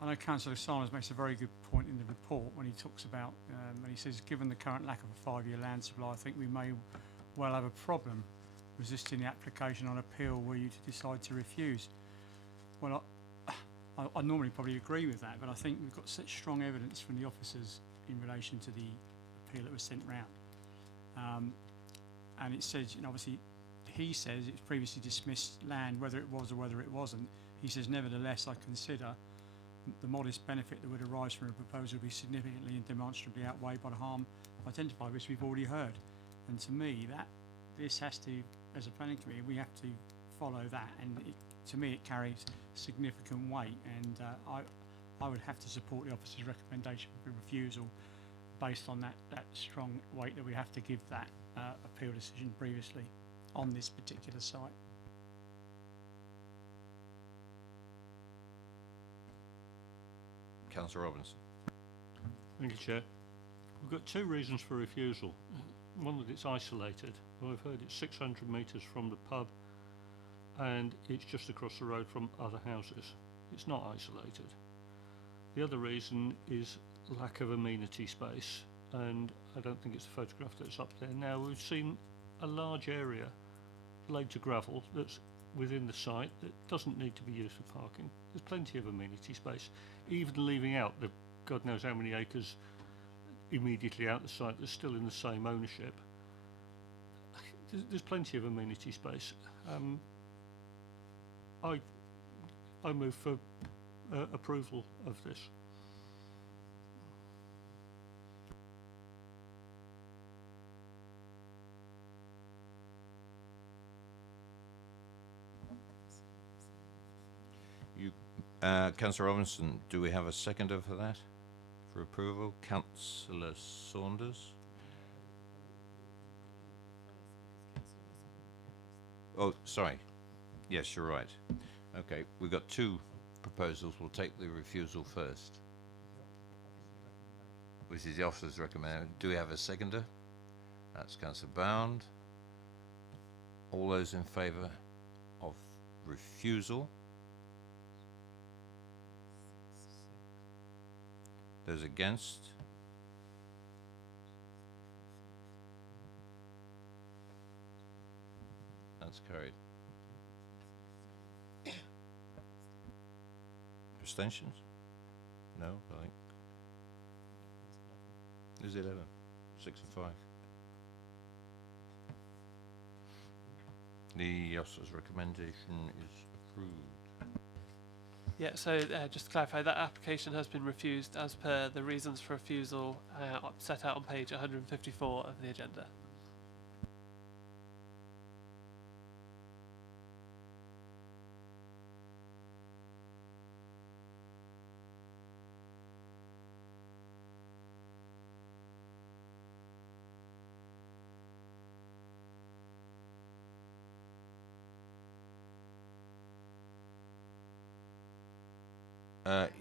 know Councillor Simons makes a very good point in the report when he talks about, and he says, given the current lack of a 5-year land supply, I think we may well have a problem resisting the application on appeal were you to decide to refuse. Well, I normally probably agree with that, but I think we've got such strong evidence from the officers in relation to the appeal that was sent round. And it says, you know, obviously, he says it's previously dismissed land, whether it was or whether it wasn't. He says, nevertheless, I consider the modest benefit that would arise from a proposal would be significantly and demonstrably outweighed by the harm identified, which we've already heard. And to me, this has to, as a planning committee, we have to follow that, and to me it carries significant weight, and I would have to support the officer's recommendation for refusal based on that strong weight that we have to give that appeal decision previously on this particular site. Councillor Robinson. Thank you, Chair. We've got 2 reasons for refusal. One, that it's isolated. Well, I've heard it's 600 metres from the pub, and it's just across the road from other houses. It's not isolated. The other reason is lack of amenity space, and I don't think it's the photograph that's up there now. We've seen a large area laid to gravel that's within the site that doesn't need to be used for parking. There's plenty of amenity space, even leaving out the God knows how many acres immediately out the site that's still in the same ownership. There's plenty of amenity space. I move for approval of this. Councillor Robinson, do we have a seconder for that? For approval? Councillor Saunders? Oh, sorry. Yes, you're right. Okay, we've got 2 proposals. We'll take the refusal first, which is the officer's recommendation. Do we have a seconder? That's Councillor Bound. All those in favour of refusal? Those against? That's carried. Abstentions? No, I think. Is it 11? 6 and 5. The officer's recommendation is approved. Yeah, so just to clarify, that application has been refused as per the reasons for refusal set out on page 154 of the agenda.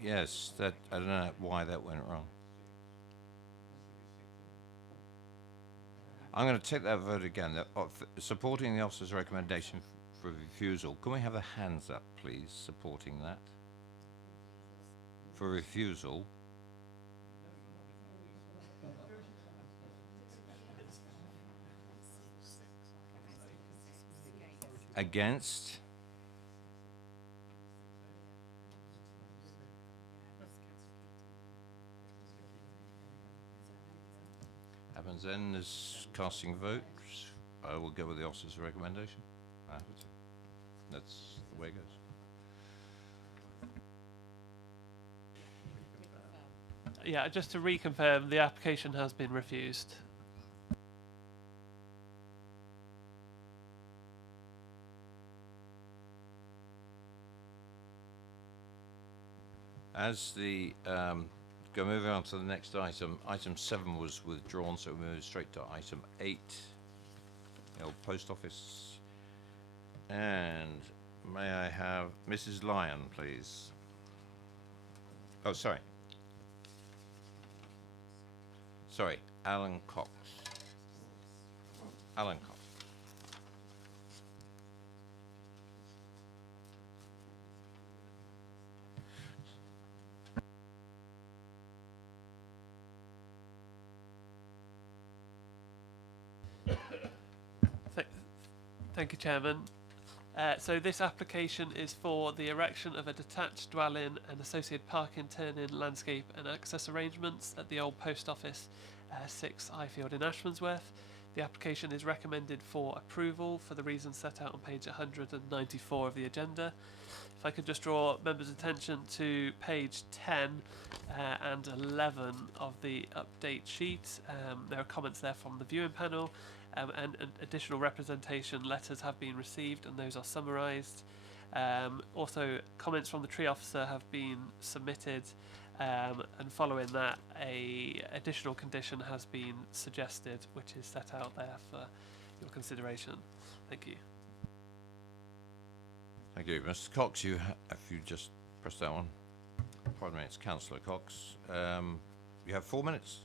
Yes, that, I don't know why that went wrong. I'm going to take that vote again. Supporting the officer's recommendation for refusal. Can we have the hands up, please, supporting that? For refusal. Against? Happens then is casting votes. I will go with the officer's recommendation. That's the way it goes. Yeah, just to reconfirm, the application has been refused. As the moving on to the next item, item 7 was withdrawn, so we move straight to item 8, the old post office. And may I have Mrs. Lyon, please? Oh, sorry. Sorry, Alan Cox. Alan Cox. Thank you, Chairman. So this application is for the erection of a detached dwelling and associated parking, turn-in, landscape and access arrangements at the old post office, 6 Highfield in Ashmansworth. The application is recommended for approval for the reasons set out on page 194 of the agenda. If I could just draw members' attention to page 10 and 11 of the update sheet. There are comments there from the viewing panel. And additional representation letters have been received, and those are summarised. Also, comments from the tree officer have been submitted, and following that, a additional condition has been suggested, which is set out there for your consideration. Thank you. Thank you, Mr. Cox. If you just press that one. Pardon me, it's Councillor Cox. You have 4 minutes.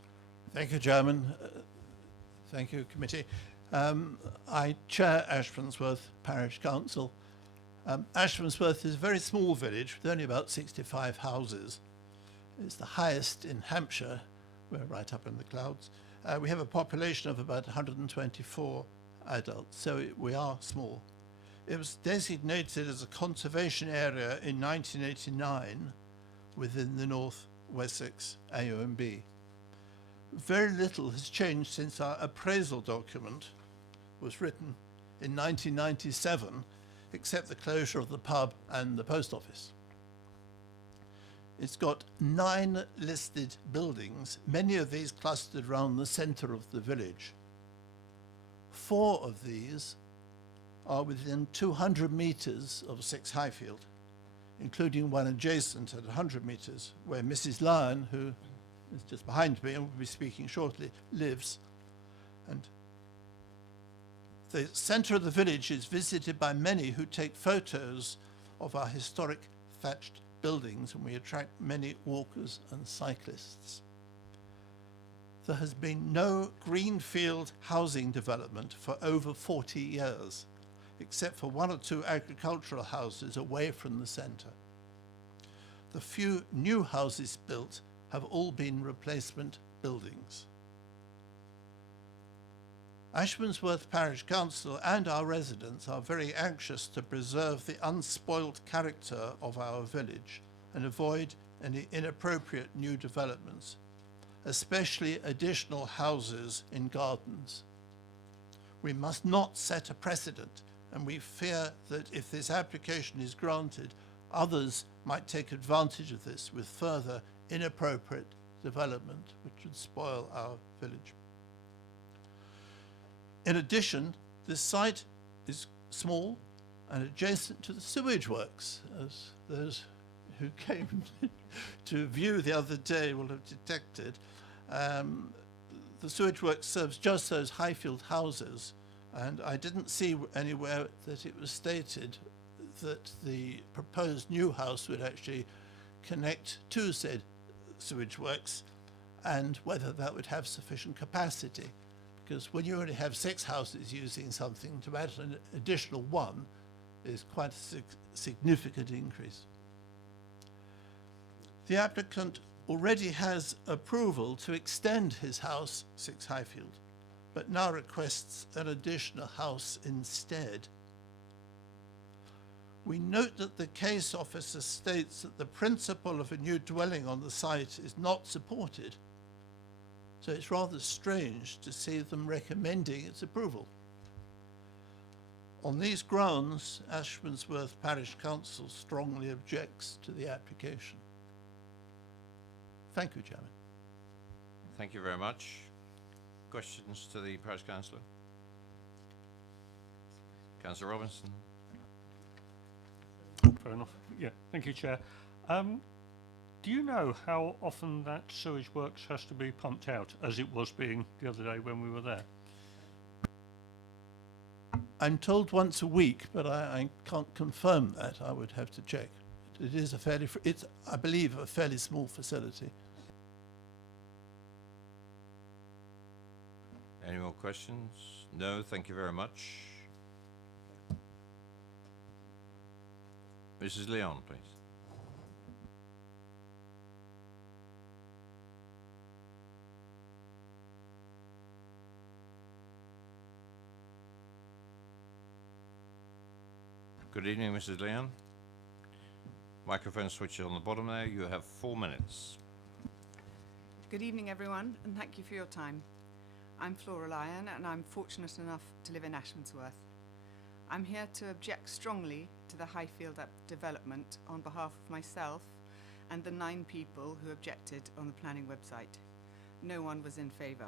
Thank you, Chairman. Thank you, committee. I chair Ashmansworth Parish Council. Ashmansworth is a very small village with only about 65 houses. It's the highest in Hampshire. We're right up in the clouds. We have a population of about 124 adults, so we are small. It was designated as a conservation area in 1989 within the North Wessex AONB. Very little has changed since our appraisal document was written in 1997, except the closure of the pub and the post office. It's got 9 listed buildings, many of these clustered around the centre of the village. 4 of these are within 200 metres of 6 Highfield, including one adjacent at 100 metres, where Mrs. Lyon, who is just behind me and will be speaking shortly, lives. And the centre of the village is visited by many who take photos of our historic thatched buildings, and we attract many walkers and cyclists. There has been no greenfield housing development for over 40 years, except for 1 or 2 agricultural houses away from the centre. The few new houses built have all been replacement buildings. Ashmansworth Parish Council and our residents are very anxious to preserve the unspoilt character of our village and avoid any inappropriate new developments, especially additional houses in gardens. We must not set a precedent, and we fear that if this application is granted, others might take advantage of this with further inappropriate development, which would spoil our village. In addition, this site is small and adjacent to the sewage works, as those who came to view the other day will have detected. The sewage works serves just those Highfield houses, and I didn't see anywhere that it was stated that the proposed new house would actually connect to said sewage works and whether that would have sufficient capacity. Because when you only have 6 houses using something, to add an additional one is quite a significant increase. The applicant already has approval to extend his house, 6 Highfield, but now requests an additional house instead. We note that the case officer states that the principle of a new dwelling on the site is not supported, so it's rather strange to see them recommending its approval. On these grounds, Ashmansworth Parish Council strongly objects to the application. Thank you, Chairman. Thank you very much. Questions to the Parish Councillor? Councillor Robinson. Fair enough. Yeah, thank you, Chair. Do you know how often that sewage works has to be pumped out, as it was being the other day when we were there? I'm told once a week, but I can't confirm that. I would have to check. It is it's, I believe, a fairly small facility. Any more questions? No, thank you very much. Mrs. Leon, please. Good evening, Mrs. Leon. Microphone switch on the bottom there. You have 4 minutes. Good evening, everyone, and thank you for your time. I'm Flora Lyon, and I'm fortunate enough to live in Ashmansworth. I'm here to object strongly to the Highfield development on behalf of myself and the 9 people who objected on the planning website. No one was in favour.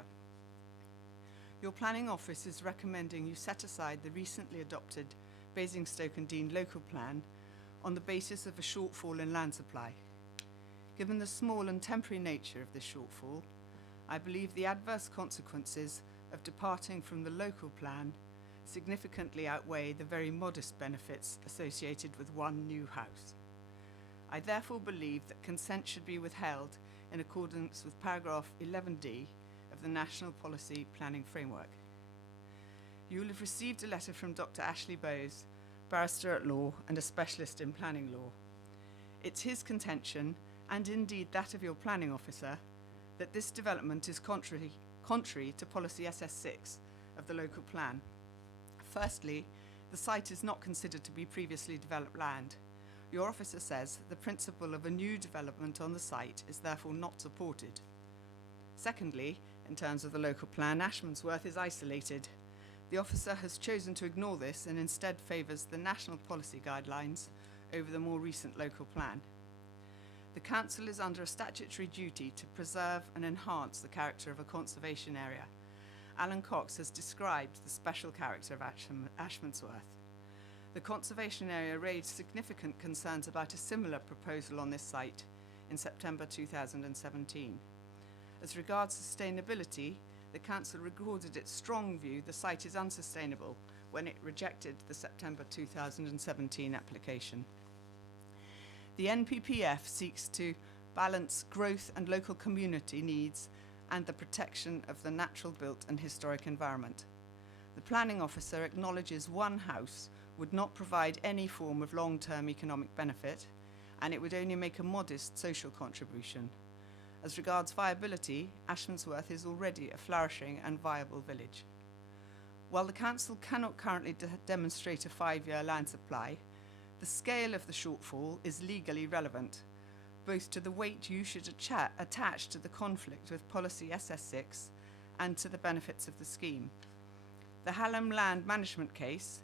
Your planning office is recommending you set aside the recently adopted Basingstoke and Dean local plan on the basis of a shortfall in land supply. Given the small and temporary nature of this shortfall, I believe the adverse consequences of departing from the local plan significantly outweigh the very modest benefits associated with one new house. I therefore believe that consent should be withheld in accordance with paragraph 11D of the National Policy Planning Framework. You will have received a letter from Dr. Ashley Bowes, barrister at law and a specialist in planning law. It's his contention, and indeed that of your planning officer, that this development is contrary to policy SS6 of the local plan. Firstly, the site is not considered to be previously developed land. Your officer says the principle of a new development on the site is therefore not supported. Secondly, in terms of the local plan, Ashmansworth is isolated. The officer has chosen to ignore this and instead favours the national policy guidelines over the more recent local plan. The council is under a statutory duty to preserve and enhance the character of a conservation area. Alan Cox has described the special character of Ashmansworth. The conservation area raised significant concerns about a similar proposal on this site in September 2017. As regards sustainability, the council recorded its strong view the site is unsustainable when it rejected the September 2017 application. The NPPF seeks to balance growth and local community needs and the protection of the natural built and historic environment. The planning officer acknowledges one house would not provide any form of long-term economic benefit, and it would only make a modest social contribution. As regards viability, Ashmansworth is already a flourishing and viable village. While the council cannot currently demonstrate a 5-year land supply, the scale of the shortfall is legally relevant, both to the weight you should attach to the conflict with policy SS6 and to the benefits of the scheme. The Hallam land management case,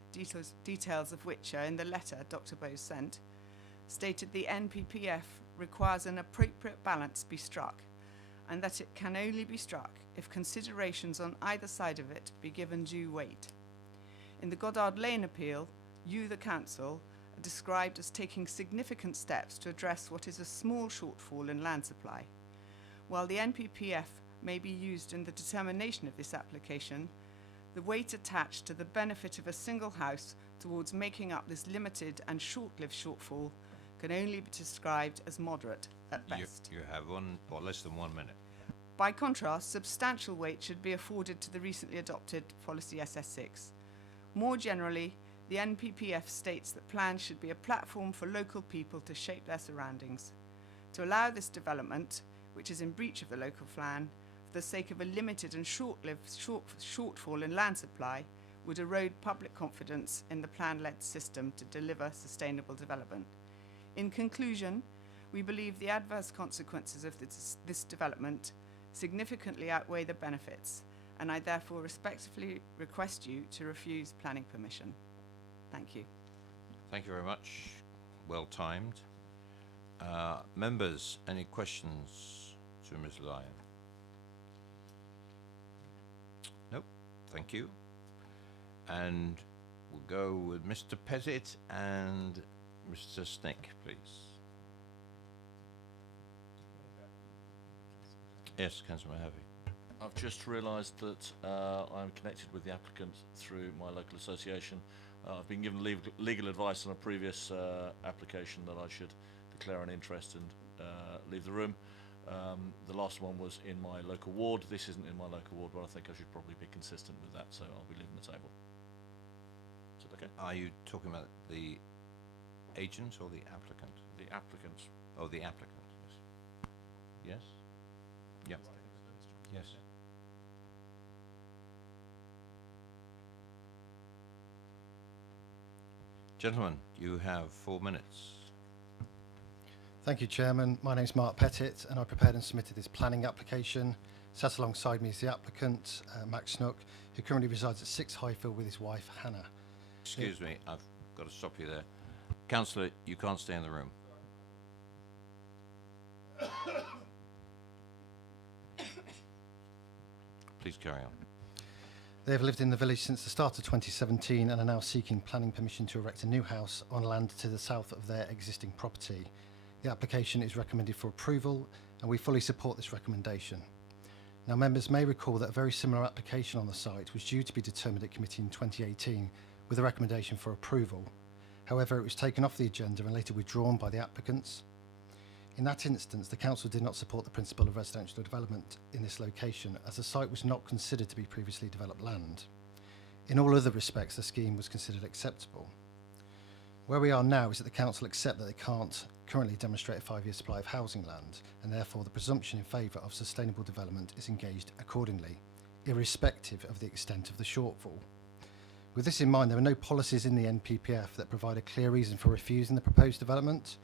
details of which are in the letter Dr. Bowes sent, stated the NPPF requires an appropriate balance be struck, and that it can only be struck if considerations on either side of it be given due weight. In the Goddard Lane appeal, you, the council, are described as taking significant steps to address what is a small shortfall in land supply. While the NPPF may be used in the determination of this application, the weight attached to the benefit of a single house towards making up this limited and short-lived shortfall can only be described as moderate at best. You have one or less than 1 minute. By contrast, substantial weight should be afforded to the recently adopted policy SS6. More generally, the NPPF states that plans should be a platform for local people to shape their surroundings. To allow this development, which is in breach of the local plan, for the sake of a limited and short-lived shortfall in land supply, would erode public confidence in the plan-led system to deliver sustainable development. In conclusion, we believe the adverse consequences of this development significantly outweigh the benefits, and I therefore respectfully request you to refuse planning permission. Thank you. Thank you very much. Well timed. Members, any questions to Ms. Lyon? Nope. Thank you. And we'll go with Mr. Pettit and Mr. Snick, please. Yes, Councillor Mahavi. I've just realised that I'm connected with the applicant through my local association. I've been given legal advice on a previous application that I should declare an interest and leave the room. The last one was in my local ward. This isn't in my local ward, but I think I should probably be consistent with that, so I'll be leaving the table. Is it okay? Are you talking about the agent or the applicant? The applicant. Oh, the applicant. Yes? Yes? Yep. Yes. Gentlemen, you have 4 minutes. Thank you, Chairman. My name is Mark Pettit, and I prepared and submitted this planning application. Sat alongside me is the applicant, Max Snook, who currently resides at 6 Highfield with his wife, Hannah. Excuse me, I've got to stop you there. Councillor, you can't stay in the room. Please carry on. They have lived in the village since the start of 2017 and are now seeking planning permission to erect a new house on land to the south of their existing property. The application is recommended for approval, and we fully support this recommendation. Now, members may recall that a very similar application on the site was due to be determined at committee in 2018 with a recommendation for approval. However, it was taken off the agenda and later withdrawn by the applicants. In that instance, the council did not support the principle of residential development in this location, as the site was not considered to be previously developed land. In all other respects, the scheme was considered acceptable. Where we are now is that the council accept that they can't currently demonstrate a 5-year supply of housing land, and therefore the presumption in favour of sustainable development is engaged accordingly, irrespective of the extent of the shortfall. With this in mind, there are no policies in the NPPF that provide a clear reason for refusing the proposed development.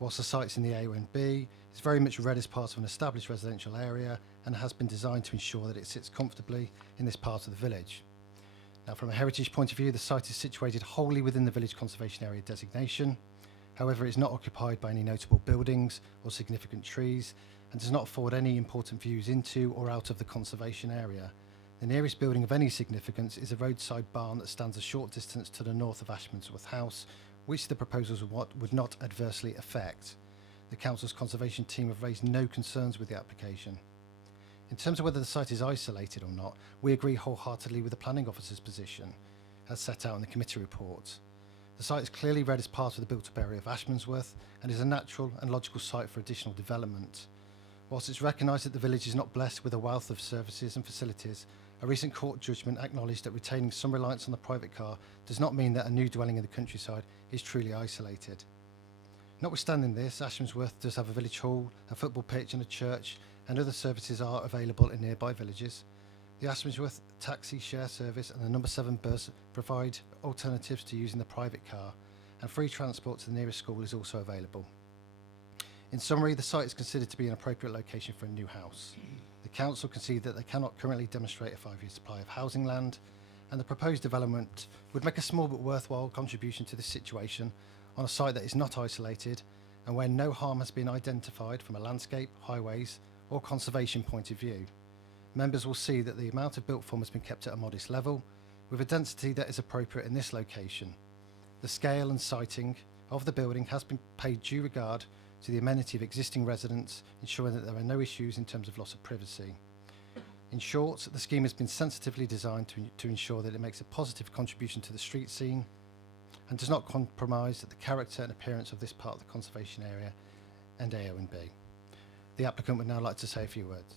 Whilst the site's in the A1B, it's very much read as part of an established residential area and has been designed to ensure that it sits comfortably in this part of the village. Now, from a heritage point of view, the site is situated wholly within the village conservation area designation. However, it's not occupied by any notable buildings or significant trees and does not afford any important views into or out of the conservation area. The nearest building of any significance is a roadside barn that stands a short distance to the north of Ashmansworth House, which the proposals would not adversely affect. The council's conservation team have raised no concerns with the application. In terms of whether the site is isolated or not, we agree wholeheartedly with the planning officer's position, as set out in the committee report. The site is clearly read as part of the built-up area of Ashmansworth and is a natural and logical site for additional development. Whilst it's recognised that the village is not blessed with a wealth of services and facilities, a recent court judgment acknowledged that retaining some reliance on the private car does not mean that a new dwelling in the countryside is truly isolated. Notwithstanding this, Ashmansworth does have a village hall, a football pitch and a church, and other services are available in nearby villages. The Ashmansworth taxi share service and the number 7 bus provide alternatives to using the private car, and free transport to the nearest school is also available. In summary, the site is considered to be an appropriate location for a new house. The council concede that they cannot currently demonstrate a 5-year supply of housing land, and the proposed development would make a small but worthwhile contribution to this situation on a site that is not isolated and where no harm has been identified from a landscape, highways or conservation point of view. Members will see that the amount of built form has been kept at a modest level, with a density that is appropriate in this location. The scale and siting of the building has been paid due regard to the amenity of existing residents, ensuring that there are no issues in terms of loss of privacy. In short, the scheme has been sensitively designed to ensure that it makes a positive contribution to the street scene, and does not compromise the character and appearance of this part of the conservation area and AONB. The applicant would now like to say a few words.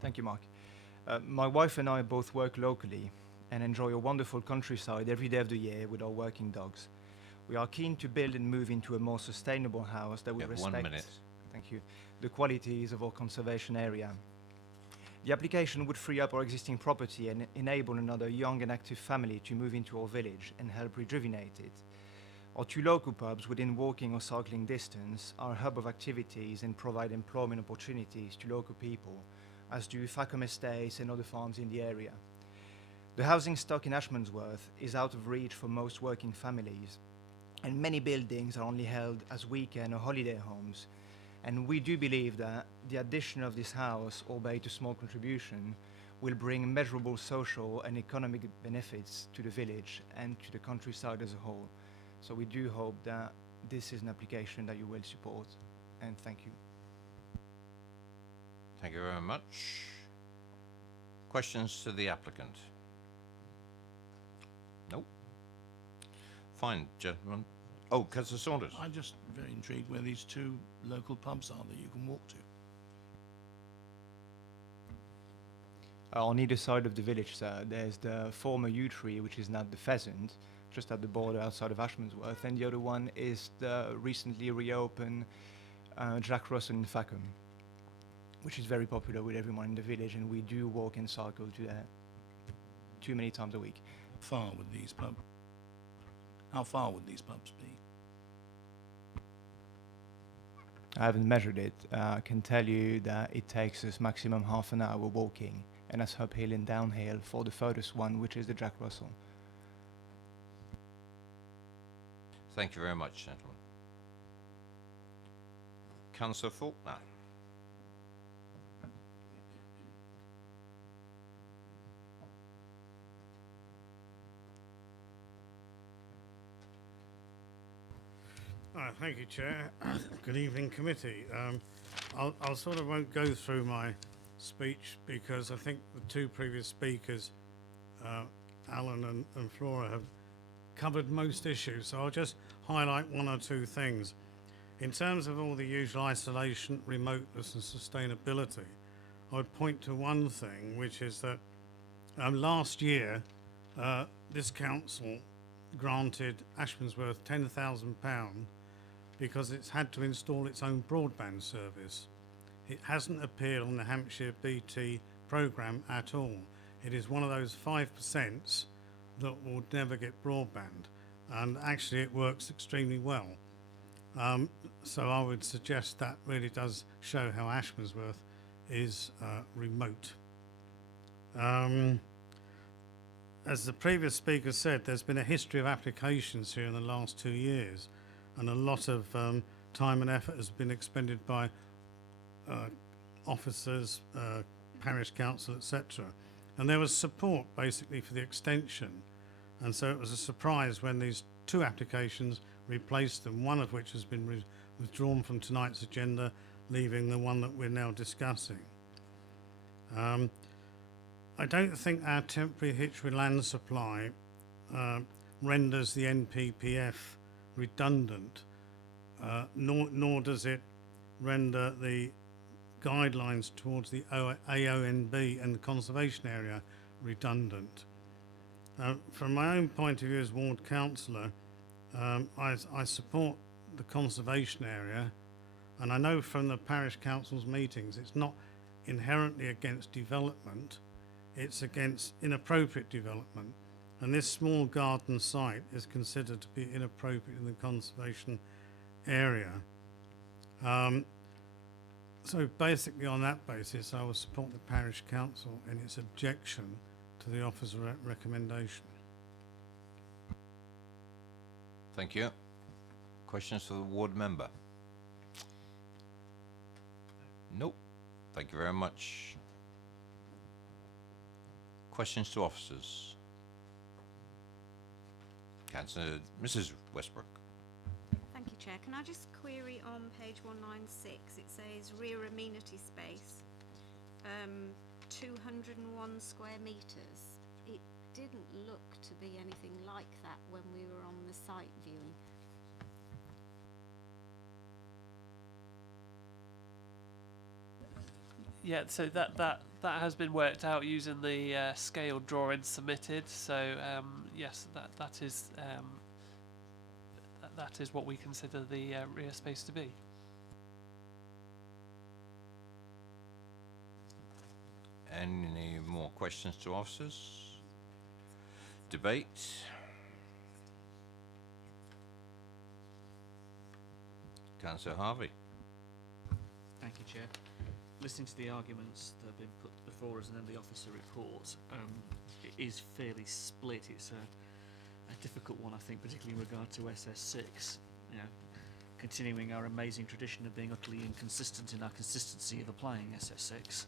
Thank you, Mark. My wife and I both work locally and enjoy a wonderful countryside every day of the year with our working dogs. We are keen to build and move into a more sustainable house that will respect 1 minute. Thank you, the qualities of our conservation area. The application would free up our existing property and enable another young and active family to move into our village and help rejuvenate it. Our 2 local pubs within walking or cycling distance are a hub of activities and provide employment opportunities to local people, as do Facom Estates and other farms in the area. The housing stock in Ashmansworth is out of reach for most working families, and many buildings are only held as weekend or holiday homes. And we do believe that the addition of this house, albeit a small contribution, will bring measurable social and economic benefits to the village and to the countryside as a whole. So we do hope that this is an application that you will support, and thank you. Thank you very much. Questions to the applicant? Nope. Fine, gentlemen. Oh, Councillor Saunders. I'm just very intrigued where these 2 local pubs are that you can walk to. On either side of the village, sir, there's the former yew tree, which is now the Pheasant, just at the border outside of Ashmansworth, and the other one is the recently reopened Jack Russell in Facom, which is very popular with everyone in the village, and we do walk and cycle to there too many times a week. How far would these pubs be? I haven't measured it. I can tell you that it takes us maximum half an hour walking, and that's uphill and downhill for the furthest one, which is the Jack Russell. Thank you very much, gentlemen. Councillor Faulkner. Thank you, Chair. Good evening, committee. I'll sort of won't go through my speech because I think the 2 previous speakers, Alan and Flora, have covered most issues. So I'll just highlight 1 or 2 things. In terms of all the usual isolation, remoteness and sustainability, I would point to one thing, which is that last year this council granted Ashmansworth £10,000 because it's had to install its own broadband service. It hasn't appeared on the Hampshire BT programme at all. It is one of those 5% that will never get broadband, and actually it works extremely well. So I would suggest that really does show how Ashmansworth is remote. As the previous speaker said, there's been a history of applications here in the last 2 years, and a lot of time and effort has been expended by officers, parish council, etc. And there was support basically for the extension, and so it was a surprise when these 2 applications replaced them, one of which has been withdrawn from tonight's agenda, leaving the one that we're now discussing. I don't think our temporary hitch with land supply renders the NPPF redundant, nor does it render the guidelines towards the AONB and the conservation area redundant. From my own point of view as ward councillor, I support the conservation area, and I know from the parish council's meetings it's not inherently against development, it's against inappropriate development, and this small garden site is considered to be inappropriate in the conservation area. So basically on that basis I will support the parish council in its objection to the officer's recommendation. Thank you. Questions to the ward member? Nope. Thank you very much. Questions to officers? Councillor Mrs. Westbrook. Thank you, Chair. Can I just query on page 196? It says rear amenity space, 201 square metres. didn't look to be anything like that when we were on the site viewing. Yeah, so that has been worked out using the scale drawings submitted. So yes, that is what we consider the rear space to be. Any more questions to officers? Debate? Councillor Harvey. Thank you, Chair. Listening to the arguments that have been put before us and then the officer report, it is fairly split. It's a difficult one, I think, particularly in regard to SS6. You know, continuing our amazing tradition of being utterly inconsistent in our consistency of applying SS6.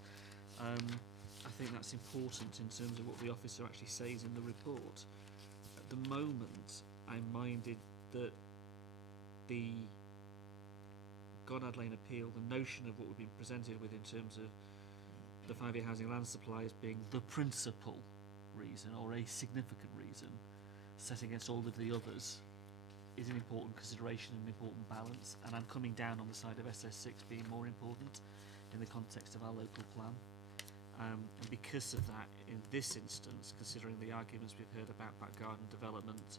I think that's important in terms of what the officer actually says in the report. At the moment, I'm minded that the Goddard Lane appeal, the notion of what we've been presented with in terms of the 5-year housing land supply as being the principal reason or a significant reason, set against all of the others, is an important consideration and an important balance. And I'm coming down on the side of SS6 being more important in the context of our local plan. And because of that, in this instance, considering the arguments we've heard about back garden development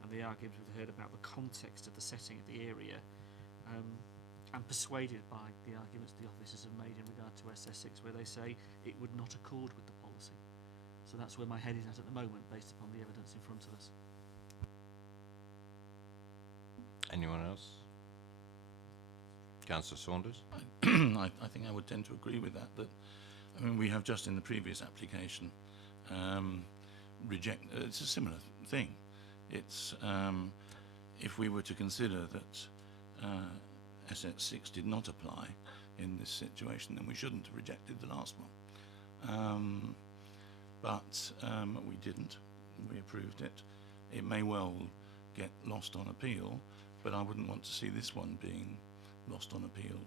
and the arguments we've heard about the context of the setting of the area, I'm persuaded by the arguments the officers have made in regard to SS6, where they say it would not accord with the policy. So that's where my head is at the moment, based upon the evidence in front of us. Anyone else? Councillor Saunders? I think I would tend to agree with that. I mean, we have just in the previous application it's a similar thing. It's if we were to consider that SS6 did not apply in this situation, then we shouldn't have rejected the last one. But we didn't. We approved it. It may well get lost on appeal, but I wouldn't want to see this one being lost on appeal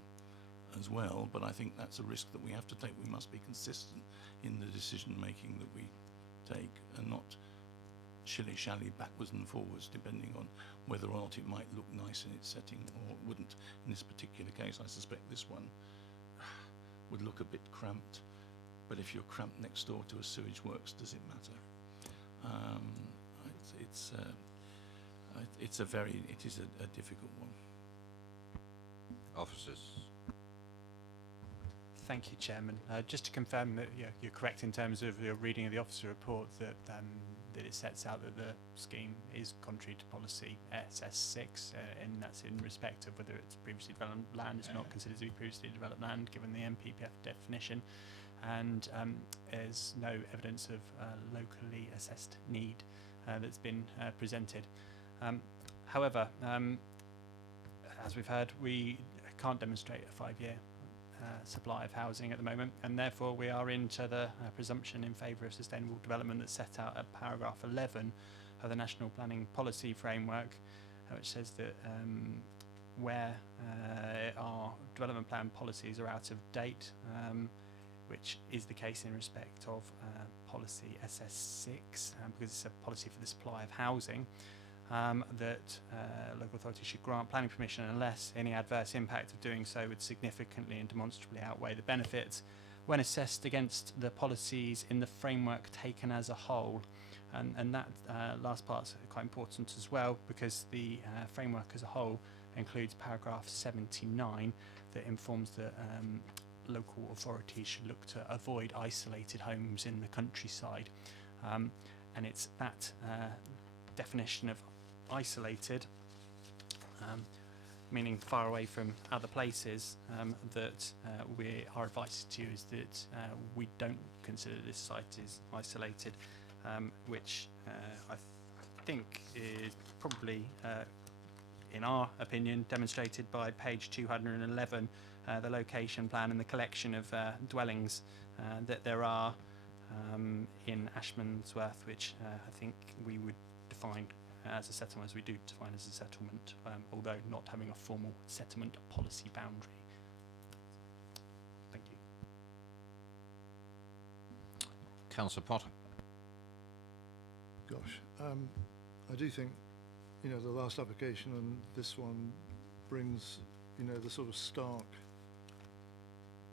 as well. But I think that's a risk that we have to take. We must be consistent in the decision making that we take and not shilly-shally backwards and forwards depending on whether or not it might look nice in its setting or wouldn't. In this particular case, I suspect this one would look a bit cramped, but if you're cramped next door to a sewage works, does it matter? It is a difficult one. Officers. Thank you, Chairman. Just to confirm that you're correct in terms of your reading of the officer report, that it sets out that the scheme is contrary to policy SS6, and that's in respect of whether it's previously developed land. It's not considered to be previously developed land given the MPPF definition, and there's no evidence of locally assessed need that's been presented. However, as we've heard, we can't demonstrate a 5-year supply of housing at the moment, and therefore we are into the presumption in favour of sustainable development that's set out at paragraph 11 of the National Planning Policy Framework, which says that where our development plan policies are out of date, which is the case in respect of policy SS6, because it's a policy for the supply of housing, that local authorities should grant planning permission unless any adverse impact of doing so would significantly and demonstrably outweigh the benefits when assessed against the policies in the framework taken as a whole. And that last part's quite important as well, because the framework as a whole includes paragraph 79 that informs that local authorities should look to avoid isolated homes in the countryside. And it's that definition of isolated, meaning far away from other places, that our advice to you is that we don't consider this site as isolated, which I think is probably, in our opinion, demonstrated by page 211, the location plan and the collection of dwellings that there are in Ashmansworth, which I think we would define as a settlement, as we do define as a settlement, although not having a formal settlement policy boundary. Thank you. Councillor Potter. I do think, you know, the last application and this one brings, you know, the sort of stark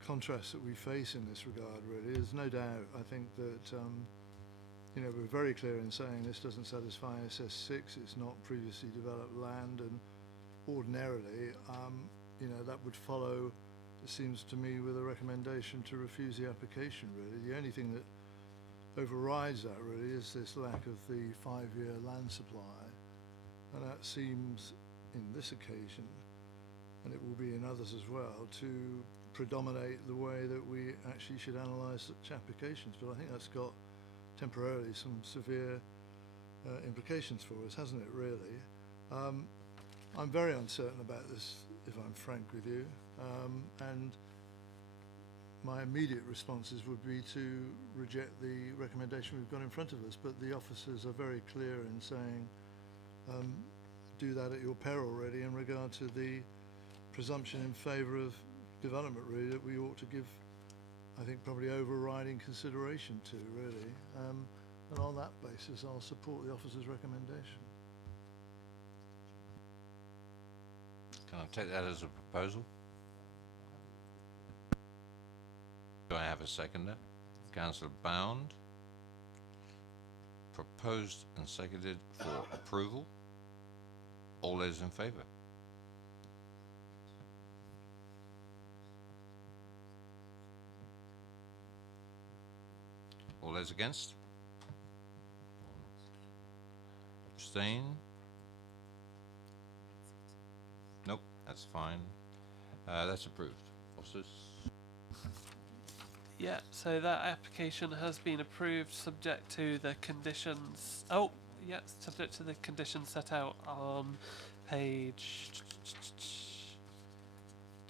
contrast that we face in this regard, really. There's no doubt, I think, that, you know, we're very clear in saying this doesn't satisfy SS6, it's not previously developed land, and ordinarily, you know, that would follow, it seems to me, with a recommendation to refuse the application, really. The only thing that overrides that, really, is this lack of the 5-year land supply, and that seems, in this occasion, and it will be in others as well, to predominate the way that we actually should analyse such applications. But I think that's got temporarily some severe implications for us, hasn't it, really? I'm very uncertain about this, if I'm frank with you, and my immediate responses would be to reject the recommendation we've got in front of us, but the officers are very clear in saying do that at your peril, really, in regard to the presumption in favour of development, really, that we ought to give, I think, probably overriding consideration to, really. And on that basis, I'll support the officer's recommendation. Can I take that as a proposal? Do I have a seconder? Councillor Bound. Proposed and seconded for approval. All those in favour? All those against? Abstain? Nope, that's fine. That's approved. Officers? Yeah, so that application has been approved subject to the conditions. Oh, yeah, subject to the conditions set out on page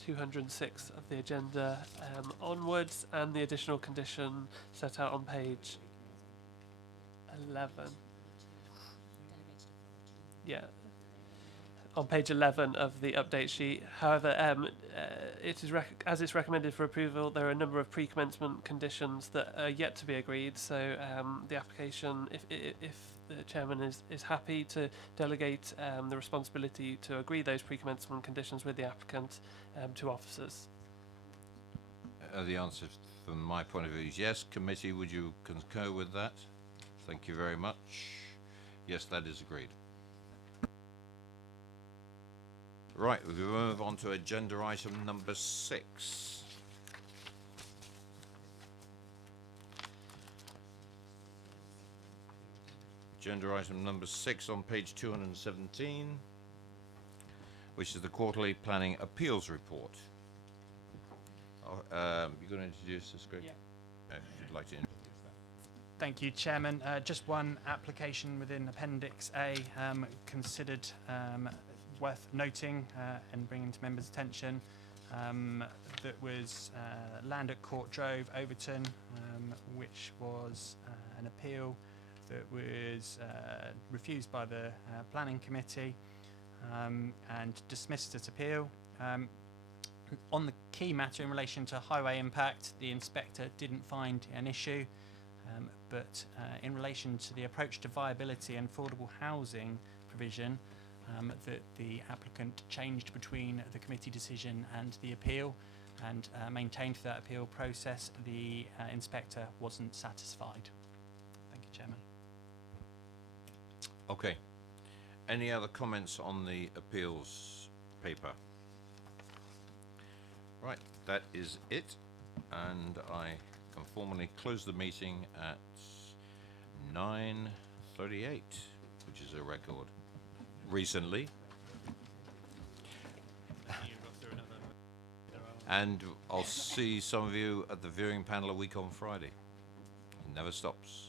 206 of the agenda onwards, and the additional condition set out on page 11. Yeah, on page 11 of the update sheet. However, it is as it's recommended for approval, there are a number of pre-commencement conditions that are yet to be agreed. So the application, if the chairman is happy to delegate the responsibility to agree those pre-commencement conditions with the applicant to officers. The answer from my point of view is yes. Committee, would you concur with that? Thank you very much. Yes, that is agreed. Right, we move on to agenda item number 6. Agenda item number 6 on page 217, which is the quarterly planning appeals report. You're going to introduce this, Greg? Yeah. If you'd like to introduce that. Thank you, Chairman. Just one application within Appendix A considered worth noting and bringing to members' attention. That was land at Court Drove, Overton, which was an appeal that was refused by the Planning Committee and dismissed at appeal. On the key matter in relation to highway impact, the inspector didn't find an issue, but in relation to the approach to viability and affordable housing provision, that the applicant changed between the committee decision and the appeal, and maintained for that appeal process, the inspector wasn't satisfied. Thank you, Chairman. Okay. Any other comments on the appeals paper? Right, that is it, and I can formally close the meeting at 9:38, which is a record. Recently. And I'll see some of you at the viewing panel a week on Friday. It never stops.